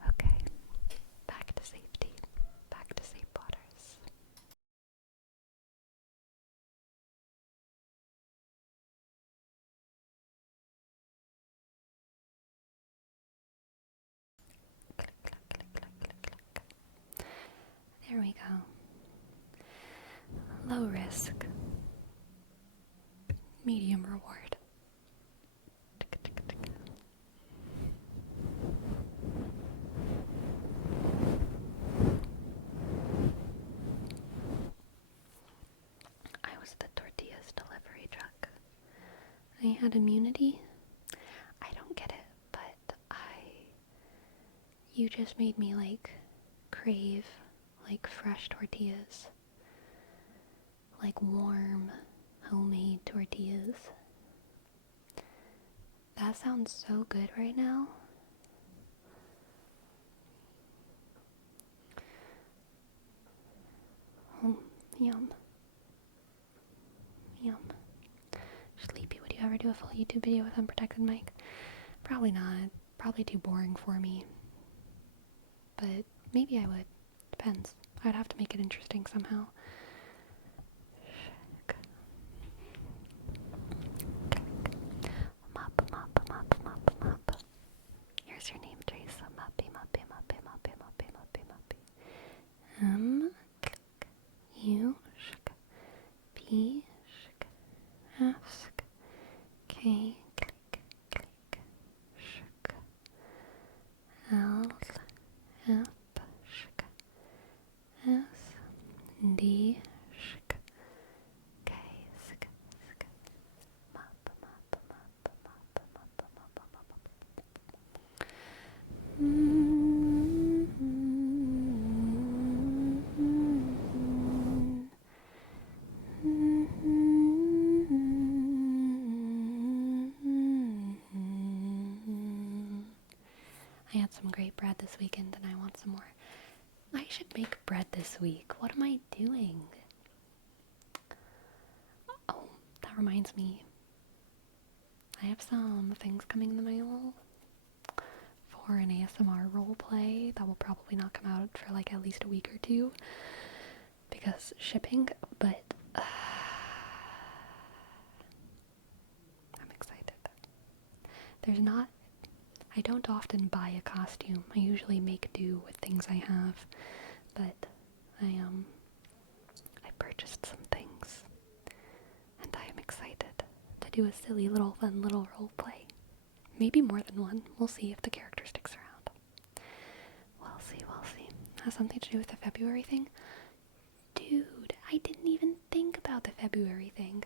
Okay, back to safety, back to safe waters. Click, click, click, click, click, click. There we go. Low risk, medium reward. had immunity? I don't get it, but you just made me, like, crave, like, fresh tortillas. Like, warm, homemade tortillas. That sounds so good right now. Yum. Yum. Sleepy, would you ever do a full YouTube video with unprotected mic? Probably not. Probably too boring for me. But maybe I would. Depends. I'd have to make it interesting somehow. Mop. Here's your name, Teresa. Moppy. Click. U, shk. P, shk. F, shk. K, click. Shk. L, F, shk. S, D, shk. K, sk. Mop. I had some great bread this weekend and I want some more. I should make bread this week. What am I doing? Oh, that reminds me. I have some things coming in the mail for an ASMR roleplay that will probably not come out for like at least a week or two because shipping, but I'm excited. I don't often buy a costume. I usually make do with things I have, but I purchased some things and I am excited to do a silly little fun little role play. Maybe more than one. We'll see if the character sticks around. We'll see. Has something to do with the February thing? Dude, I didn't even think about the February thing.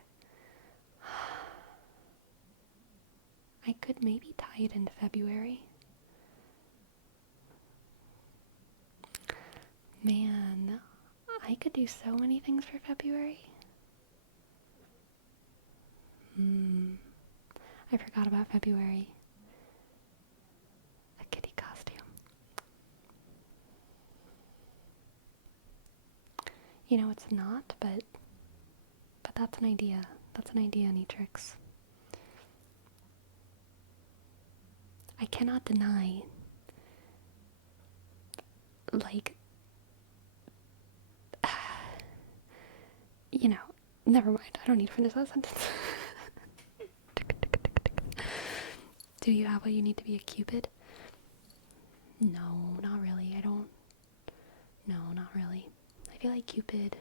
I could maybe tie it into February. Man, I could do so many things for February. I forgot about February. A kitty costume. You know, it's not, but that's an idea. That's an idea, Neatrix. I cannot deny, like, you know, never mind. I don't need to finish that sentence. Do you have what you need to be a Cupid? No, not really. No, not really. I feel like Cupid.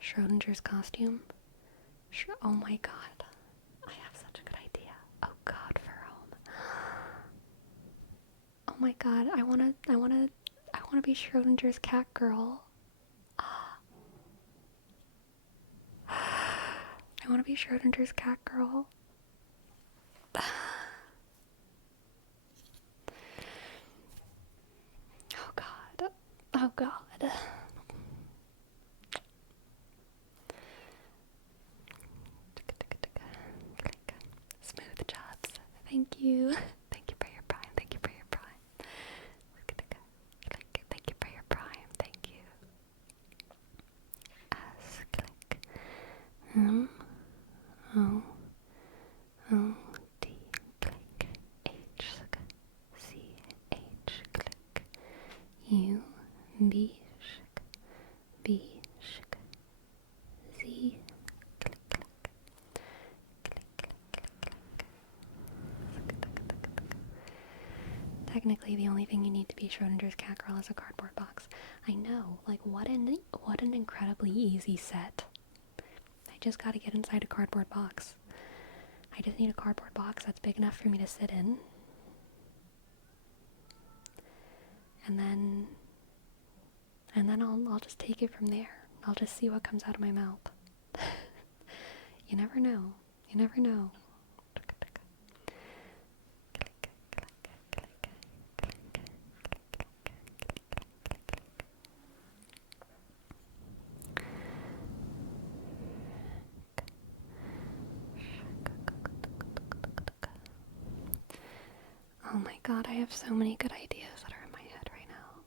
Schrodinger's costume. Oh my god. I have such a good idea. Oh god, for home. Oh my god, I wanna be Schrodinger's cat girl. I wanna be Schrodinger's cat girl. Oh god. Smooth jobs. Thank you. Thank you for your prime. Thank you for your prime. Thank you for your prime. Thank you. S click. O D click. H C H click. U B shk B shk Z click click Technically, the only thing you need to be Schrodinger's cat girl is a cardboard box. I know, like what an incredibly easy set. I just gotta get inside a cardboard box. I just need a cardboard box that's big enough for me to sit in. And then and then I'll just take it from there. I'll just see what comes out of my mouth. You never know. You never know. Oh my god, I have so many good ideas that are in my head right now.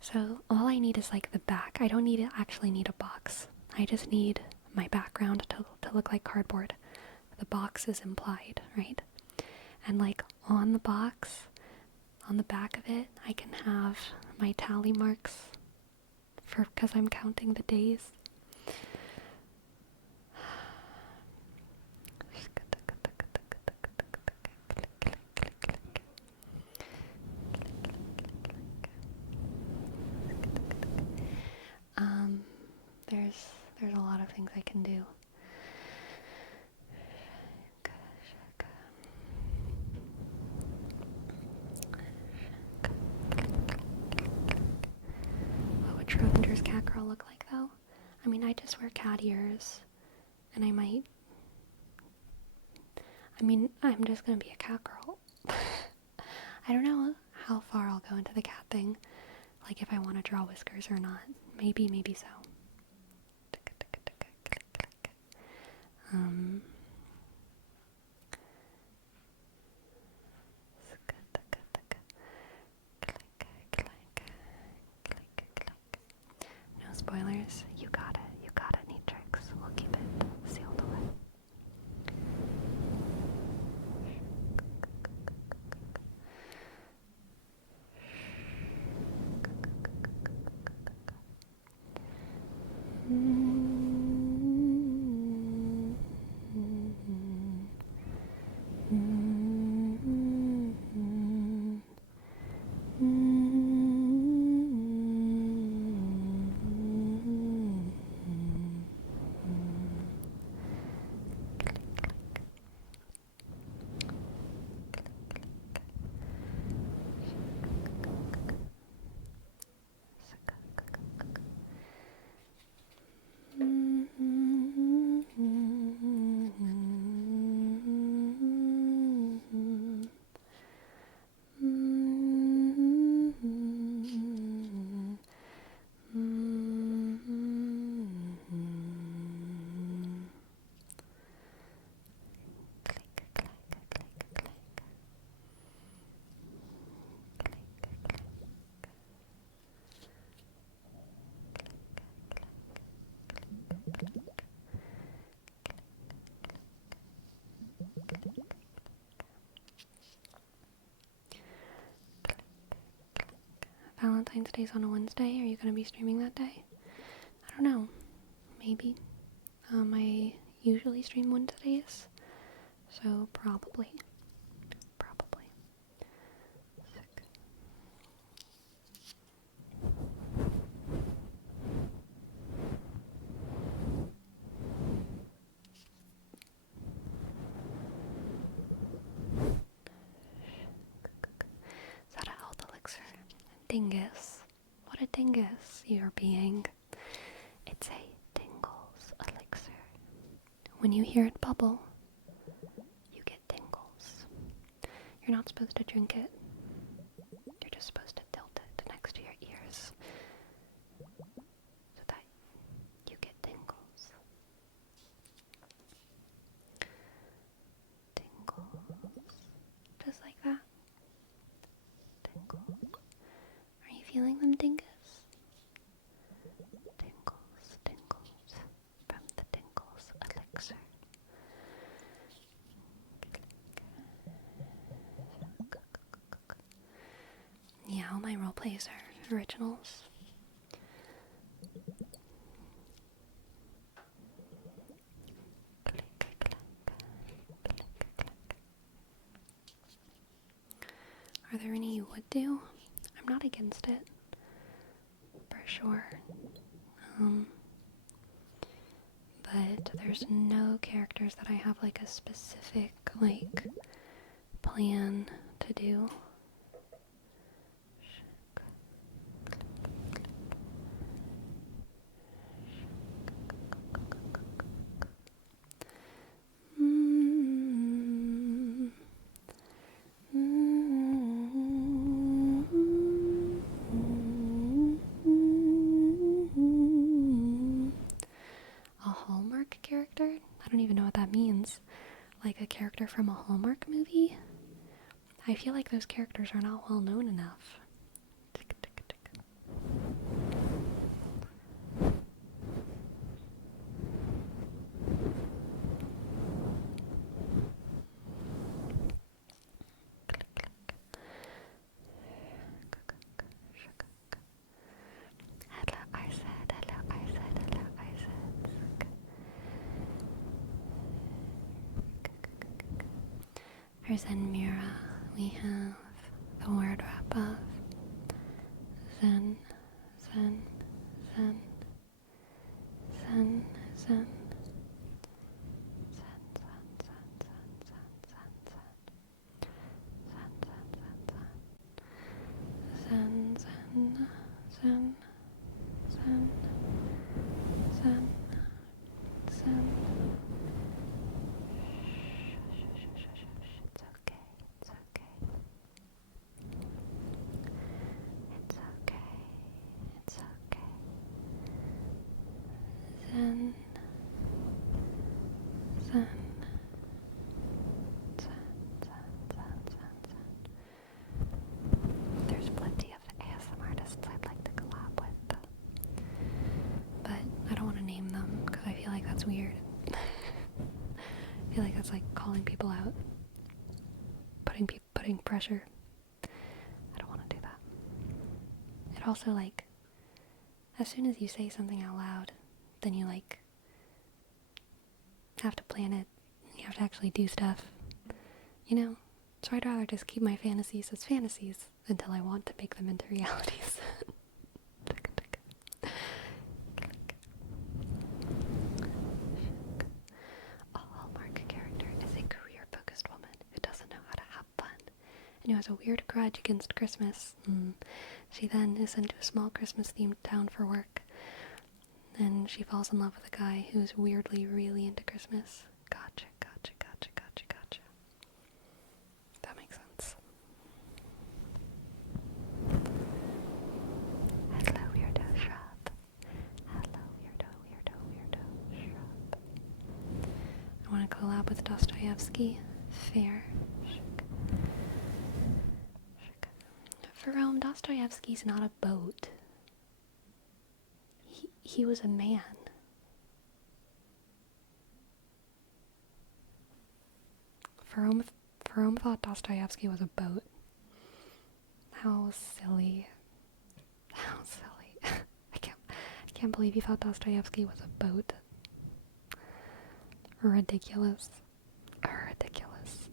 So all I need is like the back. I don't actually need a box. I just need my background to look like cardboard. The box is implied, right? And like on the box, on the back of it, I can have my tally marks because I'm counting the days. There's a lot of things I can do. What would Schrodinger's cat girl look like though? I mean, I just wear cat ears, and I'm just gonna be a cat girl. I don't know how far I'll go into the cat thing, like if I want to draw whiskers or not. Maybe so. No spoilers. You got it. You got it, Neatrix. We'll keep it sealed away. Valentine's Day's on a Wednesday. Are you going to be streaming that day? I don't know. Maybe. I usually stream Wednesdays, so probably. Sick. Is that a health elixir? Dingus. What a dingus you're being. It's a tingles elixir. When you hear it bubble, you get tingles. You're not supposed to drink it. You're just supposed to tilt it next to your ears so that you get tingles. Tingles. Just like that. Tingles. Are you feeling them, dingus? Tingles from the tingles elixir. Yeah, all my role plays are originals. Are there any you would do? I'm not against it, for sure. But there's no characters that I have like a specific plan to do. like a character from a Hallmark movie. I feel like those characters are not well known enough. Tick, tick, tick. Hello, I said, hello, I said, hello, I said. For Zen Mira, we have the word wrap of Zen, Zen, Zen, Zen, Zen, Zen, Zen, Zen, Zen, Zen, Zen, Zen, Zen, Zen, Zen, Zen, Zen, Zen. It's okay, it's okay. It's okay, it's okay. Zen, Zen, Zen, Zen, Zen, Zen. There's plenty of ASMR artists I'd like to collab with, but I don't want to name them because I feel like that's weird. I feel like that's like calling people out, putting pressure. I don't want to do that. It also, like, as soon as you say something out loud, then you like have to plan it. You have to actually do stuff, you know? So I'd rather just keep my fantasies as fantasies until I want to make them into realities. A Hallmark character is a career-focused woman who doesn't know how to have fun and who has a weird grudge against Christmas. She then is sent to a small Christmas-themed town for work, and she falls in love with a guy who's weirdly really into Christmas. Gotcha, gotcha, gotcha, gotcha, gotcha. That makes sense. Hello, weirdo shrub. Hello, weirdo shrub. I want to collab with Dostoevsky. Fair. For Rome, Dostoevsky's not a boat. He was a man. Rome thought Dostoevsky was a boat. How silly. How silly. I can't believe he thought Dostoevsky was a boat. Ridiculous. Ridiculous.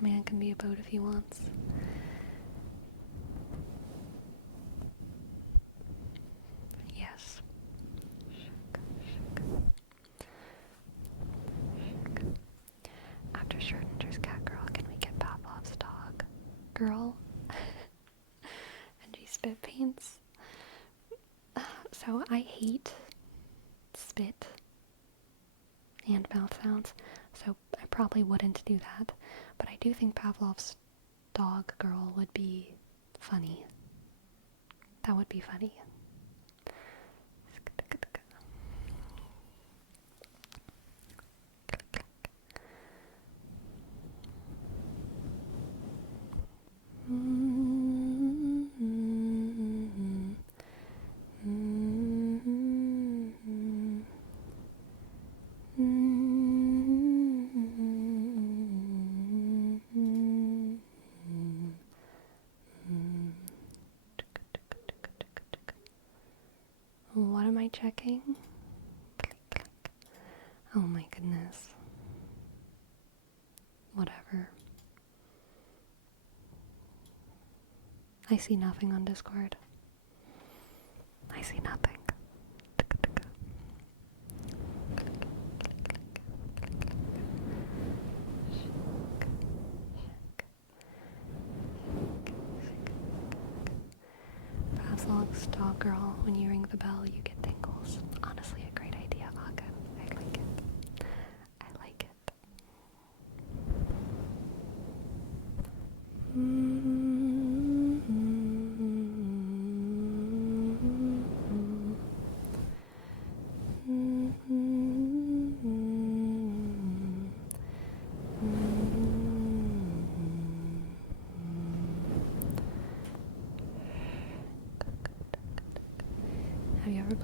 A man can be a boat if he wants. Yes. After Schrodinger's cat girl, can we get Pavlov's dog girl? And she spit paints. So I hate spit and mouth sounds, so I probably wouldn't do that. But I do think Pavlov's dog girl would be funny. That would be funny. What am I checking? Oh my goodness. Whatever. I see nothing on Discord. I see nothing. Pavlov's dog girl, when you ring the bell, you get tingles. Honestly, a great idea, Aka. I like it. I like it.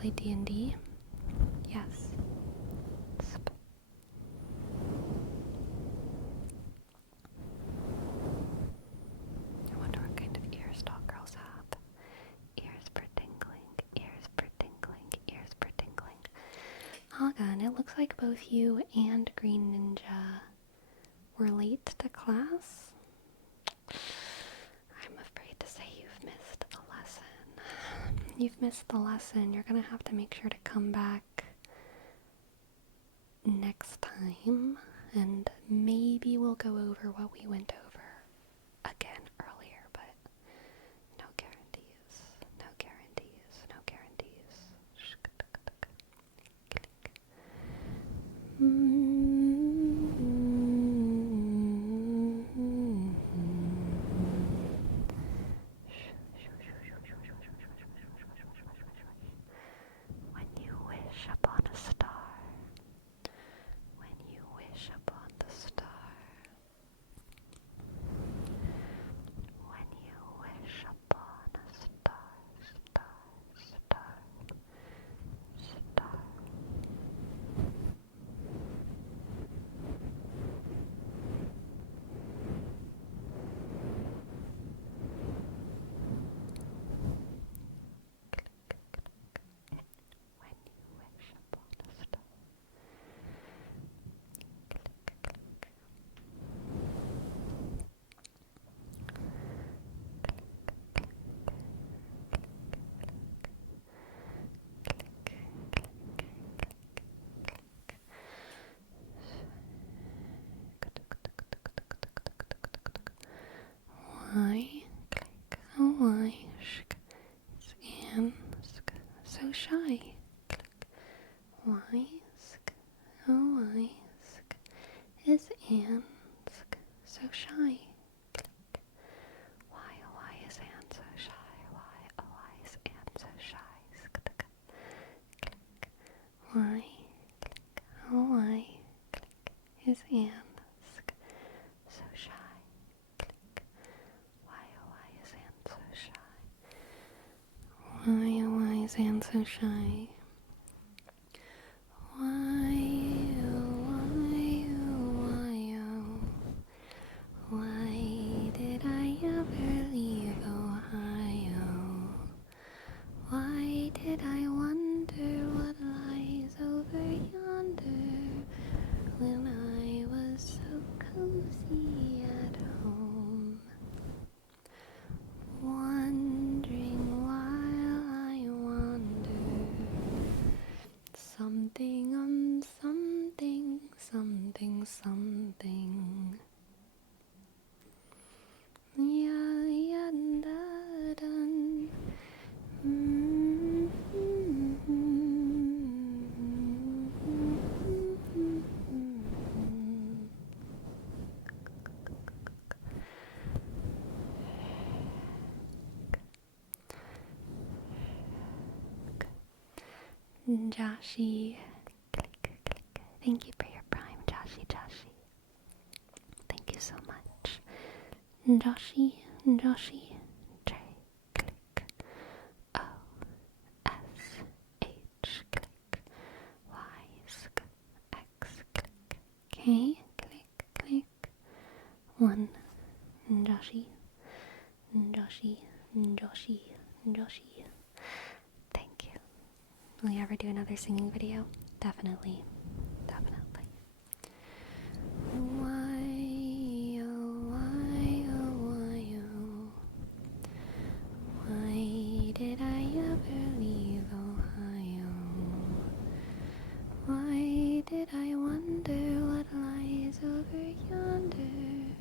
play D&D? Yes. I wonder what kind of ears dog girls have. Ears for tingling, ears for tingling, ears for tingling. Hagan, it looks like both you and Green Ninja were late to class. I'm afraid to say you've missed the lesson. You've missed the lesson. You're gonna have to make sure to come back next time, and maybe we'll go over what we went over again earlier, but no guarantees. No guarantees. No guarantees. When you wish upon a star, when you wish upon the star, when you wish upon a star, star, star, star. When you wish upon a star. Why, click, oh why, shk, is Anne so shy? Click, why, sk, oh why, sk, is Anne so shy? Click, why, oh why is Anne so shy? Why, oh why is Anne so shy? Sk, click, why, click, oh why, click, is Anne so shy? Why, oh why is Anne so shy? Why, oh why is Anne so shy? Why, oh why, oh why, oh. Why did I ever leave Ohio? Why did I wonder what lies over yonder when I was so cozy at home? Wondering while I wander, something something, something, something. Yeah, yeah, da, dun. Joshi, click, click. Thank you for your prime, Joshi, Joshi. Thank you so much. Joshi, Joshi, J, click, O, S, H, click, Y, sk, X, click, K, click, click, 1, Joshi, Joshi, Joshi, Joshi. Thank you. Will you ever do another singing video? Definitely. Definitely. Why, oh, why, oh, why, oh. Why did I ever leave Ohio? Why did I wonder what lies over yonder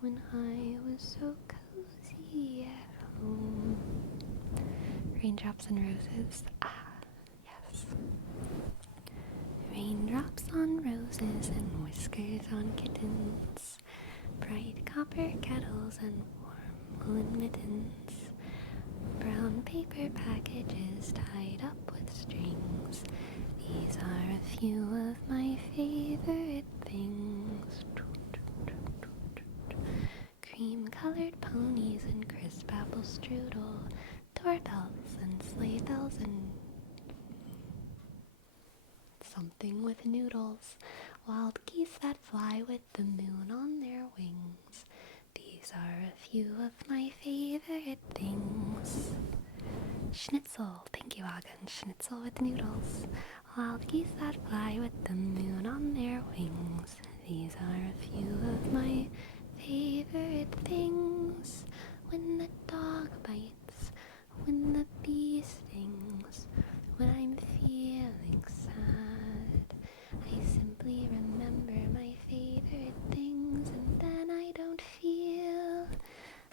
when I was so cozy at home? Raindrops and roses. Ah, yes. Raindrops on roses and whiskers on kittens, bright copper kettles and warm woolen mittens, brown paper packages tied up with strings. These are a few of my favorite things. Cream-colored ponies and crisp apple strudel, doorbells and sleigh bells and Schnitzel. Thank you, Hagen. Schnitzel with noodles. Wild geese that fly with the moon on their wings. These are a few of my favorite things. When the dog bites, when the bee stings, when I'm feeling sad, I simply remember my favorite things, and then I don't feel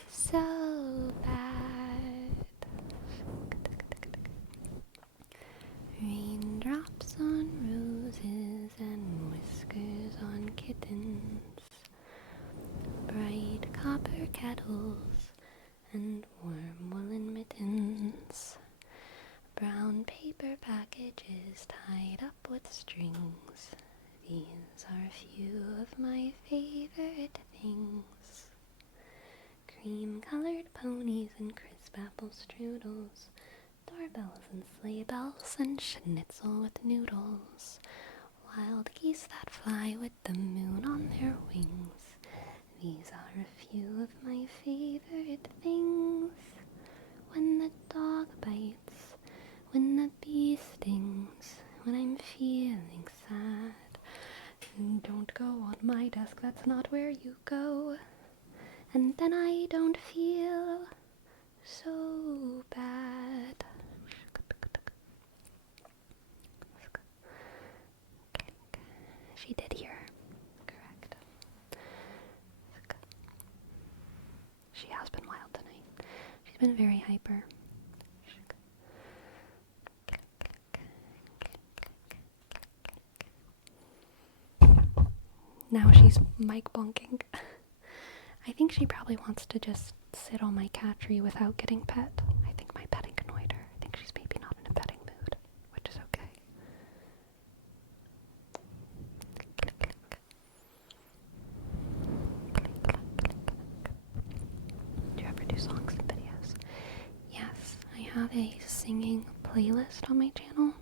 so bad. Raindrops on roses and whiskers on kittens, bright copper kettles and warm woolen mittens, brown paper packages tied up with strings. These are a few of my favorite things. Cream-colored ponies and crisp apple strudels, doorbells and sleigh bells and schnitzel with noodles, wild geese that fly with the moon on their wings. These are a few of my favorite things. When the dog bites, when the bee stings, when I'm feeling sad. Don't go on my desk, that's not where you go. And then I don't feel so bad. She did hear. Correct. She has been wild tonight. She's been very hyper. Now she's mic bonking. I think she probably wants to just sit on my cat tree without getting pet. I think my petting annoyed her. I think she's maybe not in a petting mood, which is okay. Do you ever do songs and videos? Yes, I have a singing playlist on my channel.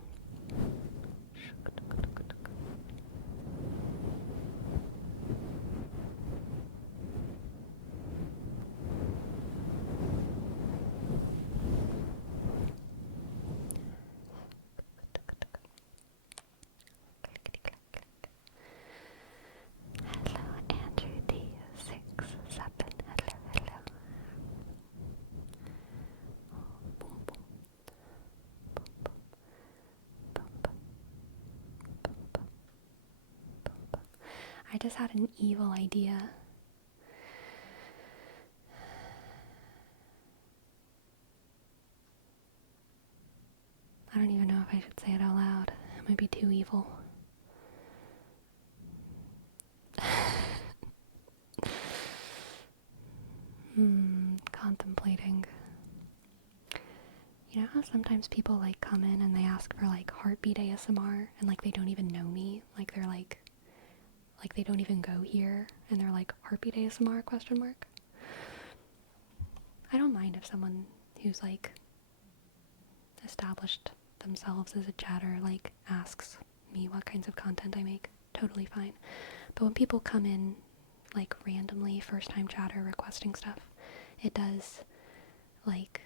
Hello, Andrew D67. Hello. Boom, boom. I just had an evil idea. I don't even know if I should say it out loud. It might be too evil. Contemplating. You know how sometimes people like come in and they ask for like heartbeat ASMR and like they don't even know me? Like they're like they don't even go here and they're like heartbeat ASMR question mark? I don't mind if someone who's like established themselves as a chatter like asks me what kinds of content I make. Totally fine. But when people come in like randomly, first time chatter requesting stuff, it does like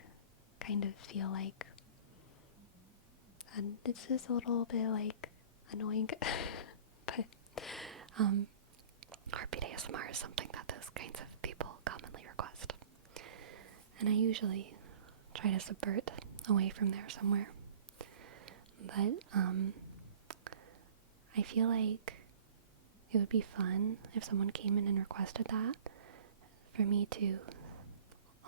kind of feel like, and this is a little bit like annoying, but heartbeat ASMR is something that those kinds of people commonly request, and I usually try to subvert away from there somewhere. But I feel like it would be fun if someone came in and requested that, for me to,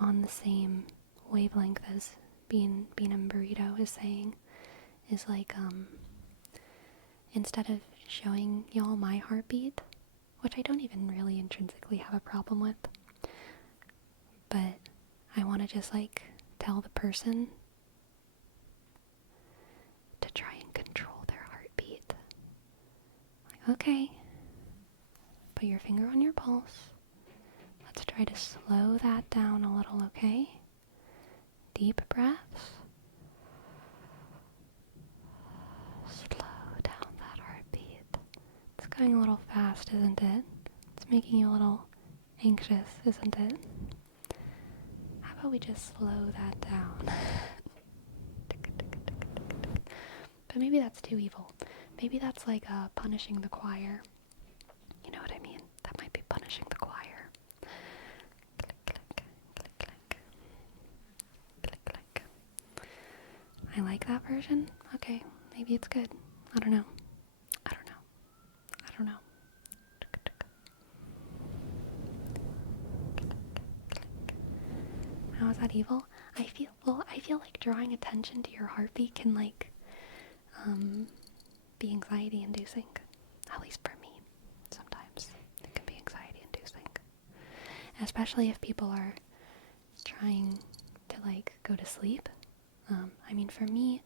on the same wavelength as Bean and Burrito is saying, is like, instead of showing y'all my heartbeat, which I don't even really intrinsically have a problem with, but I want to just like tell the person to try and control their heartbeat. Like, okay, put your finger on your pulse. Let's try to slow that down a little, okay? Deep breaths. Slow down that heartbeat. It's going a little fast, isn't it? It's making you a little anxious, isn't it? How about we just slow that down? But maybe that's too evil. Maybe that's like punishing the choir. You know what I mean? That might be punishing the choir. Click, click, click, click. Click, click. I like that version. Okay, maybe it's good. I don't know. I don't know. I don't know. How is that evil? I feel like drawing attention to your heartbeat can like be anxiety inducing. At least for me. Sometimes it can be anxiety inducing. Especially if people are trying to like go to sleep. I mean, for me,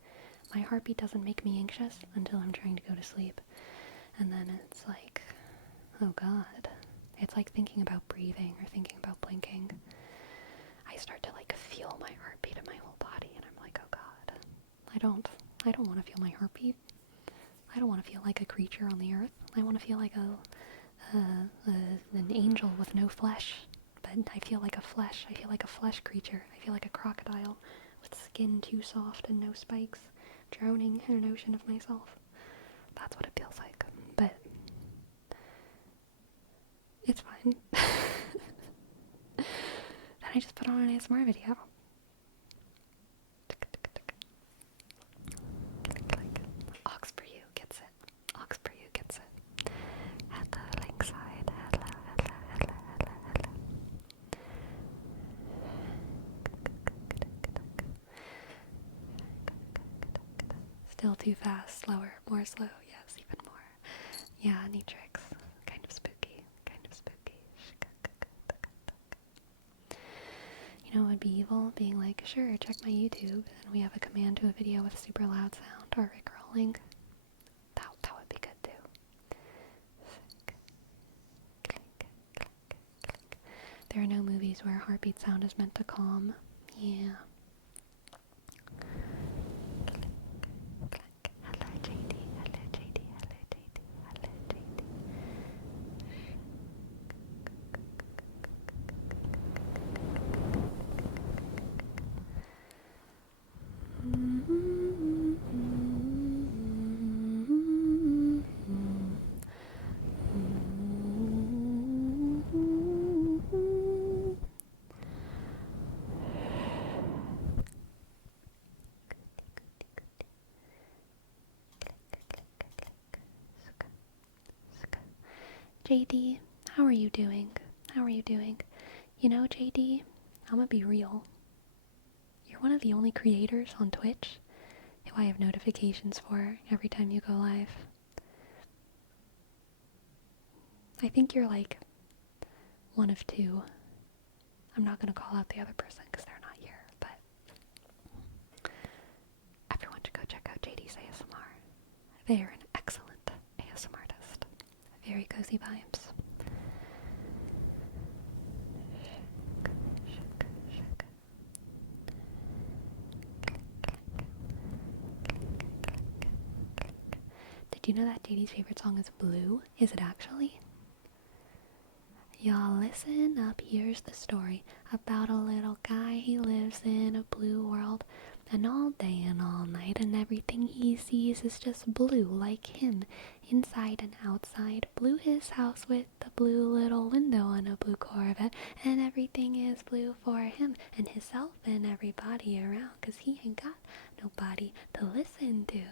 my heartbeat doesn't make me anxious until I'm trying to go to sleep. And then it's like, oh god. It's like thinking about breathing or thinking about blinking. I start to like feel my heartbeat in my whole body and I'm like, oh god. I don't want to feel my heartbeat. I don't want to feel like a creature on the earth. I want to feel like an angel with no flesh. But I feel like a flesh. I feel like a flesh creature. I feel like a crocodile with skin too soft and no spikes, drowning in an ocean of myself. That's what it feels like. But it's fine. Then I just put on an ASMR video. Ox for you gets it. Ox for you gets it. Hello, Linkside. Hello, hello, hello, hello, hello. Still too fast, slower, more slow, yes, even more. Yeah, neat tricks. Kind of spooky, kind of spooky. You know what would be evil? Being like, sure, check my YouTube, and we have a command to a video with super loud sound or Rickrolling. That would be good too. Click, click, click. There are no movies where heartbeat sound is meant to calm. Yeah. Hello JD, hello JD, hello JD, hello JD. JD, how are you doing? How are you doing? You know, JD, I'm gonna be real. You're one of the only creators on Twitch who I have notifications for every time you go live. I think you're like one of two. I'm not gonna call out the other person because they're not here, but everyone should go check out JD's ASMR. They are an excellent ASMR artist. Very cozy vibes. Did you know that JD's favorite song is Blue? Is it actually? Y'all listen up, here's the story about a little guy. He lives in a blue world, and all day and all night, and everything he sees is just blue, like him, inside and outside. Blue his house with a blue little window and a blue Corvette, and everything is blue for him and himself and everybody around, 'cause he ain't got nobody to listen to.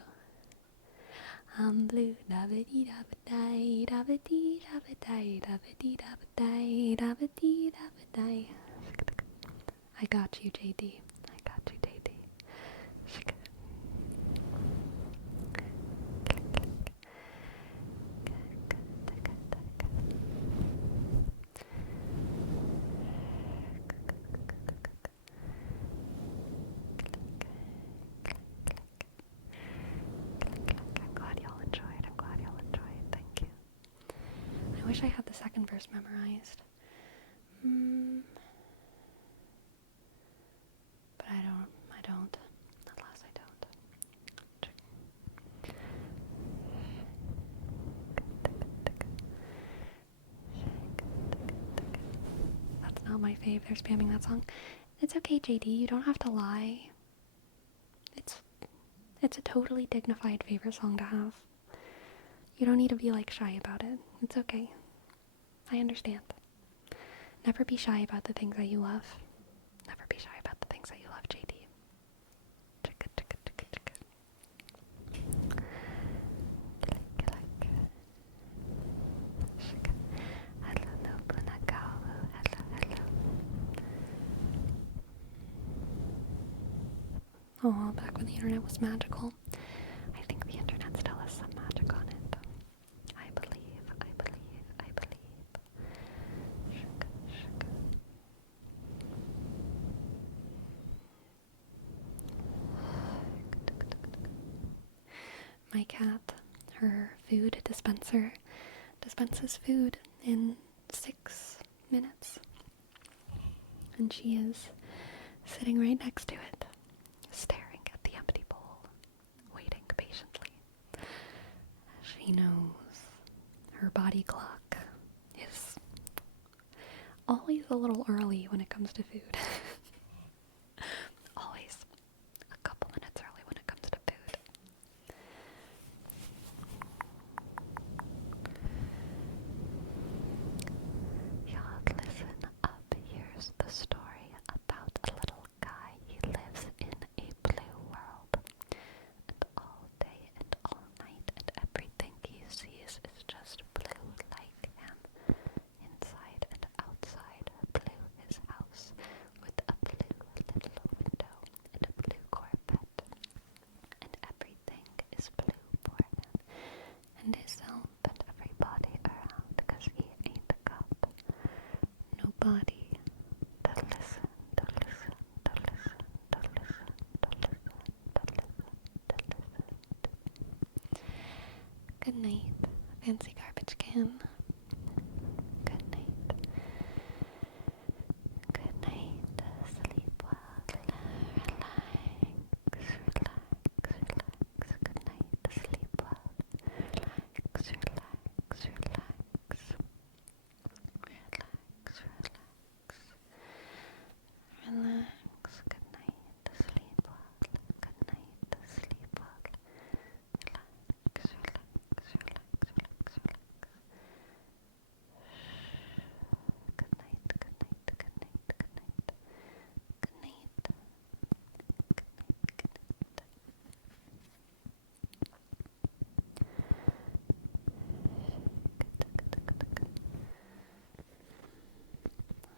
I'm blue, da-ba-dee, da-ba-die, da-ba-dee, da-ba-die, da-ba-dee, da-ba-die, da-ba-dee, da-ba-die. I got you, JD. I got you, JD. I'm glad y'all enjoyed. I'm glad y'all enjoyed. Thank you. I wish I had the second verse memorized. But I don't. Alas, I don't. That's not my fave. They're spamming that song. It's okay, JD. You don't have to lie. It's a totally dignified favorite song to have. You don't need to be like shy about it. It's okay. I understand. Never be shy about the things that you love. Never be shy about the things that you love, JD. Chicka, chicka, chicka, chicka. Hello, no bunakawa. Hello, hello. Oh, back when the internet was magical. I think the internet still has some magic on it. I believe, I believe, I believe. Shaka, shaka. My cat, her food dispenser, dispenses food in 6 minutes. And she is sitting right next to it, staring at the empty bowl, waiting patiently. She knows her body clock is always a little early when it comes to food. Always a couple minutes early when it comes to food. Y'all, listen up. Here's the story about a little guy. He lives in a blue world. And all day and all night and everything he sees is just blue like him. Inside and outside, blue his house with a blue little window and a blue Corvette. And everything is blue for him and himself and everybody around, 'cause he ain't got nobody to listen, to listen, to listen, to listen, to listen, to listen, to listen. Good night, fancy garbage can. Good night. Good night. Sleep well. Relax, relax, relax. Good night. Sleep well. Relax, relax, relax. Relax, relax. Relax. Good night. Sleep well. Good night. Sleep well. Relax, relax, relax, relax, relax. Good night, good night, good night, good night. Good night. Good night, good night.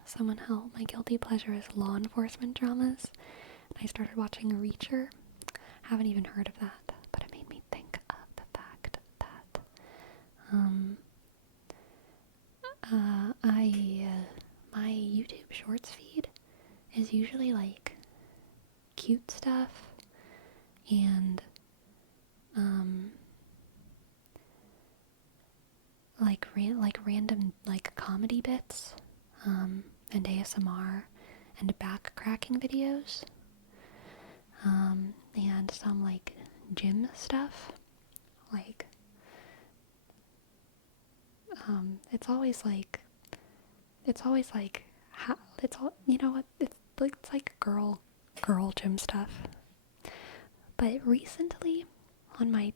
Someone help. My guilty pleasure is law enforcement dramas. I started watching Reacher. Haven't even heard of that, but it made me think of the fact that my YouTube Shorts feed is usually like cute stuff and like random like comedy bits and ASMR and back-cracking videos and some like gym stuff. Like it's always like it's all, you know what, it's like girl gym stuff. But recently on my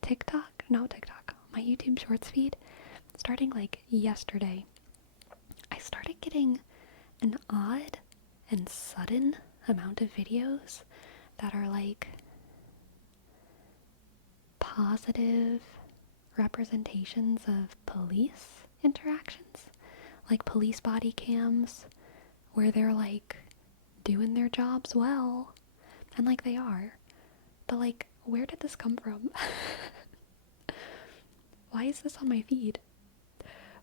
my YouTube Shorts feed, starting like yesterday, I started getting an odd and sudden amount of videos that are like positive representations of police interactions, like police body cams where they're like doing their jobs well, and like they are, but like where did this come from? Why is this on my feed?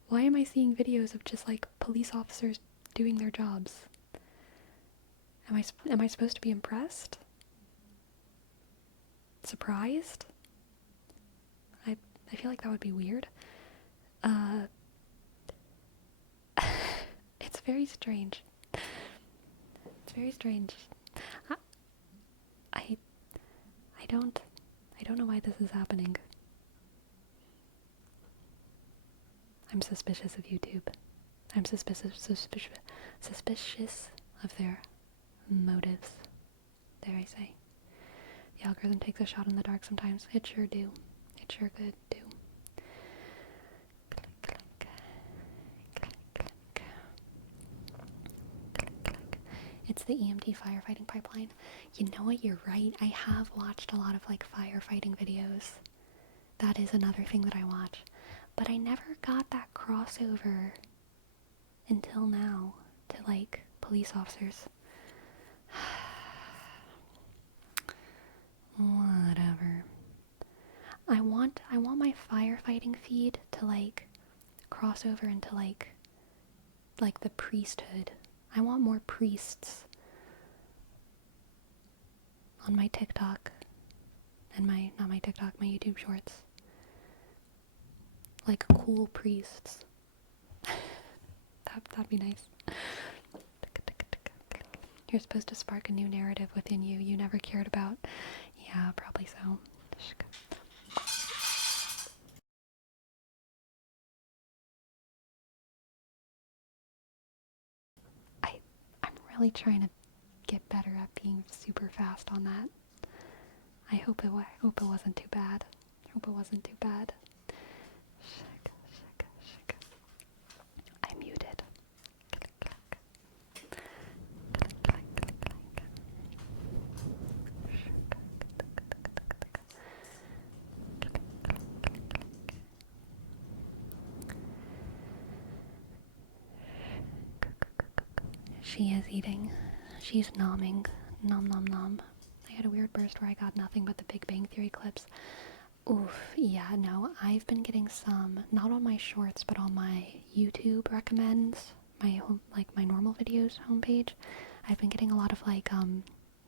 Why am I seeing videos of just like police officers doing their jobs? Am I supposed to be impressed? Surprised? I feel like that would be weird. It's very strange. It's very strange. I don't know why this is happening. I'm suspicious of YouTube. I'm suspicious of their motives, dare I say. The algorithm takes a shot in the dark sometimes. It sure do. It sure could do. Click, click. Click, click. Click, click. It's the EMT firefighting pipeline. You know what? You're right. I have watched a lot of like firefighting videos. That is another thing that I watch. But I never got that crossover until now to like police officers. Whatever. I want my firefighting feed to like cross over into like the priesthood. I want more priests on my TikTok and not my TikTok, my YouTube shorts. Like cool priests. That'd be nice. You're supposed to spark a new narrative within you never cared about. Yeah, probably so. I'm really trying to get better at being super fast on that. I hope it wasn't too bad. I muted. She is eating. She's nomming. Nom nom nom. I had a weird burst where I got nothing but the Big Bang Theory clips. Oof, yeah, no, I've been getting some, not on my shorts, but on my YouTube recommends, my normal videos homepage. I've been getting a lot of like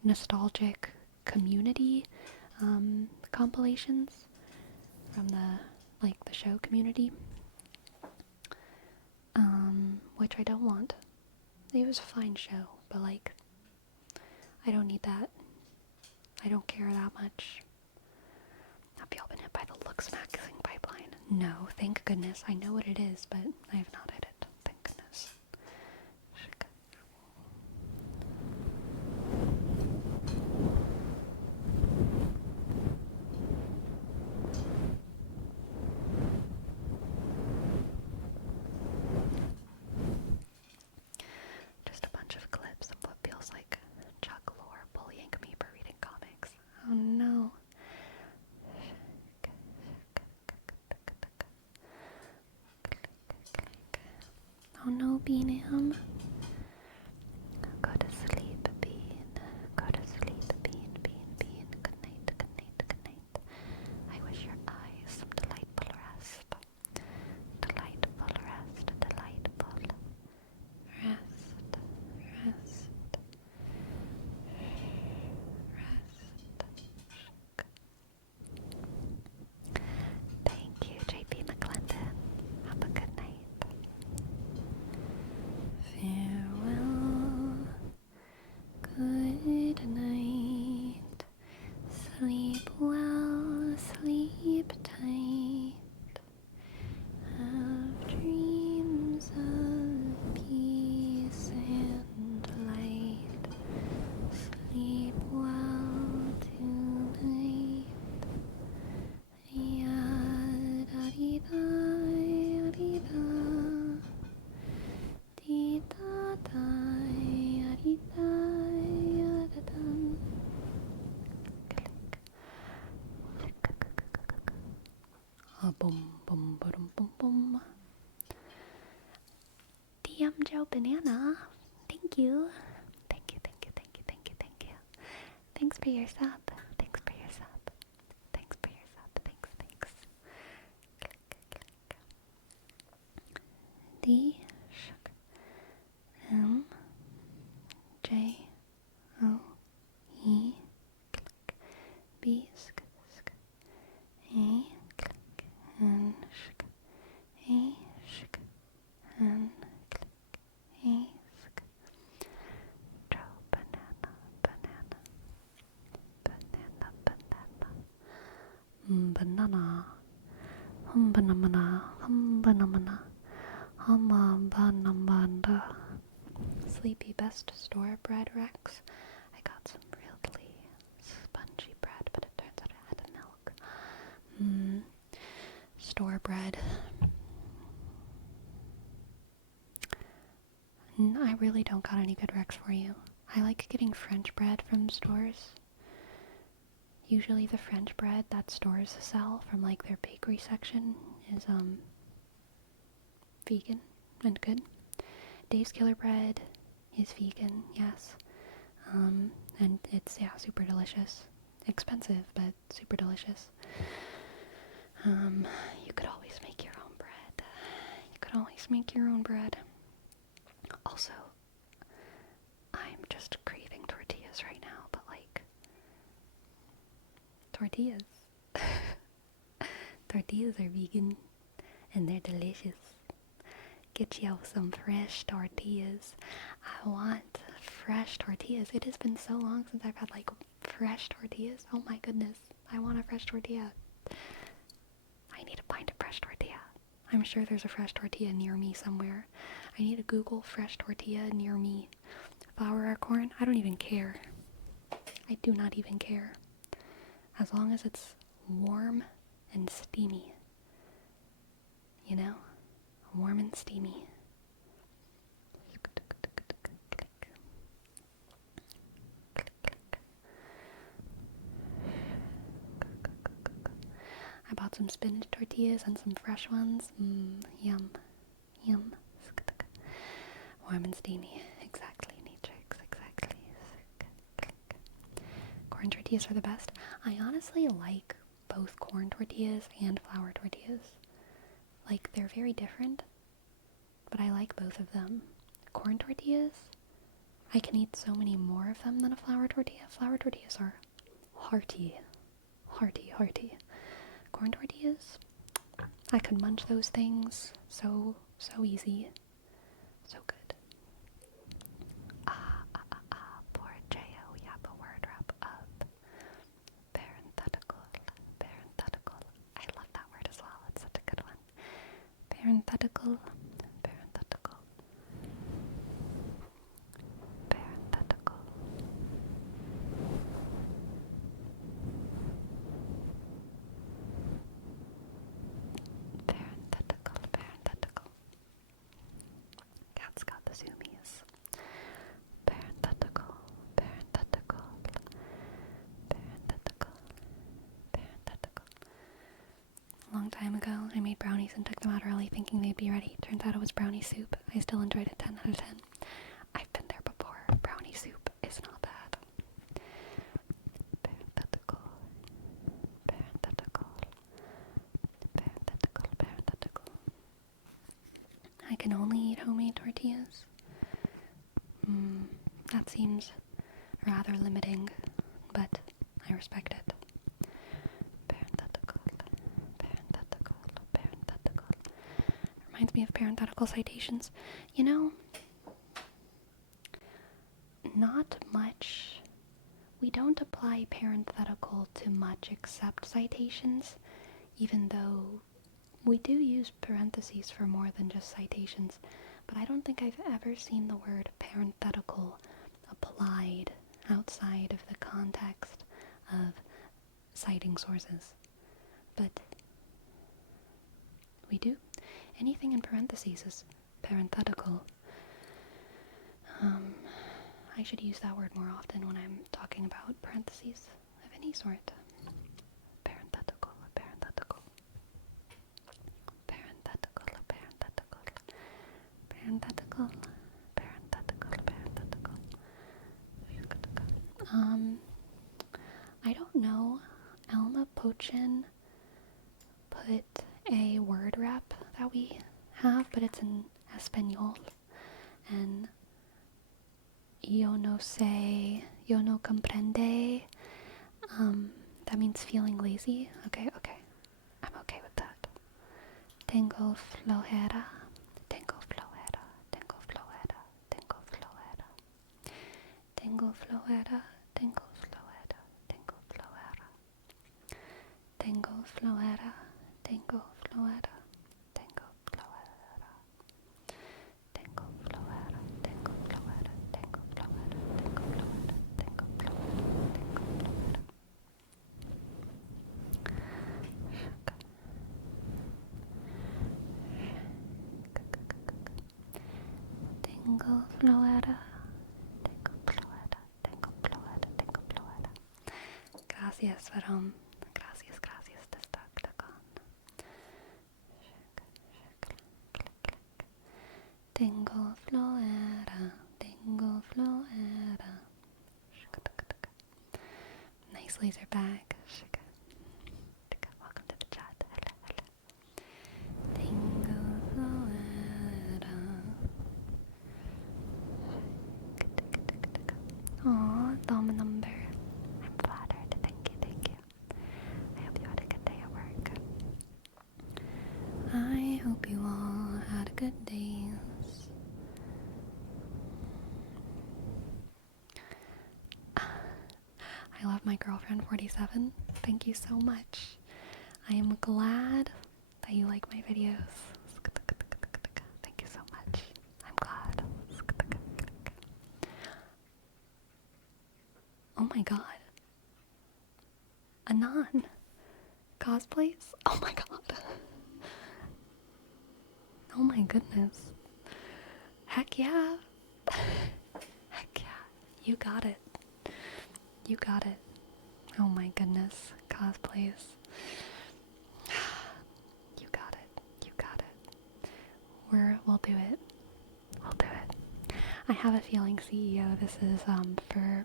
nostalgic community compilations from the show Community, which I don't want. It was a fine show, but like I don't need that. I don't care that much. Have y'all been hit by the Looks Magazine pipeline? No, thank goodness. I know what it is, but I have not hit it. Thank goodness. Just a bunch of clips of what feels like Chuck Lorre bullying me for reading comics. Oh no. Oh no, Beanham. Go to sleep, Bean. Go to sleep, Bean, Bean, Bean. Good night, good night, good night. I wish your eyes some delightful rest. Delightful rest, delightful rest, rest, rest. Thank you, JP McClendon. Have a good night. Farewell. Good night. Sleep well, sleep tight. Have dreams of peace and light. Sleep well tonight. Ya-da-dee-da, ya-dee-da. Dee-da-da, ya-dee-da, ya-da-da. Boom, boom, boom, boom, boom. DM Joe Banana. Thank you. Thank you, thank you, thank you, thank you, thank you. Thanks for your sub. Thanks for your sub. Thanks for your sub. Thanks, thanks. Click, click. D M J O E click B sk sk A click N sk A sk N click A sk Joe banana banana banana banana banana banana banana. Sleepy Best Store bread Rex. I got some really spongy bread store bread. I really don't got any good recs for you. I like getting French bread from stores. Usually the French bread that stores sell from like their bakery section is vegan and good. Dave's Killer Bread is vegan, yes. And it's, yeah, super delicious. Expensive, but super delicious. You could always make your own bread. You could always make your own bread. Also, I'm just craving tortillas right now, but like, tortillas. Tortillas are vegan, and they're delicious. Get you some fresh tortillas. I want fresh tortillas. It has been so long since I've had like fresh tortillas. Oh my goodness. I want a fresh tortilla. I need to find a fresh tortilla. I'm sure there's a fresh tortilla near me somewhere. I need to Google fresh tortilla near me. Flour or corn? I don't even care. I do not even care. As long as it's warm and steamy. You know? Warm and steamy. I bought some spinach tortillas and some fresh ones. Yum. Yum. Warm and steamy. Exactly, Natrix. Exactly. Corn tortillas are the best. I honestly like both corn tortillas and flour tortillas. Like, they're very different, but I like both of them. Corn tortillas, I can eat so many more of them than a flour tortilla. Flour tortillas are hearty. Hearty, hearty. Corn tortillas, I could munch those things so easy. So good. Poor J.O. Yap, a word wrap up. Parenthetical. Parenthetical. I love that word as well. It's such a good one. Parenthetical. Parenthetical. Parenthetical. Parenthetical. Parenthetical. Cat's got the zoomies. Parenthetical. Parenthetical. Parenthetical. Parenthetical. A long time ago, I made brownies and took them out early thinking they'd be ready. Turns out it was brownie soup. I still enjoyed it 10 out of 10. I've been there before. Brownie soup is not bad. Parenthetical. Parenthetical. Parenthetical. Parenthetical. I can only eat homemade tortillas. That seems rather limiting, but I respect it. Parenthetical. Parenthetical. Parenthetical. Reminds me of parenthetical citations. You know, not much. We don't apply parenthetical to much except citations, even though we do use parentheses for more than just citations, but I don't think I've ever seen the word parenthetical applied outside of the context of citing sources. But we do. Anything in parentheses is parenthetical. I should use that word more often when I'm talking about parentheses of any sort. Parenthetical, parenthetical. Parenthetical, parenthetical. Parenthetical, parenthetical, parenthetical. I don't know. Elma Pochin put a word wrap that we have, but it's in Espanol. And yo no sé, yo no comprende. That means feeling lazy. Okay. I'm okay with that. Tengo flojera. Tengo flojera. Tengo flojera. Tengo flojera. Tengo flojera. Tengo flojera. Tengo flojera. Tengo flojera. Tengo flojera. Tengo flojera. Tengo flojera. Tengo flojera. Tengo flojera. Tengo flojera. Tengo flojera. Tengo flojera. Tingle Floeta. Tingle Floeta. Tingle Floeta. Tingle Floeta. Gracias, Verom. Gracias, gracias. Tingle Floeta. Tingle Floeta. Nice laser bag. Welcome to the chat. Tingle Floeta. Aw, thumb number. I'm flattered. Thank you, thank you. I hope you had a good day at work. I hope you all had a good day. I love my girlfriend 47. Thank you so much. I am glad that you like my videos. Thank you so much. I'm glad. Oh my god. Anon. Cosplays? Oh my god. Oh my goodness. Heck yeah. Heck yeah. You got it. You got it. Oh my goodness. Cosplays. You got it. You got it. We'll do it. We'll do it. I have a feeling, CEO, this is for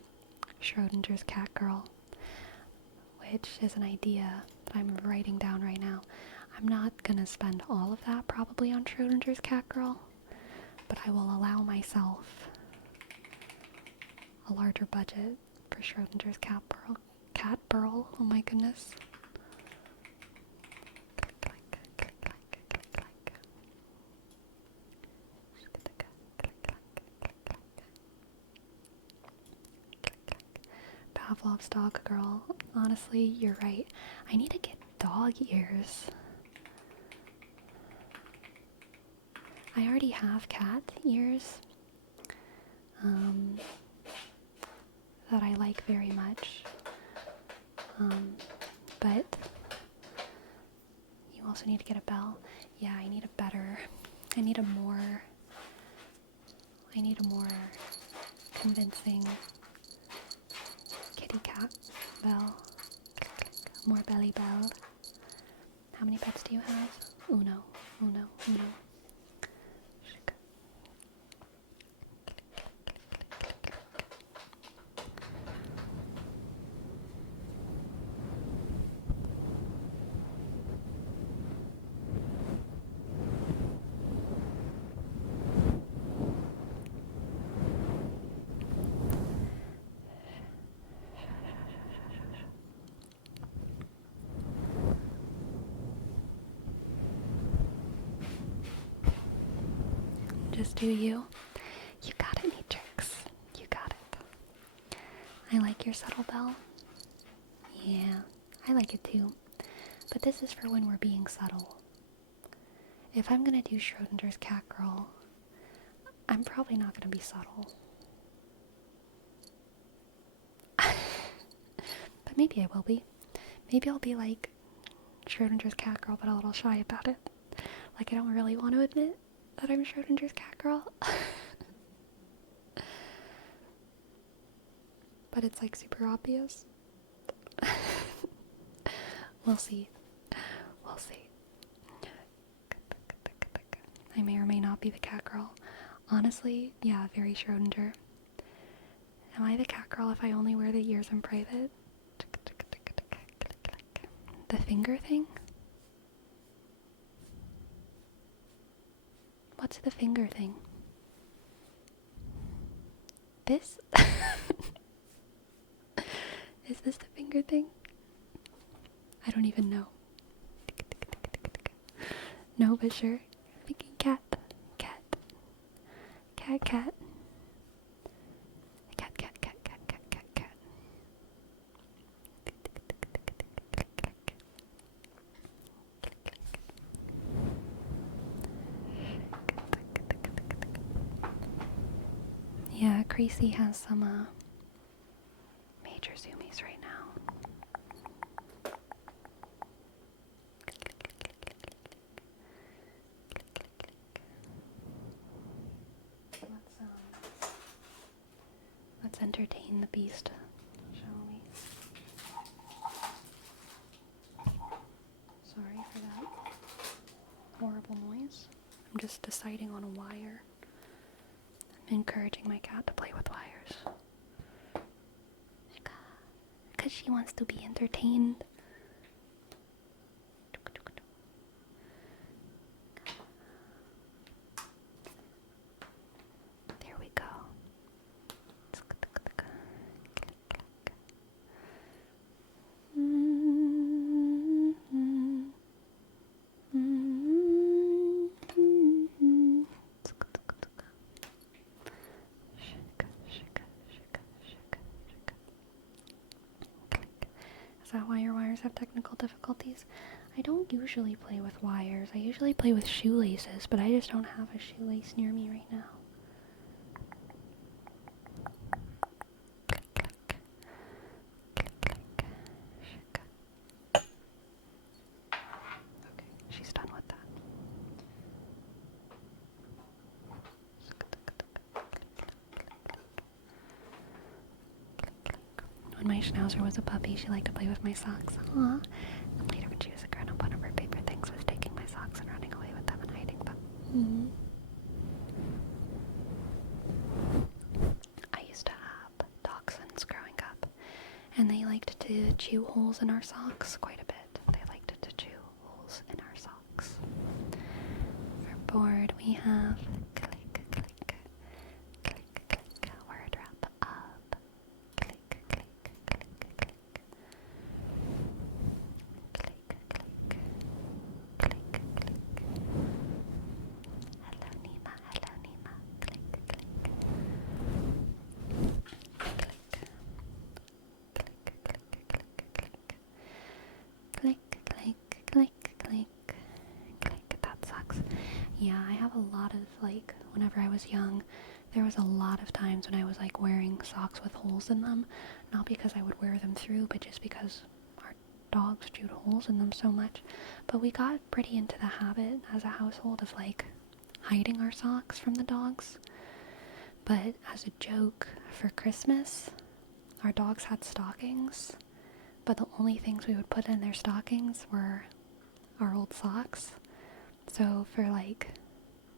Schrodinger's Cat Girl, which is an idea that I'm writing down right now. I'm not gonna spend all of that probably on Schrodinger's Cat Girl, but I will allow myself a larger budget for Schrodinger's Cat Burl. Oh my goodness. Pavlov's dog girl. Honestly, you're right. I need to get dog ears. I already have cat ears that I like very much. But you also need to get a bell. Yeah, I need a more convincing kitty cat bell. More belly bell. How many pets do you have? Uno. Just do you. You got it, Matrix. You got it. I like your subtle bell. Yeah, I like it too. But this is for when we're being subtle. If I'm gonna do Schrodinger's Cat Girl, I'm probably not gonna be subtle. But maybe I will be. Maybe I'll be like Schrodinger's Cat Girl, but a little shy about it. Like I don't really want to admit that I'm Schrodinger's Cat Girl. But it's like super obvious. We'll see. We'll see. I may or may not be the cat girl. Honestly, yeah, very Schrodinger. Am I the cat girl if I only wear the ears in private? The finger thing? What's the finger thing? This? Is this the finger thing? I don't even know. No, but sure. Thinking cat. Cat. Cat, cat. Cat, cat, cat, cat, cat, cat, cat. Yeah, Creasy has some major zoomies right now. Let's Let's entertain the beast, shall we? Sorry for that horrible noise. I'm just deciding on a wire. I'm encouraging my cat to play with wires. Because she wants to be entertained. There we go. Is that why your wires have technical difficulties? I don't usually play with wires. I usually play with shoelaces, but I just don't have a shoelace near me right now. Okay, she's done with that. When my schnauzer was a puppy, she liked to play with my socks. Aww. And later when she was a grown-up, one of her favorite things was taking my socks and running away with them and hiding them. I used to have dachshunds growing up, and they liked to chew holes in our socks quite a bit. They liked to chew holes in our socks. For board, we have click, click, click, click, word wrap up. Click, click, click, click. Click, click. Click, click. Hello Nima, hello Nima. Click, click. Click. Click, click, click, click. Click, click, click, click. Click. That sucks. Yeah, I have a lot of, like, whenever I was young, there was a lot of times when I was, like, wearing socks with holes in them. Not because I would wear them through, but just because our dogs chewed holes in them so much. But we got pretty into the habit as a household of, like, hiding our socks from the dogs. But as a joke, for Christmas, our dogs had stockings, but the only things we would put in their stockings were our old socks. So for, like,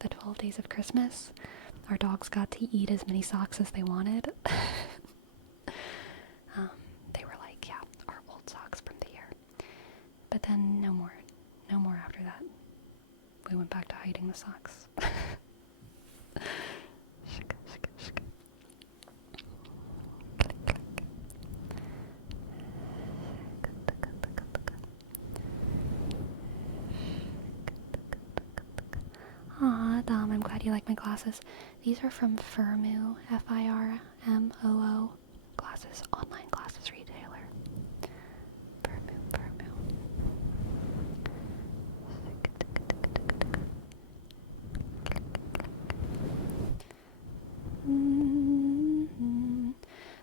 the 12 days of Christmas, our dogs got to eat as many socks as they wanted. They were like, yeah, our old socks from the year. But then no more after that. We went back to hiding the socks. Aw, Dom, I'm glad you like my glasses. These are from Firmoo, Firmoo glasses, online glasses retailer. Firmoo.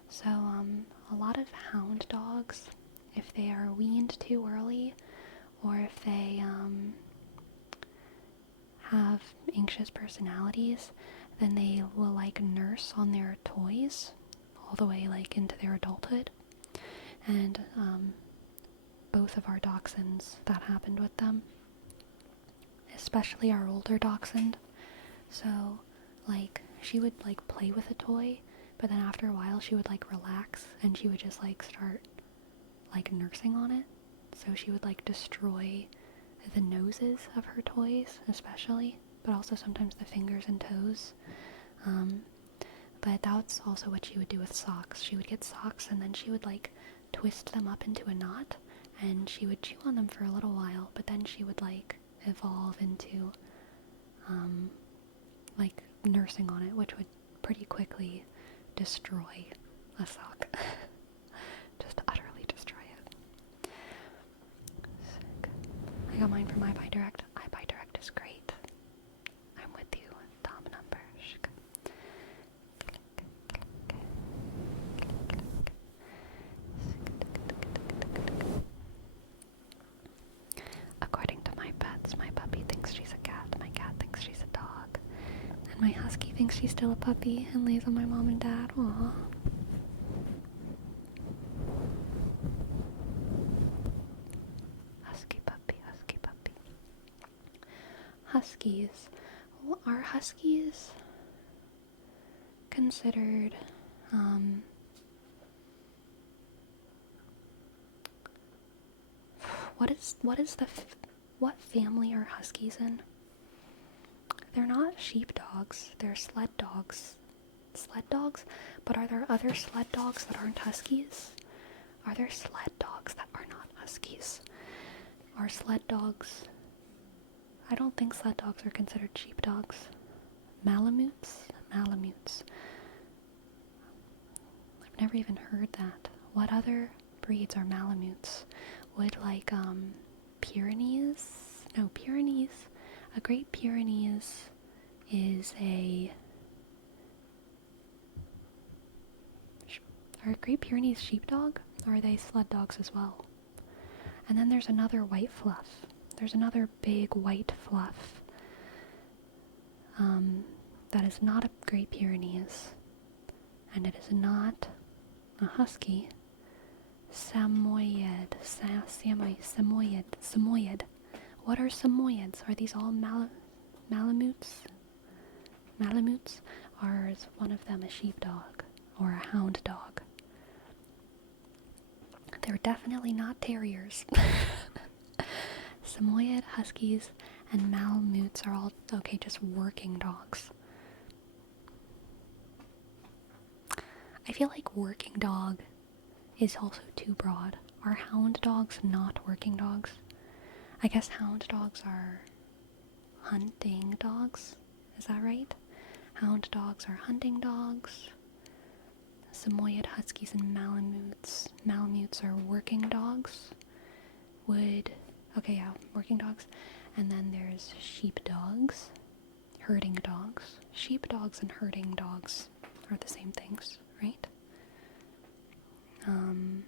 So, a lot of hound dogs, if they are weaned too early, or if they, have anxious personalities, then they will, like, nurse on their toys all the way, like, into their adulthood. And both of our dachshunds, that happened with them, especially our older dachshund. So, like, she would, like, play with a toy, but then after a while she would, like, relax and she would just, like, start, like, nursing on it. So she would, like, destroy the noses of her toys, especially, but also sometimes the fingers and toes. But that's also what she would do with socks. She would get socks and then she would, like, twist them up into a knot and she would chew on them for a little while, but then she would, like, evolve into like, nursing on it, which would pretty quickly destroy a sock. Just utterly destroy it. Sick. I got mine from iBuyDirect. iBuyDirect is great. I'm with you, Tom number. According to my pets, my puppy thinks she's a cat, my cat thinks she's a dog, and my husky thinks she's still a puppy and lays on my mom and dad. Aww. huskies. Are huskies considered, what family are huskies in? They're not sheepdogs, they're sled dogs. Sled dogs? But are there other sled dogs that aren't huskies? Are there sled dogs that are not huskies? Are sled dogs... I don't think sled dogs are considered sheepdogs. Malamutes? Malamutes. I've never even heard that. What other breeds are Malamutes? Would like, Pyrenees? No, Pyrenees. A Great Pyrenees is a... Are Great Pyrenees sheepdog? Or are they sled dogs as well? And then there's another white fluff. There's another big white fluff. That is not a Great Pyrenees. And it is not a husky. Samoyed. Samoyed. What are Samoyeds? Are these all Malamutes? Malamutes? Or is one of them a sheepdog? Or a hound dog? They're definitely not terriers. Samoyed, huskies, and Malamutes are all, okay, just working dogs. I feel like working dog is also too broad. Are hound dogs not working dogs? I guess hound dogs are hunting dogs. Is that right? Hound dogs are hunting dogs. Samoyed, huskies, and Malamutes. Malamutes are working dogs. Okay, yeah, working dogs. And then there's sheepdogs, herding dogs. Sheepdogs and herding dogs are the same things, right? And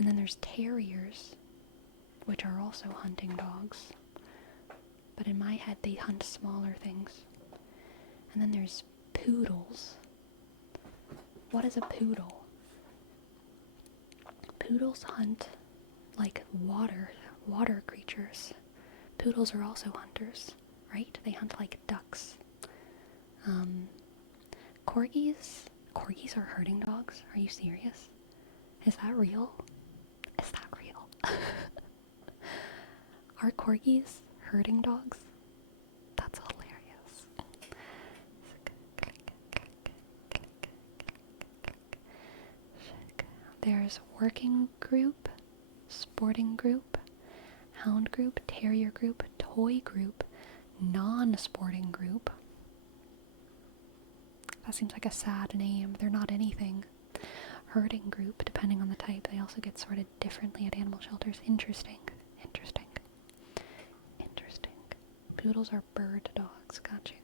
then there's terriers, which are also hunting dogs. But in my head, they hunt smaller things. And then there's poodles. What is a poodle? Poodles hunt like water creatures. Poodles are also hunters, right? They hunt like ducks. Corgis are herding dogs? Are you serious? Is that real? Is that real? Are corgis herding dogs? That's hilarious. There's working group, sporting group, hound group, terrier group, toy group, non-sporting group. That seems like a sad name. They're not anything. Herding group, depending on the type. They also get sorted differently at animal shelters. Interesting. Poodles are bird dogs. Gotcha.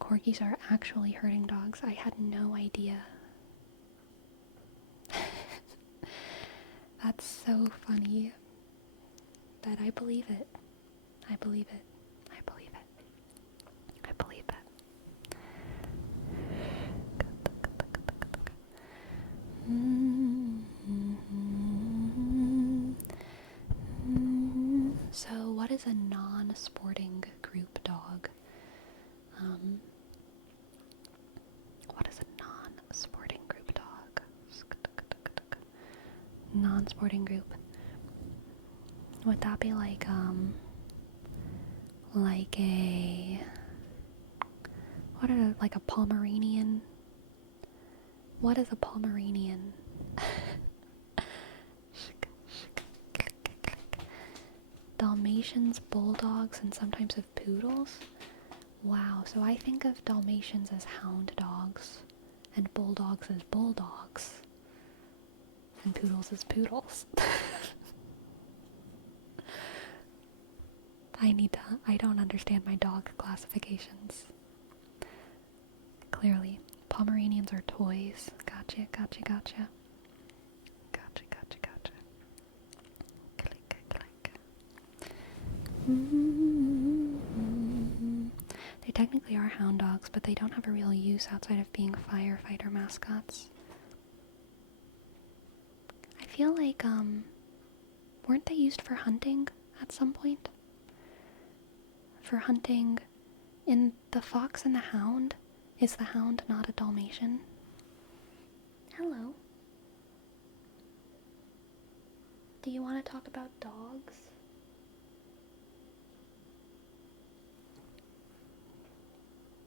Corgis are actually herding dogs. I had no idea. That's so funny. But I believe it. So, what is a non-sporting group dog? What is a non-sporting group dog? Non-sporting group. Would that be like a Pomeranian? What is a Pomeranian? Dalmatians, bulldogs, and sometimes of poodles? Wow, so I think of Dalmatians as hound dogs, and bulldogs as bulldogs, and poodles as poodles. I don't understand my dog classifications. Clearly, Pomeranians are toys. Gotcha. They technically are hound dogs, but they don't have a real use outside of being firefighter mascots. I feel like, weren't they used for hunting at some point for hunting. In The Fox and the Hound, is the hound not a Dalmatian? Hello. Do you want to talk about dogs?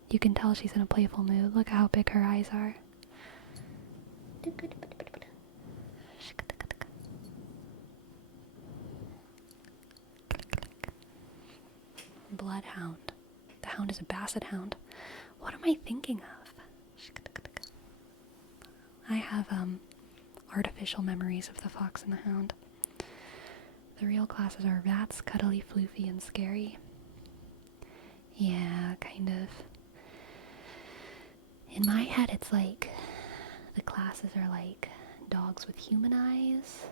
You can tell she's in a playful mood. Look how big her eyes are. Bloodhound. The hound is a basset hound. What am I thinking of? I have artificial memories of The Fox and the Hound. The real classes are Rats, Cuddly, Floofy, and Scary. Yeah, kind of. In my head, it's like the classes are like dogs with human eyes,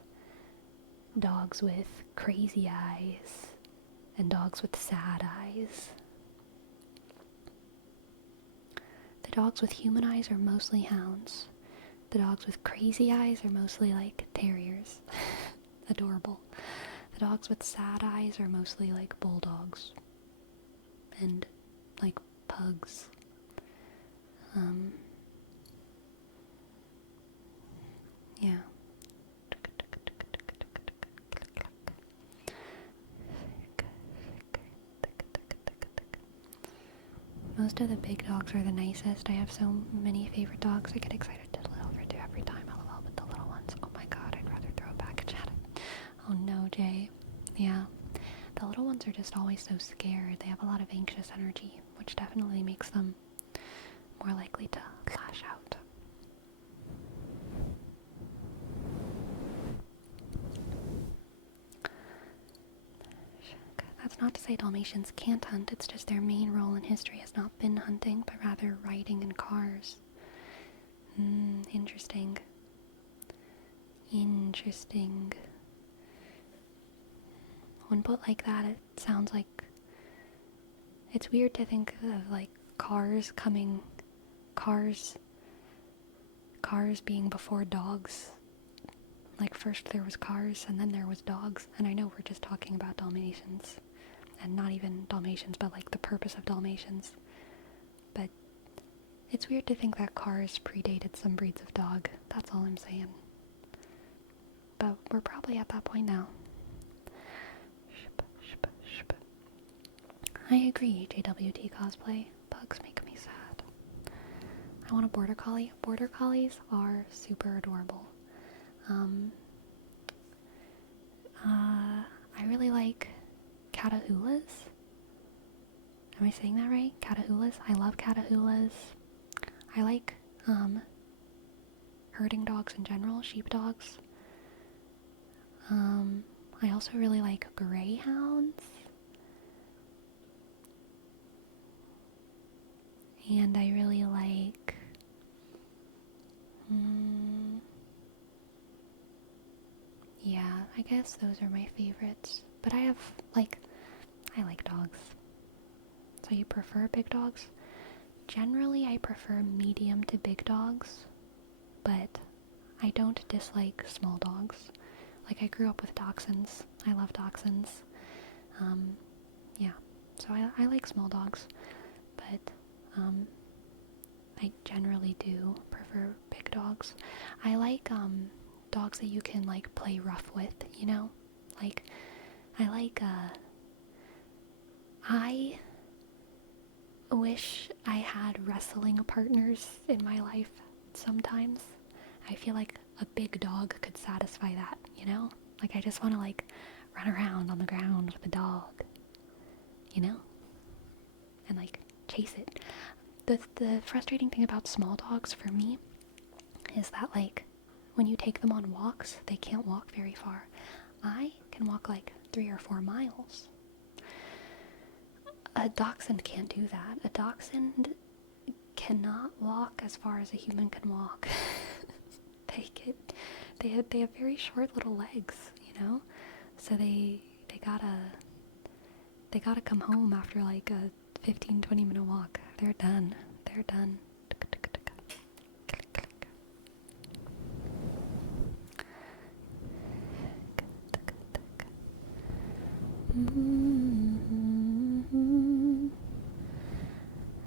dogs with crazy eyes, and dogs with sad eyes. The dogs with human eyes are mostly hounds. The dogs with crazy eyes are mostly like terriers. Adorable. The dogs with sad eyes are mostly like bulldogs. And like pugs. Yeah. Most of the big dogs are the nicest. I have so many favorite dogs. I get excited to over to every time LOL with the little ones. Oh my god, I'd rather throw a package at it. Oh no, Jay. Yeah. The little ones are just always so scared. They have a lot of anxious energy, which definitely makes them more likely to lash out. That's not to say Dalmatians can't hunt, it's just their main role in history has not been hunting, but rather riding in cars. Interesting. Interesting. When put like that, it sounds like... It's weird to think of, like, cars being before dogs. Like, first there was cars, and then there was dogs. And I know we're just talking about Dalmatians. And not even Dalmatians, but, like, the purpose of Dalmatians. But it's weird to think that cars predated some breeds of dog. That's all I'm saying. But we're probably at that point now. I agree, JWT cosplay. Pugs make me sad. I want a border collie. Border collies are super adorable. I really like Catahoulas. Am I saying that right? Catahoulas? I love Catahoulas. I like herding dogs in general, sheepdogs. I also really like greyhounds. And I really like yeah, I guess those are my favorites. But I like dogs. So you prefer big dogs? Generally, I prefer medium to big dogs, but I don't dislike small dogs. Like, I grew up with dachshunds. I love dachshunds. Yeah, so I like small dogs, but I generally do prefer big dogs. I like dogs that you can, like, play rough with, you know? Like, I wish I had wrestling partners in my life sometimes. I feel like a big dog could satisfy that, you know? Like, I just want to, like, run around on the ground with a dog, you know? And, like, chase it. The frustrating thing about small dogs for me is that, like, when you take them on walks, they can't walk very far. I can walk, like, 3 or 4 miles. A dachshund can't do that. A dachshund cannot walk as far as a human can walk. They have very short little legs, you know? So they gotta come home after like a 15-20 minute walk. They're done.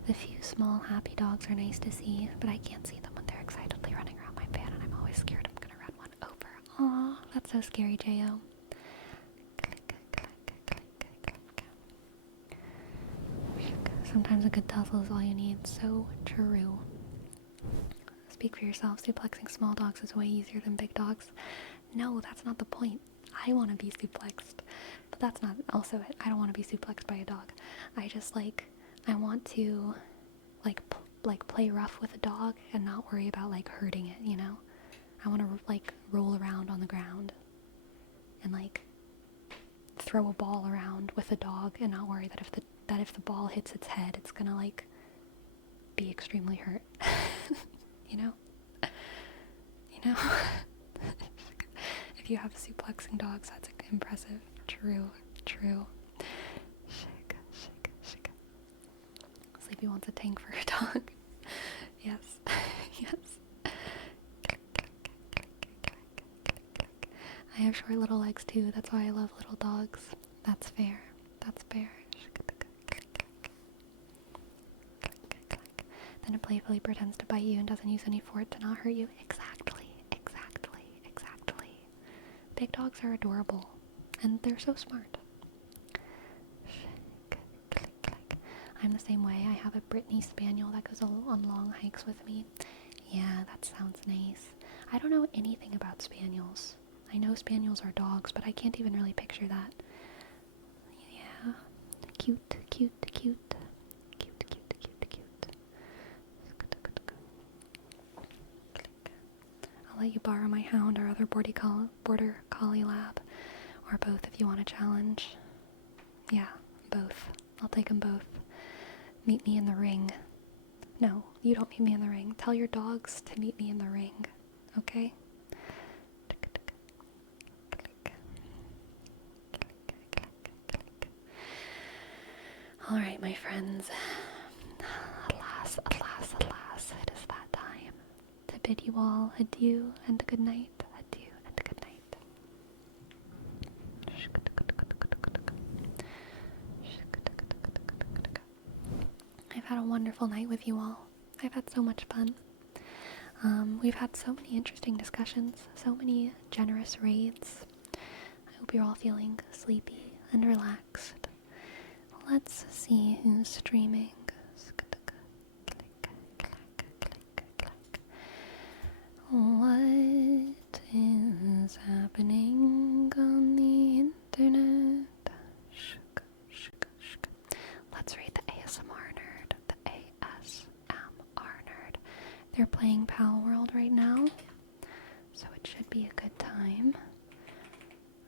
The few small happy dogs are nice to see, but I can't see them when they're excitedly running around my bed, and I'm always scared I'm gonna run one over. Aw, that's so scary, J.O. Sometimes a good tussle is all you need. So true. Speak for yourself. Suplexing small dogs is way easier than big dogs. No, that's not the point. I want to be suplexed. But that's not also it. I don't want to be suplexed by a dog. I just I want to play rough with a dog and not worry about hurting it, you know? I want to roll around on the ground and throw a ball around with a dog and not worry that if the ball hits its head, it's gonna be extremely hurt. You know? You know? If you have suplexing dogs, that's impressive. True. Shake. Sleepy wants a tank for her dog. Yes. Yes. I have short little legs too, that's why I love little dogs. That's fair. Then it playfully pretends to bite you and doesn't use any force to not hurt you. Exactly. Big dogs are adorable, and they're so smart. I'm the same way. I have a Brittany Spaniel that goes on long hikes with me. Yeah, that sounds nice. I don't know anything about Spaniels. I know Spaniels are dogs, but I can't even really picture that. Yeah. Cute. I'll let you borrow my hound or other border collie lab, or both if you want a challenge. Yeah, both. I'll take them both. Meet me in the ring. No, you don't meet me in the ring. Tell your dogs to meet me in the ring, okay? Alright, my friends. Alas, it is that time to bid you all adieu and good night. Adieu and good night. I've had a wonderful night with you all. I've had so much fun. We've had so many interesting discussions, so many generous raids. I hope you're all feeling sleepy and relaxed. Let's see who's streaming. What is happening on the internet? Let's read the ASMR nerd. The ASMR nerd. They're playing Pal World right now, so it should be a good time.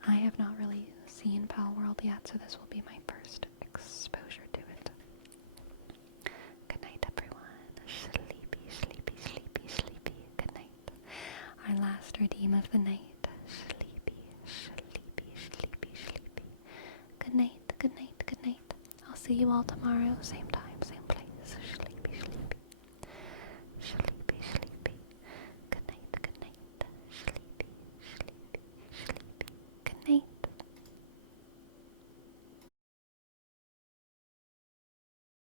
I have not really seen Pal World yet, so this will be my first exposure to it. Good night, everyone. Sleepy. Good night. Our last redeem of the night. Sleepy. Good night. I'll see you all tomorrow, same time.